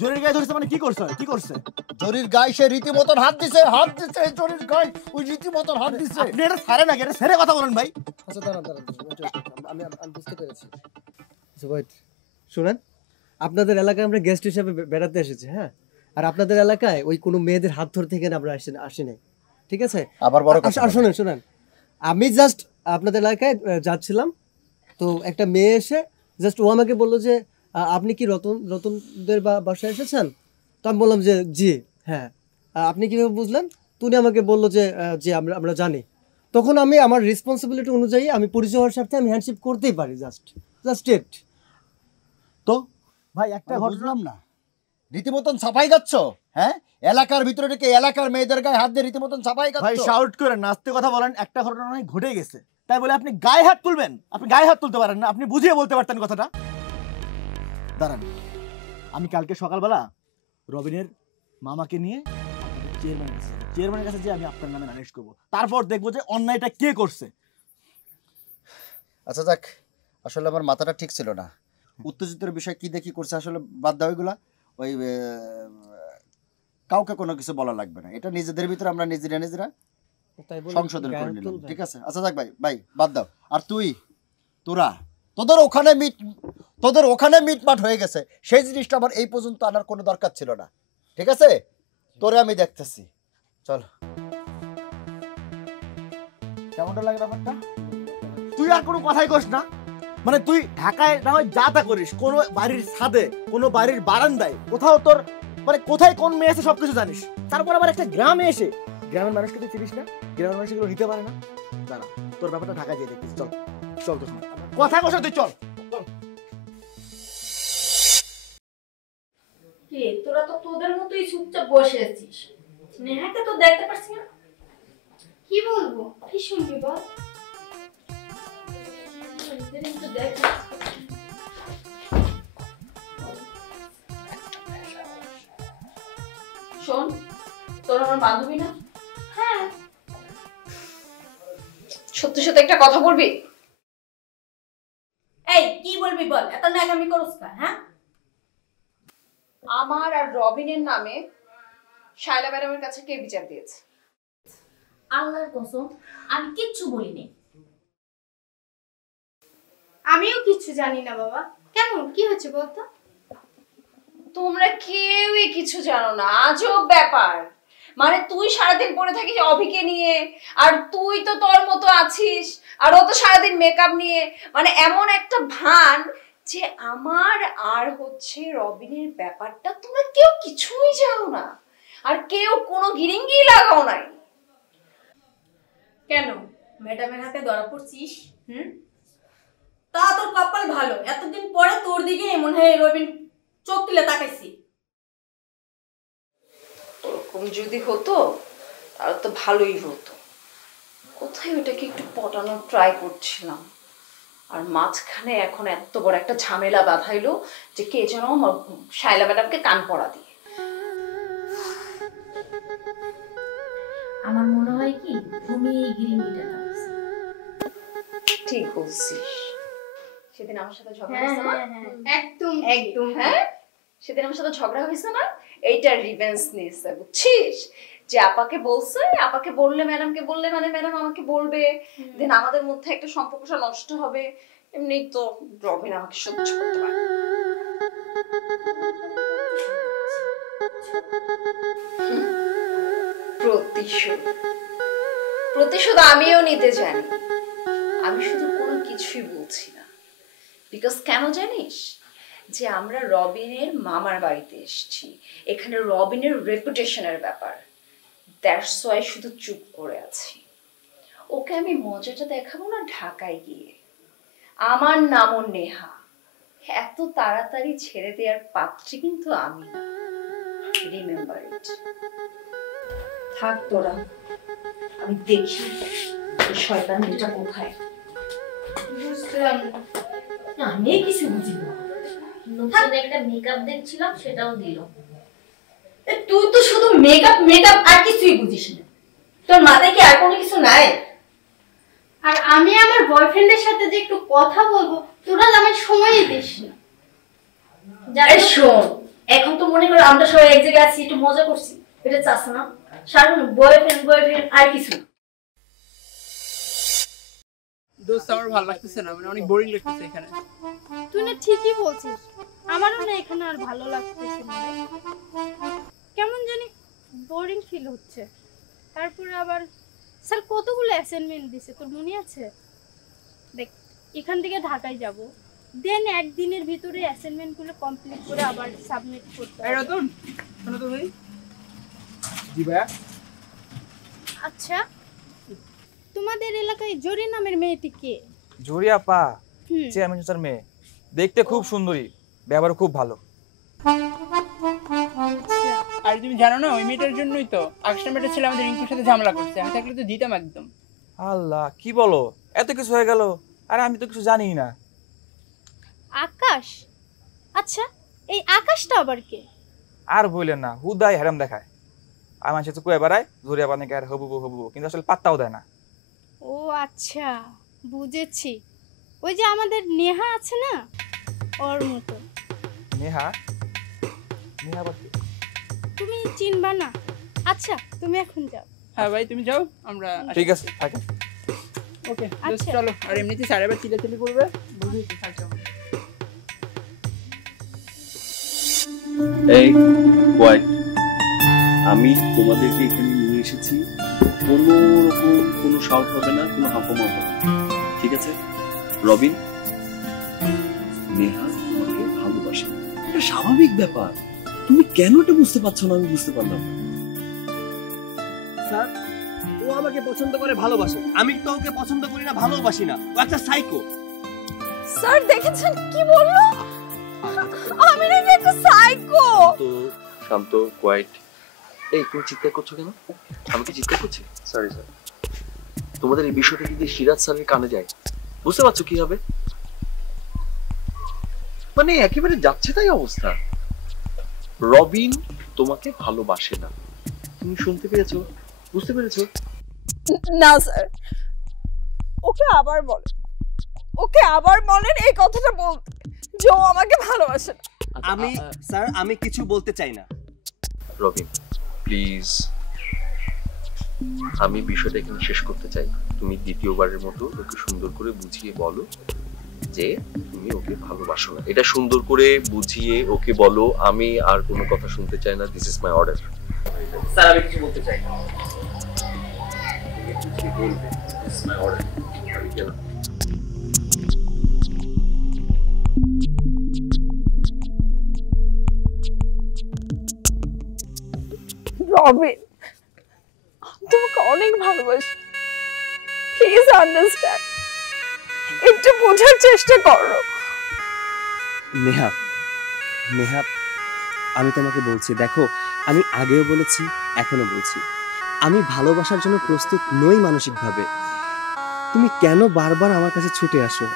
জরির গায়ে ধরছে মানে কি করছে? কি করছে? জরির গায়ে সে রীতিমতন হাত দিছে জরির গায়ে ওই রীতিমতন হাত দিছে। আপনি এটা ছাড়ে না কেন? ছেড়ে কথা বলেন ভাই। আচ্ছা দাঁড়ান আমি বুঝতে পেরেছি। আচ্ছা ওয়েট শুনেন, আপনাদের এলাকায় আমরা গেস্ট হিসেবে বেড়াতে এসেছি। হ্যাঁ আর আপনাদের এলাকায় ওই কোনো মেয়েদের হাত ধরতে গিয়ে আমরা আসি নাই, ঠিক আছে? আবার বড় কথা আর শুনেন আমি জাস্ট আপনাদের এলাকায় যাচ্ছিলাম তো একটা মেয়ে এসে জাস্ট ও আমাকে বললো যে আপনি কি রতনদের বাসায় এসেছেন? তো আমি বললাম যে জি হ্যাঁ। আপনি কিভাবে বুঝলেন? তুমি আমাকে বললো যে আমরা জানি। তখন আমি আমার রেসপন্সিবিলিটি অনুযায়ী আমি পরিচয় হওয়ার সাথে আমি হ্যান্ডশেক করতেই পারি জাস্ট ইট। তো ভাই একটা ঘটলাম না রীতিমতন ছাপাই গাচ্ছ? হ্যাঁ এলাকার ভিতরে ঢুকে এলাকার মেয়েদের গায়ে হাত দিয়ে রীতিমতন ছাপাই গাচ্ছ। ভাই শাউট করে নাচতে কথা বলেন, একটা ঘটনা নয় ঘটে গেছে তাই বলে আপনি গায়ে হাত তুলবেন? আপনি গায়ে হাত তুলতে পারেন না, আপনি বুঝিয়ে বলতে পারতেন কথাটা। দাঁড়ান আমি কালকে সকালবেলা রবিনের মামাকে নিয়ে চেয়ারম্যানের কাছে যে আমি আপনার নামে নালিশ করবো, তারপর দেখবো যে অন্যায়টা কে করছে। আচ্ছা যাক, আসলে আমার মাথাটা ঠিক ছিল না, উত্তেজিতের বিষয় কি দেখি করছে আসলে বাদ দাও এগুলা। ওই কাউকে কোনো কিছু বলা লাগবে না, এটা নিজেদের ভিতরে আমরা নিজেরা সংশোধন করে নিলাম, ঠিক আছে? আচ্ছা যাক ভাই বাদ দাও। আর তোদের ওখানে মিটমাট হয়ে গেছে, সেই জিনিসটা আমার এই পর্যন্ত আনার কোনো দরকার ছিল না, ঠিক আছে? তোরে আমি দেখতেছি, চল। কেমনটা লাগে ব্যাপারটা? তুই আর কোনো কথাই করিস না, মানে তুই ঢাকায় না হয় যা তা করিস, কোনো বাড়ির ছাদে কোনো বাড়ির বারান্দায় কোথাও তোর মানে কোথায় কোন মেয়ে আছে সবকিছু জানিস, তারপর আবার একটা গ্রামে এসে গ্রামের মানুষকে তুই চিনিস না, গ্রামের মানুষ এগুলো নিতে পারে না। দাঁড়া তোর ব্যাপারটা ঢাকায় যেয়ে দেখছিস, চল চল তোর কথা কষা তুই চল। কে তোরা তো তোদের মতোই চুপচাপ বসে আছিস, নেহাকে তো দেখতে পাচ্ছি না। কি বলবো, কি শুনবি বল? শোন, তোর আমার বান্ধবী না? হ্যাঁ। সত্যি সত্যি একটা কথা বলবি? এই কি বলবি বল, এত নাকামি করছ না? হ্যাঁ আমার আর রবিনের নামে শায়লা ম্যাডামের কাছে কে বিচার দিয়েছে? আল্লাহর কসম আমি কিচ্ছু বলিনি। আমিও কিছু জানি না বাবা। কেন, কি হয়েছে বলতো? তোমরা কেউই কিছু জানো না, আজব ব্যাপার। মানে তুই সারাদিন পড়ে থাকিস অভিকে নিয়ে, আর তুই তো তোর মতো আছিস, আর ও তো সারাদিন মেকআপ নিয়ে। মানে এমন একটা ভান যে আমার আর হচ্ছে রবিনের ব্যাপারটা তোমরা কেউ কিছুই জানো না, আর কেউ কোনো গিরিঙ্গি লাগাও নাই। কেন ম্যাডামের হাতে ধরা পড়ছিস? তা তোর কপাল ভালো, এতদিন পরে তোর দিকে মনে হয় রবিন চোখ তুলে তাকাইছি। ওরকম যদি হতো তাহলে তো ভালোই হতো। কোথায় ওটাকে একটু পটানোর ট্রাই করছিলাম, আর মাঝখানে এখন এত বড় একটা ঝামেলা বাঁধাইলো যে কে যেন শায়লা ম্যাডামকে কান পড়া দিয়ে। আমার মনে হয় কি তুমি এই গিরিঙ্গিটা নামছে। ঠিক বলছিস, সেদিন আমার সাথে ঝগড়া হ্যাঁ, হয়েছে না? হ্যাঁ, হ্যাঁ, একদম একদম। হ্যাঁ, সেদিন আমার সাথে ঝগড়া হয়েছে না, এইটার রিভেঞ্জ নিয়েছে, বুঝছিস? যে আপাকে বলছে, আপাকে বললে ম্যাডামকে বললে মানে ম্যাডাম আমাকে বলবে, দেন আমাদের মধ্যে একটা সম্পর্কটা নষ্ট হবে। এমনি তো রবিন আমাকে সহ্য করতে পারে। প্রতিশোধ, প্রতিশোধ আমিও নিতে জানি। আমি শুধু কোনো কিছুই বলছি না, বিকজ কেন জানিস? যে আমরা রবিনের মামার বাড়িতে এসেছি, এখানে রবিনের রেপুটেশনের ব্যাপার। দ্যাটস ওয়াই শুধু চুপ করে আছি। ওকে আমি মজাটা দেখাবো না ঢাকায় গিয়ে। আমার নামও নেহা, এত তাড়াতাড়ি ছেড়ে দেওয়ার পাত্রী কিন্তু আমি না, রিমেম্বার ইট। থাক তোরা, আমি দেখি শয়তান মেয়েটা কোথায়। বুঝলাম না, আমি কিছু বুঝি না। নতুন একটা মেকআপ দেখছিলাম, সেটাও দিল। তুই তো শুধু মেকআপ মেকআপ আর কিছুই বুঝিস না। তোর মাথায় কি আর কোনো কিছু নাই? আর আমি আমার বয়ফ্রেন্ডের সাথে যে একটু কথা বলবো, তোরা আমার সময়ই দিস না। আরে শোন, এখন তো মনে করো আমরা সবাই এক জায়গায় আছি, একটু মজা করছি, এটা চাস না? সারাক্ষণ বয়ফ্রেন্ড বয়ফ্রেন্ড আর কিছু না। দোস্ত আমার ভালো লাগতেছে না, মানে অনেক বোরিং লাগতেছে এখানে। তুই না ঠিকই বলছিস, আমারও না এখানে আর ভালো লাগতেছে না, কেমন জানি বোরিং ফিল হচ্ছে। তারপরে আবার স্যার কতগুলো অ্যাসাইনমেন্ট দিছে, তোর মনে আছে? দেখ, এখান থেকে ঢাকায় যাব, দেন একদিনের ভিতরে অ্যাসাইনমেন্টগুলো কমপ্লিট করে আবার সাবমিট করতে হবে। রতন, শোনো তো ভাই। জি ভাইয়া। আচ্ছা, তোমাদের এলাকায় জরি নামের মেয়েটি কে? জরি আপা, চেয়ারম্যান স্যার মেয়ে, দেখতে খুব সুন্দরী, ব্যবহার খুব ভালো। আর তুমি জানো না, ওই মেয়েটার জন্যই তো আকাশের মেয়েটা ছেলে আমাদের রিঙ্কুর সাথে ঝামেলা করছে। আমি থাকলে তো দিতাম একদম। আল্লাহ, কি বলো, এত কিছু হয়ে গেল, আর আমি তো কিছু জানি না। আকাশ? আচ্ছা, এই আকাশটা আবার কে? আর বললেন না, হুদাই হেরাম দেখায়। আর মানুষ তো কয়ে বেড়ায় জরি আপা নাকি আর হবু হবু, কিন্তু আসলে পাত্তাও দেয় না। ও আচ্ছা, বুঝেছি। ওই যে আমাদের নেহা আছে না, ওর মতো। নেহা? নেহা আবার কে? তুমি চিনবা না। আচ্ছা, তুমি এখন যাও। হ্যাঁ ভাই, তুমি যাও, আমরা ঠিক আছে, থাকেন। ওকে, চলো। আর এমনিতে স্যার এবার চিল্লাচিল্লি করবে, বুঝলি তো, থাকছো। এই হোয়াইট, আমি তোমাদেরকে এখানে নিয়ে এসেছি, কোনো রকম কোনো সাহস হবে না, কোনো হাফামা হবে না, ঠিক আছে? রবিন, নেহা তোমাকে ভালোবাসে, এটা স্বাভাবিক ব্যাপার। তুমি কেন এটা বুঝতে পারছো না, আমি বুঝতে পারলাম না। স্যার, ও আমাকে পছন্দ করে ভালোবাসে, আমি তো ওকে পছন্দ করি না, ভালোবাসি না। ও একটা সাইকো। স্যার দেখেছেন কি বললো? আমি নাকি একটা সাইকো। তো শান্ত, কোয়াইট। এই তুমি চিৎকার করছো কেন? আমি কি চিৎকার করছি? Sorry sir. তোমাদের এই বিষয়টা যদি সিরাজ স্যারের কানে যায়, বুঝতে পারছো কি হবে? মানে একেবারে যাচ্ছে তাই অবস্থা। রবিন তোমাকে ভালোবাসে না, তুমি শুনতে পেরেছো, বুঝতে পেরেছো? না স্যার, ওকে আবার বলেন এই কথাটা বলতে, যে ও আমাকে ভালোবাসে না। আমি স্যার, আমি কিছু বলতে চাই না। রবিন প্লিজ, আমি বিষয়টা এখানে শেষ করতে চাই। তুমি দ্বিতীয়বারের মতো ওকে সুন্দর করে বুঝিয়ে বলো যে তুমি ওকে ভালোবাসো না। এটা সুন্দর করে বুঝিয়ে ওকে বলো, আমি আর কোনো কথা শুনতে চাই না, this is my order. Sir আমি কিছু বলতে চাই। This is my order. আমি গেলাম। রবিন, তোমাকে অনেক ভালোবাসি, প্লিজ আন্ডারস্ট্যান্ড, একটু বোঝার চেষ্টা করো। নেহা, নেহা, আমি তোমাকে বলছি, দেখো আমি আগেও বলেছি, এখনো বলছি, আমি ভালোবাসার জন্য প্রস্তুত নই মানসিকভাবে। তুমি কেন বারবার আমার কাছে ছুটে আসো?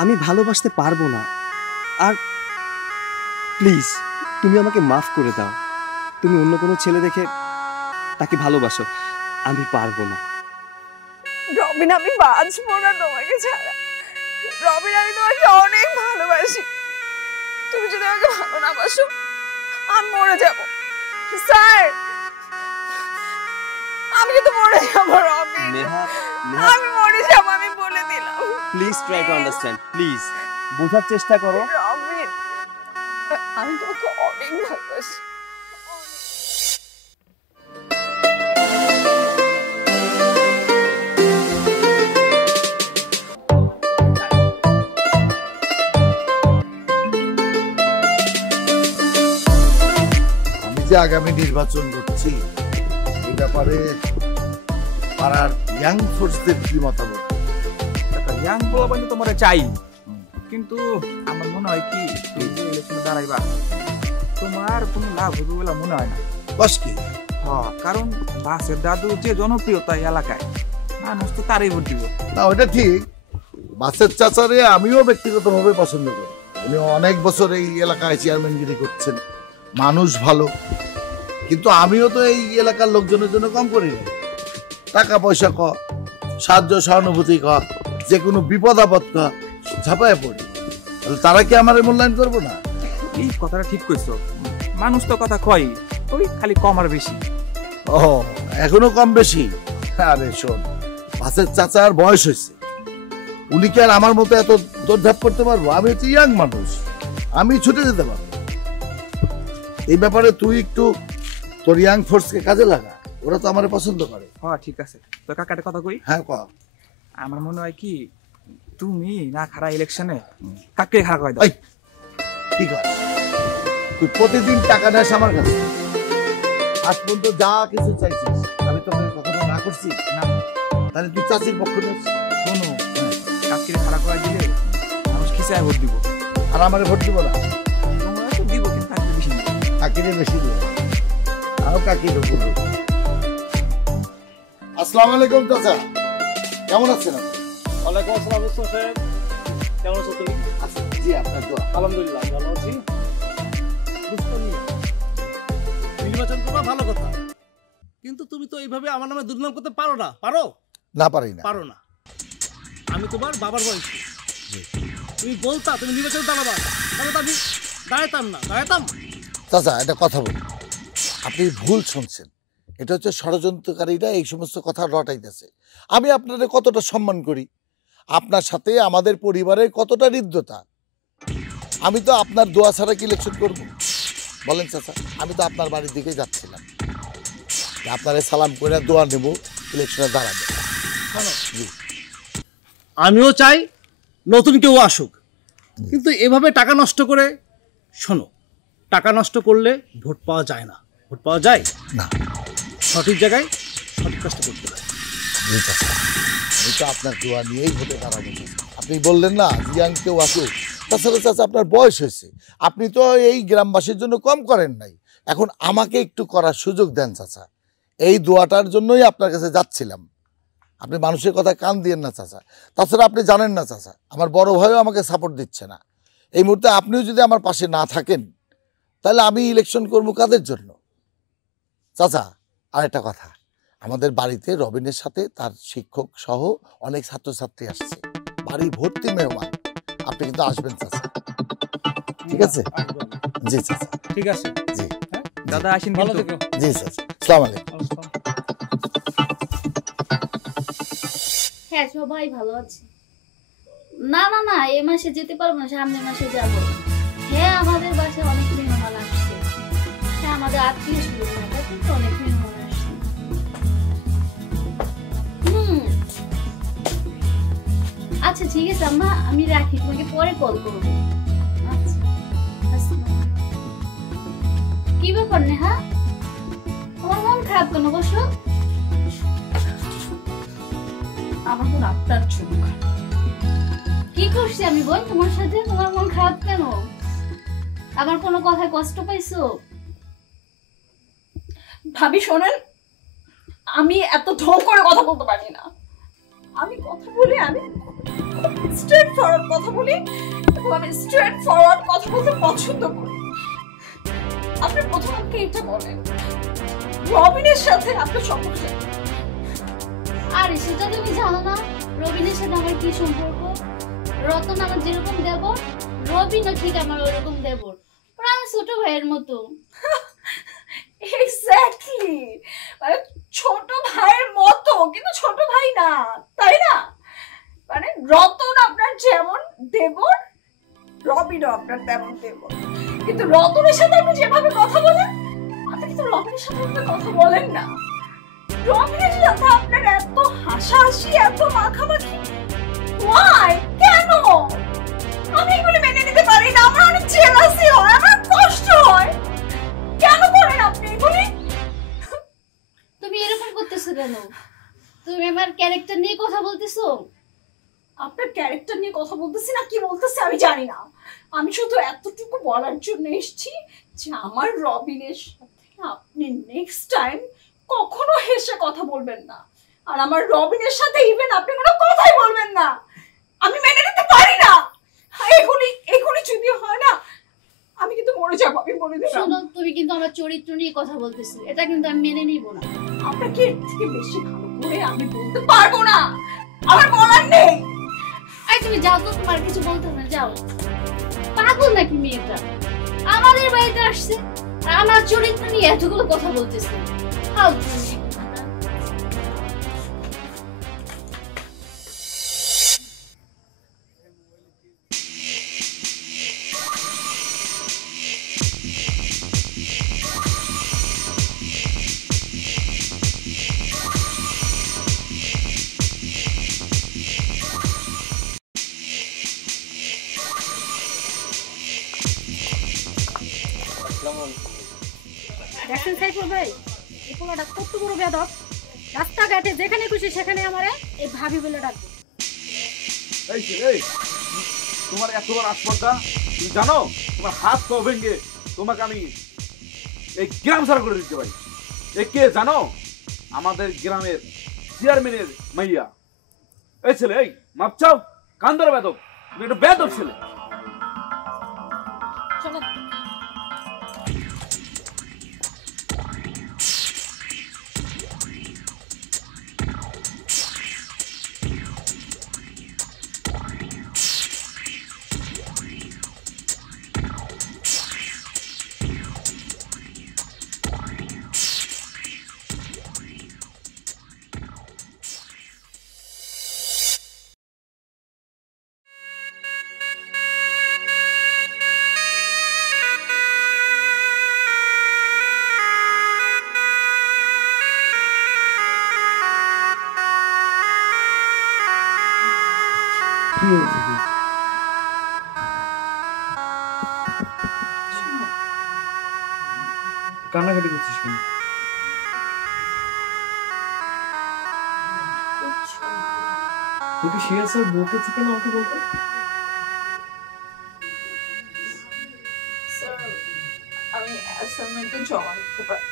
আমি ভালোবাসতে পারবো না। আর প্লিজ তুমি আমাকে মাফ করে দাও। তুমি অন্য কোনো ছেলে দেখে তাকে ভালোবাসো, আমি পারবো না। রবিন, আমি বাঁচবো না তোমাকে ছাড়া। রবিন, আমি তোমাকে অনেক ভালোবাসি। তুমি যদি আমাকে ভালো না বাসো, আমি মরে যাব। স্যার, আমি কিন্তু মরে যাবো রবিন। নেহা, আমি মরে যাবো, আমি বলে দিলাম। Please try to understand, please বোঝার চেষ্টা করো। রবিন, আমি তোমাকে অনেক ভালোবাসি। আগামী নির্বাচন করছি, এই ব্যাপারে পাড়ার ইয়াং ফোর্সদের কি মতামত? ইয়াং পোলাপানি তোমার চাই, কিন্তু আমার মনে হয় কি এই যে ইলেকশনে দাঁড়াইবা তোমার কোনো লাভ হবে বলে মনে হয় না। বস কি? হ্যাঁ, কারণ বাসের দাদু যে জনপ্রিয়তা এলাকায়, মানুষ তো তারই ভোট দিব। না, ওটা ঠিক। বাসের চাচারে আমিও ব্যক্তিগতভাবে পছন্দ করি। উনি অনেক বছর এই এলাকায় চেয়ারম্যানগিরি করছেন, মানুষ ভালো। কিন্তু আমিও তো এই এলাকার লোকজনের জন্য কম করি না। টাকা পয়সা ক, সাহায্য সহানুভূতি ক, যে কোনো বিপদ আপদ ক, ঝাঁপায় পড়ি। তাহলে তারা কি আমার মূল্যায়ন করবো না? এই কথাটা ঠিক কইছো, মানুষ তো কথা কয়, ওই খালি কম আর বেশি। ও, এখনো কম বেশি? আরে শোন, বাসের চাচার বয়স হয়েছে, উনি কি আর আমার মতো এত দৌড়ঝাঁপ করতে পারবো? আমি হচ্ছে ইয়াং মানুষ, আমি ছুটে যেতে পারবো। এই ব্যাপারে তুই একটু তোর ইয়াং ফোর্সকে কাজে লাগা, ওরা তো আমার পছন্দ করে। হ্যাঁ ঠিক আছে, তো কাকাটা কথা কই। হ্যাঁ ক। আমার মনে হয় কি তুমি না খারা ইলেকশনে কাকে খারাপ করে দাও। ঠিক আছে, তুই প্রতিদিন টাকা নেস আমার কাছে, আজ পর্যন্ত যা কিছু চাইছিস আমি তোকে কখনো না করছি না। তাহলে তুই চাচির পক্ষ নিস। শোনো, কাকে খারাপ করে দিলে মানুষ খিসায় ভোট দিব, আর আমারে ভোট দিব না। তোমরা তো দিব, কিন্তু কাকে বেশি দিব, কাকিরে বেশি দিব। আরো কাকির উপর। আসসালামু আলাইকুম চাচা, কেমন আছেন? ওয়ালাইকুম আসসালাম রুস্তম সাহেব, কেমন আছো তুমি? জি, আপনার দোয়া। আলহামদুলিল্লাহ ভালো আছি। নির্বাচন করা ভালো কথা, কিন্তু তুমি তো এইভাবে আমার নামে দুর্নাম করতে পারো না। পারো? না, পারি না। পারো না। আমি তোমার বাবার বয়সী, তুমি বলতা তুমি নির্বাচন দাঁড়াবা, তাহলে তো আমি দাঁড়াতাম না। দাঁড়াতাম? চাচা, একটা কথা বলি, আপনি ভুল শুনছেন। এটা হচ্ছে ষড়যন্ত্রকারীরা এই সমস্ত কথা রটাইতেছে। আমি আপনাদের কতটা সম্মান করি, আপনার সাথে আমাদের পরিবারের কতটা হৃদ্যতা। আমি তো আপনার দোয়া ছাড়া কি ইলেকশন করব বলেন চাচা? আমি তো আপনার বাড়ির দিকেই যাচ্ছিলাম, আপনারে সালাম করে দোয়া নেব, ইলেকশনে দাঁড়াবো। আমিও চাই নতুন কেউ আসুক, কিন্তু এভাবে টাকা নষ্ট করে, শোনো, টাকা নষ্ট করলে ভোট পাওয়া যায় না। ভোট পাওয়া যায় না, সঠিক জায়গায় সঠিক কাজটা করতে হয়। আমি তো আপনার দোয়া নিয়েই ভোটে দাঁড়াবো। আপনি বললেন না ইয়াং কেউ আসুক, তাছাড়া চাচা আপনার বয়স হয়েছে, আপনি তো এই গ্রামবাসীর জন্য কম করেন নাই, এখন আমাকে একটু করার সুযোগ দেন চাচা। এই দোয়াটার জন্যই আপনার কাছে যাচ্ছিলাম। আপনি মানুষের কথা কান দিয়েন না চাচা। তাছাড়া আপনি জানেন না চাচা, আমার বড় ভাইও আমাকে সাপোর্ট দিচ্ছে না। এই মুহূর্তে আপনিও যদি আমার পাশে না থাকেন, তাহলে আমি ইলেকশন করবো কাদের জন্য? চাচা, আর একটা কথা, আমাদের বাড়িতে রবিনের সাথে তার শিক্ষক সহ অনেক ছাত্রছাত্রী আসছে, বাড়ি ভর্তি মেহমান। আপনি কিন্তু আসবেন চাচা, ঠিক আছে? জি চাচা, ঠিক আছে। জি দাদা আসেন, ভালো থেকো। জি চাচা, আসসালামু আলাইকুম। হ্যাঁ সবাই ভালো আছে। না না না এই মাসে যেতে পারবো না, সামনের মাসে যাবো। হ্যাঁ আমাদের বাসায় অনেক মেহমান আসছে। হ্যাঁ আমাদের আত্মীয় স্বজন না, কিন্তু অনেক মেহমান আসছে। আচ্ছা ঠিক আছে আম্মা, আমি রাখি, তোমাকে পরে কল করবো। আচ্ছা কি ব্যাপার নেহা, তোমার মন খারাপ কেন? বসো। আমার মন আপনার জন্য খারাপ। কি করছি আমি বল তোমার সাথে? তোমার মন খারাপ কেন? আমার কোনো কথায় কষ্ট পাইছো? ভাবি শোনেন, আমি এত ঢং করে কথা বলতে পারি না। আমি কথা বলি, আমি স্ট্রেট ফরওয়ার্ড কথা বলি এবং আমি স্ট্রেট ফরওয়ার্ড কথা বলতে পছন্দ করি। আপনি প্রথম আমাকে এটা বলেন, রবিনের সাথে আপনার সমস্যা? আরে সেটা তুমি জানো না রবিনের সাথে আমার কি সম্পর্ক? রতন আমার যেরকম দেবর, রবিনও ঠিক আমার ওরকম দেবর। ওরা আমার ছোট ভাইয়ের মতো। এক্স্যাক্টলি, মানে ছোট ভাইয়ের মতো, কিন্তু ছোট ভাই না, তাই না? মানে রতন আপনার যেমন দেবর, রবিনও আপনার তেমন দেবর। কিন্তু রতনের সাথে আপনি যেভাবে কথা বলেন, আপনি কিন্তু রবিনের সাথে কথা বলেন না। রবিনের সাথে আপনার এত হাসাহাসি, এত মাখামাখি, ওয়াই? কেন? আমি এগুলো মেনে নিতে পারি না। আমার অনেক জেলাসি হয়, আমার কষ্ট হয়। কেন করেন আপনি এগুলো? তুমি এরকম করতেছো কেন? তুমি আমার ক্যারেক্টার নিয়ে কথা বলতেছো? আপনার ক্যারেক্টার নিয়ে কথা বলতেছি না কি বলতেছি আমি জানি না। আমি শুধু এতটুকু বলার জন্য এসেছি যে আমার রবিনের সাথে আপনি নেক্সট টাইম কখনো হেসে কথা বলবেন না। আর আমার রবিনের সাথে ইভেন আপনি কোনো কথাই বলবেন না। আমি মেনে নিতে পারি না। এগুলি যদি হয় না, আমি কিন্তু মরে যাবো। আমি মরে যাবো। শোনো, তুমি কিন্তু আমার চরিত্র নিয়ে কথা বলতেছো, এটা কিন্তু আমি মেনে নিব না। আপনাকে এর থেকে বেশি ভালো করে আমি বলতে পারবো না, আমার বলার নেই। এই তুমি যাও তো, তোমার কিছু বলতে হবে না, যাও। পাগল নাকি মেয়েটা? আমাদের বাড়িতে আসছে আর আমার চরিত্র নিয়ে এতগুলো কথা বলতেছে। হাউ তুমি দেখেন সাইফুল ভাই, এই পোলাটা কত বড় বেয়াদব। রাস্তাঘাটে যেখানে খুশি সেখানে আমারে এই ভাবি বলে ডাকবে। এই তোমার এতবার আসপর্দা, তুমি জানো তোমার হাত পা ভেঙে তোমাকে আমি এই গ্রাম ছাড়া করে দিতে পারি। এ কে জানো? আমাদের গ্রামের চেয়ারম্যানের মাইয়া। এই ছেলে, এই মাপ চাও, কান্দার বেদব, তুমি একটা বেদব ছেলে। কি হয়েছে কি? কান্নাকাটি করছিস কেন? তোকে শিয়া স্যার বকেছে কেন আমাকে বলতো? আমি অ্যাসাইনমেন্টে জমা দিতে পারি?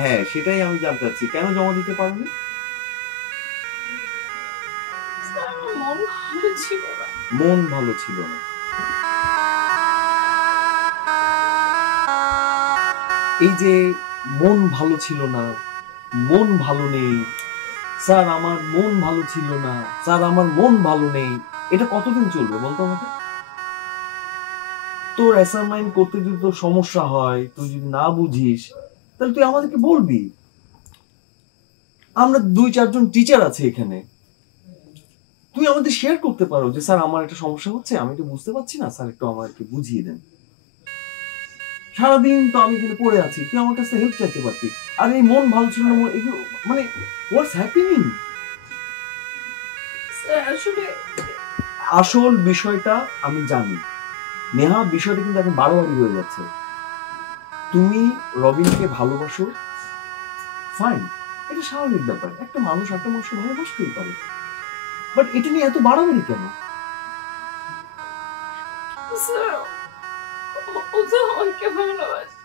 হ্যাঁ, সেটাই আমি জানতে চাচ্ছি, কেন জমা দিতে পারোনি? মন ভালো ছিল না। মন ভালো ছিল না? এই যে মন ভালো ছিল না, মন ভালো নেই, স্যার আমার মন ভালো ছিল না, স্যার আমার মন ভালো নেই, এটা কতদিন চলবে বলতো আমাকে? তোর অ্যাসাইনমেন্ট করতে যদি তোর সমস্যা হয়, তুই যদি না বুঝিস, তাহলে তুই আমাদেরকে বলবি। আমরা 2-4 জন টিচার আছে এখানে, তুমি আমাদের শেয়ার করতে পারো যে স্যার আমার একটা সমস্যা হচ্ছে, আমি একটু বুঝতে পারছি না, স্যার একটু আমাকে বুঝিয়ে দেন। সারাদিন তো আমি এখানে পড়ে আছি, তুই আমার কাছে হেল্প চাইতে পারতি। আর এই মন ভালো ছিল না, মানে হোয়াটস হ্যাপেনিং? আসলে আসল বিষয়টা আমি জানি নেহা, বিষয়টা কিন্তু এখন বাড়াবাড়ি হয়ে যাচ্ছে। তুমি রবিনকে ভালোবাসো, ফাইন, এটা স্বাভাবিক ব্যাপার, একটা মানুষ একটা মানুষকে ভালোবাসতেই পারে, বাট এটা নিয়ে এত বাড়াবাড়ি কেন? স্যার ও তো আমাকে ভালোবাসে,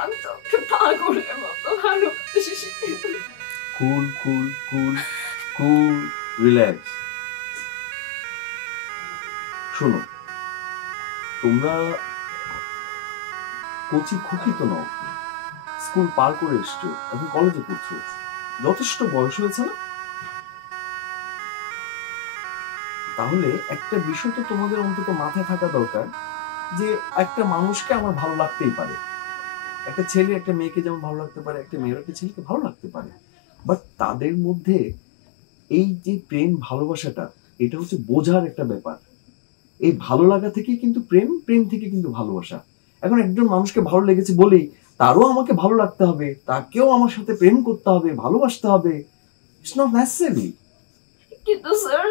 আমি তো ওকে পাগলের মতো ভালোবাসি। কুল কুল কুল কুল, রিল্যাক্স। শোনো, তোমরা কচি খুকি তো নও, স্কুল পার করে এসছো, এখন কলেজে পড়ছো, যথেষ্ট বয়স হয়েছে না? তাহলে একটা বিষয় তো তোমাদের অন্তত মাথায় থাকা দরকার যে একটা মানুষকে আমার ভালো লাগতেই পারে, একটা ছেলে একটা মেয়েকে যেমন ভালো লাগতে পারে, একটা মেয়ের একটা ছেলেকে ভালো লাগতে পারে, বাট তাদের মধ্যে এই যে প্রেম ভালোবাসাটা, এটা হচ্ছে বোঝার একটা ব্যাপার। এই ভালো লাগা থেকে কিন্তু প্রেম, প্রেম থেকে কিন্তু ভালোবাসা। এখন একজন মানুষকে ভালো লেগেছে বলেই তারও আমাকে ভালো লাগতে হবে, তাকেও আমার সাথে প্রেম করতে হবে, ভালোবাসতে হবে, ইটস নট নেসেসারি। কিন্তু স্যার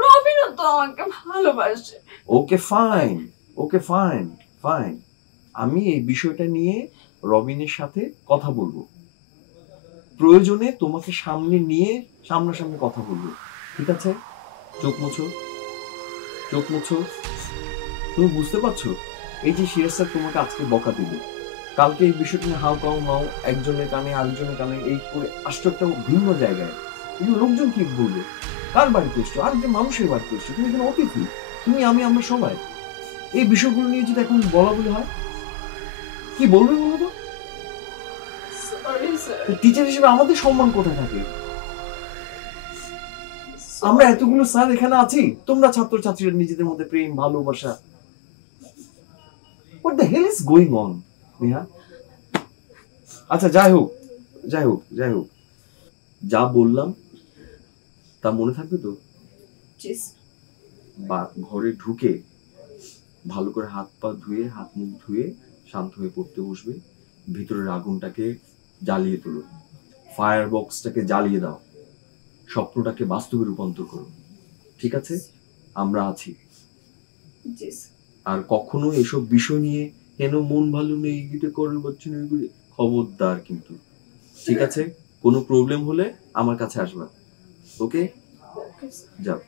রবিনও তো আমাকে ভালোবাসে। Okay fine, okay fine fine, আমি এই বিষয়টা নিয়ে রবিনের সাথে কথা বলবো, প্রয়োজনে তোমাকে সামনে নিয়ে সামনাসামনি কথা বলবো, ঠিক আছে? চোখ মুছো, চোখ মুছো। তুমি বুঝতে পারছো এই যে সিরাজ স্যার তোমাকে আজকে বকা দিল, কালকে এই বিষয়টা নিয়ে হাউ কাউ মাও, একজনের কানে আরেকজনের কানে, এই করে আসছো একটা ভিন্ন জায়গায়, কিন্তু লোকজন কি বলবে? কার বাড়িতে এসছো? আরেকজন মানুষের বাড়িতে এসছো, তুমি এখানে অতিথি, তুমি আমি আমরা সবাই। এই বিষয়গুলো নিয়ে যদি এখন বলা বলি হয়, কি বলবে বলো তো? টিচার হিসেবে আমাদের সম্মান কোথায় থাকে? আমরা এতগুলো স্যার এখানে আছি, তোমরা ছাত্র ছাত্রীরা নিজেদের মধ্যে প্রেম ভালোবাসা, what the hell is going on Neha? আচ্ছা যাই হোক যাই হোক যাই হোক, যা বললাম তা মনে থাকবে তো? বা ঘরে ঢুকে ভালো করে হাত পা ধুয়ে, হাত মুখ ধুয়ে শান্ত হয়ে পড়তে বসবে, ভিতরের আগুনটাকে জ্বালিয়ে তোলো, ফায়ার বক্সটাকে জ্বালিয়ে দাও, স্বপ্নটাকে বাস্তবে রূপান্তর করো, ঠিক আছে? আমরা আছি। আর কখনো এসব বিষয় নিয়ে কেন মন ভালো নেই, এটা করে পারছি না, খবরদার কিন্তু, ঠিক আছে? কোনো প্রবলেম হলে আমার কাছে আসবা, ওকে? যাও।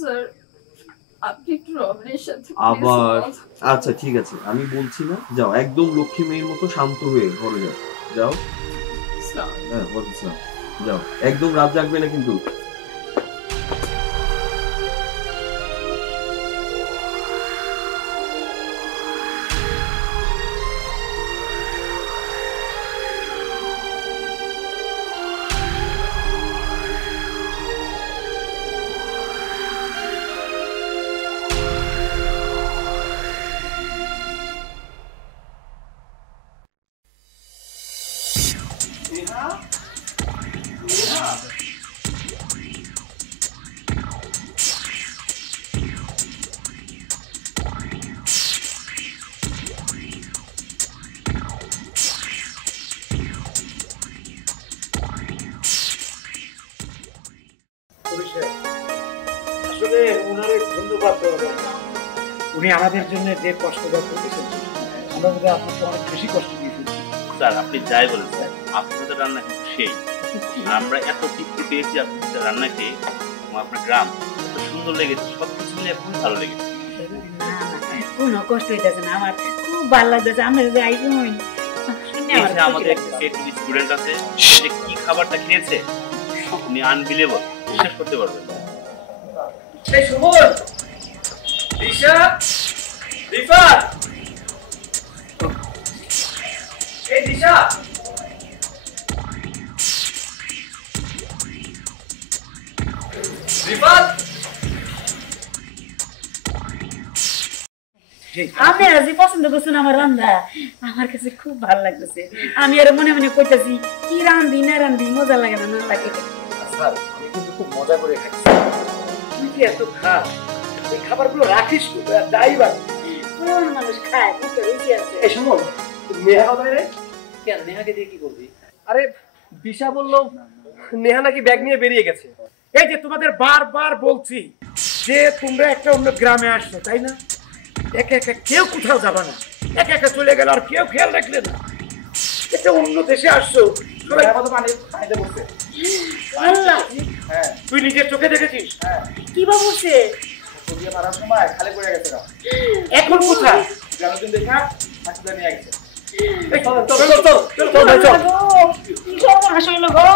স্যার আপনি একটু রবিনের সাথে আবার আচ্ছা ঠিক আছে, আমি বলছি না, যাও, একদম লক্ষ্মী মেয়ের মতো শান্ত হয়ে ঘরে যাও, যাও। হ্যাঁ বলছিলাম, যাও, একদম রাত জাগবে না কিন্তু। আসলে ওনারে ধন্যবাদ দেওয়া দরকার, উনি আমাদের জন্য যে কষ্টটা করেছেন, আমরা বোধহয় আপনাকে অনেক বেশি কষ্ট দিয়ে ফেলছি। স্যার আপনি যাই বলেন স্যার, আপনাদের রান্না কিন্তু সেই, আমরা এত তৃপ্তি পেয়েছি আপনাদের রান্না খেয়ে, আপনার গ্রাম এত সুন্দর লেগেছে, সবকিছু মিলে খুবই ভালো লেগেছে। কোনো কষ্ট হইতেছে না, আমার খুব ভালো লাগতেছে। আমরা যে আইসি হই আমাদের একটা স্টুডেন্ট আছে, সে কি খাবারটা খেয়েছে আপনি আনবিলিভেবল, বিশ্বাস করতে পারবেন না। এই সুমন, দিশা, রিফাত, এই দিশা, রিফাত, আপনারা যে পছন্দ করছেন আমার রান্না, আমার কাছে খুব ভালো লাগতেছে। আমি আর মনে মনে কইতেছি কি রান্ধি না রান্ধি, মজা লাগে না না লাগে। স্যার আমি কিন্তু খুব মজা করে খাচ্ছি। তুই কি এত খাস? এই খাবারগুলো রাখিস যাই বা মানুষ খায় বুঝতে রুচি আছে। এই শোনো, নেহা কোথায় রে? কেন নেহাকে দিয়ে কি করবি? আরে দিশা বললো নেহা নাকি ব্যাগ নিয়ে বেরিয়ে গেছে। এই যে তোমাদের বারবার বলছি যে তোমরা একটা অন্য গ্রামে আসছো, তাই না? একা একা কেউ কোথাও যাবে না, একা একা চলে গেল আর কেউ খেয়াল রাখলে না। একটা অন্য দেশে আসছো, হ্যাঁ তুই নিজের চোখে দেখেছিস? কি বা বলছে? সময় খালি পড়ে গেছে। এখন কোথায়? দেখা নিয়ে গেছে। কি সর্বনাশ হইলো গো।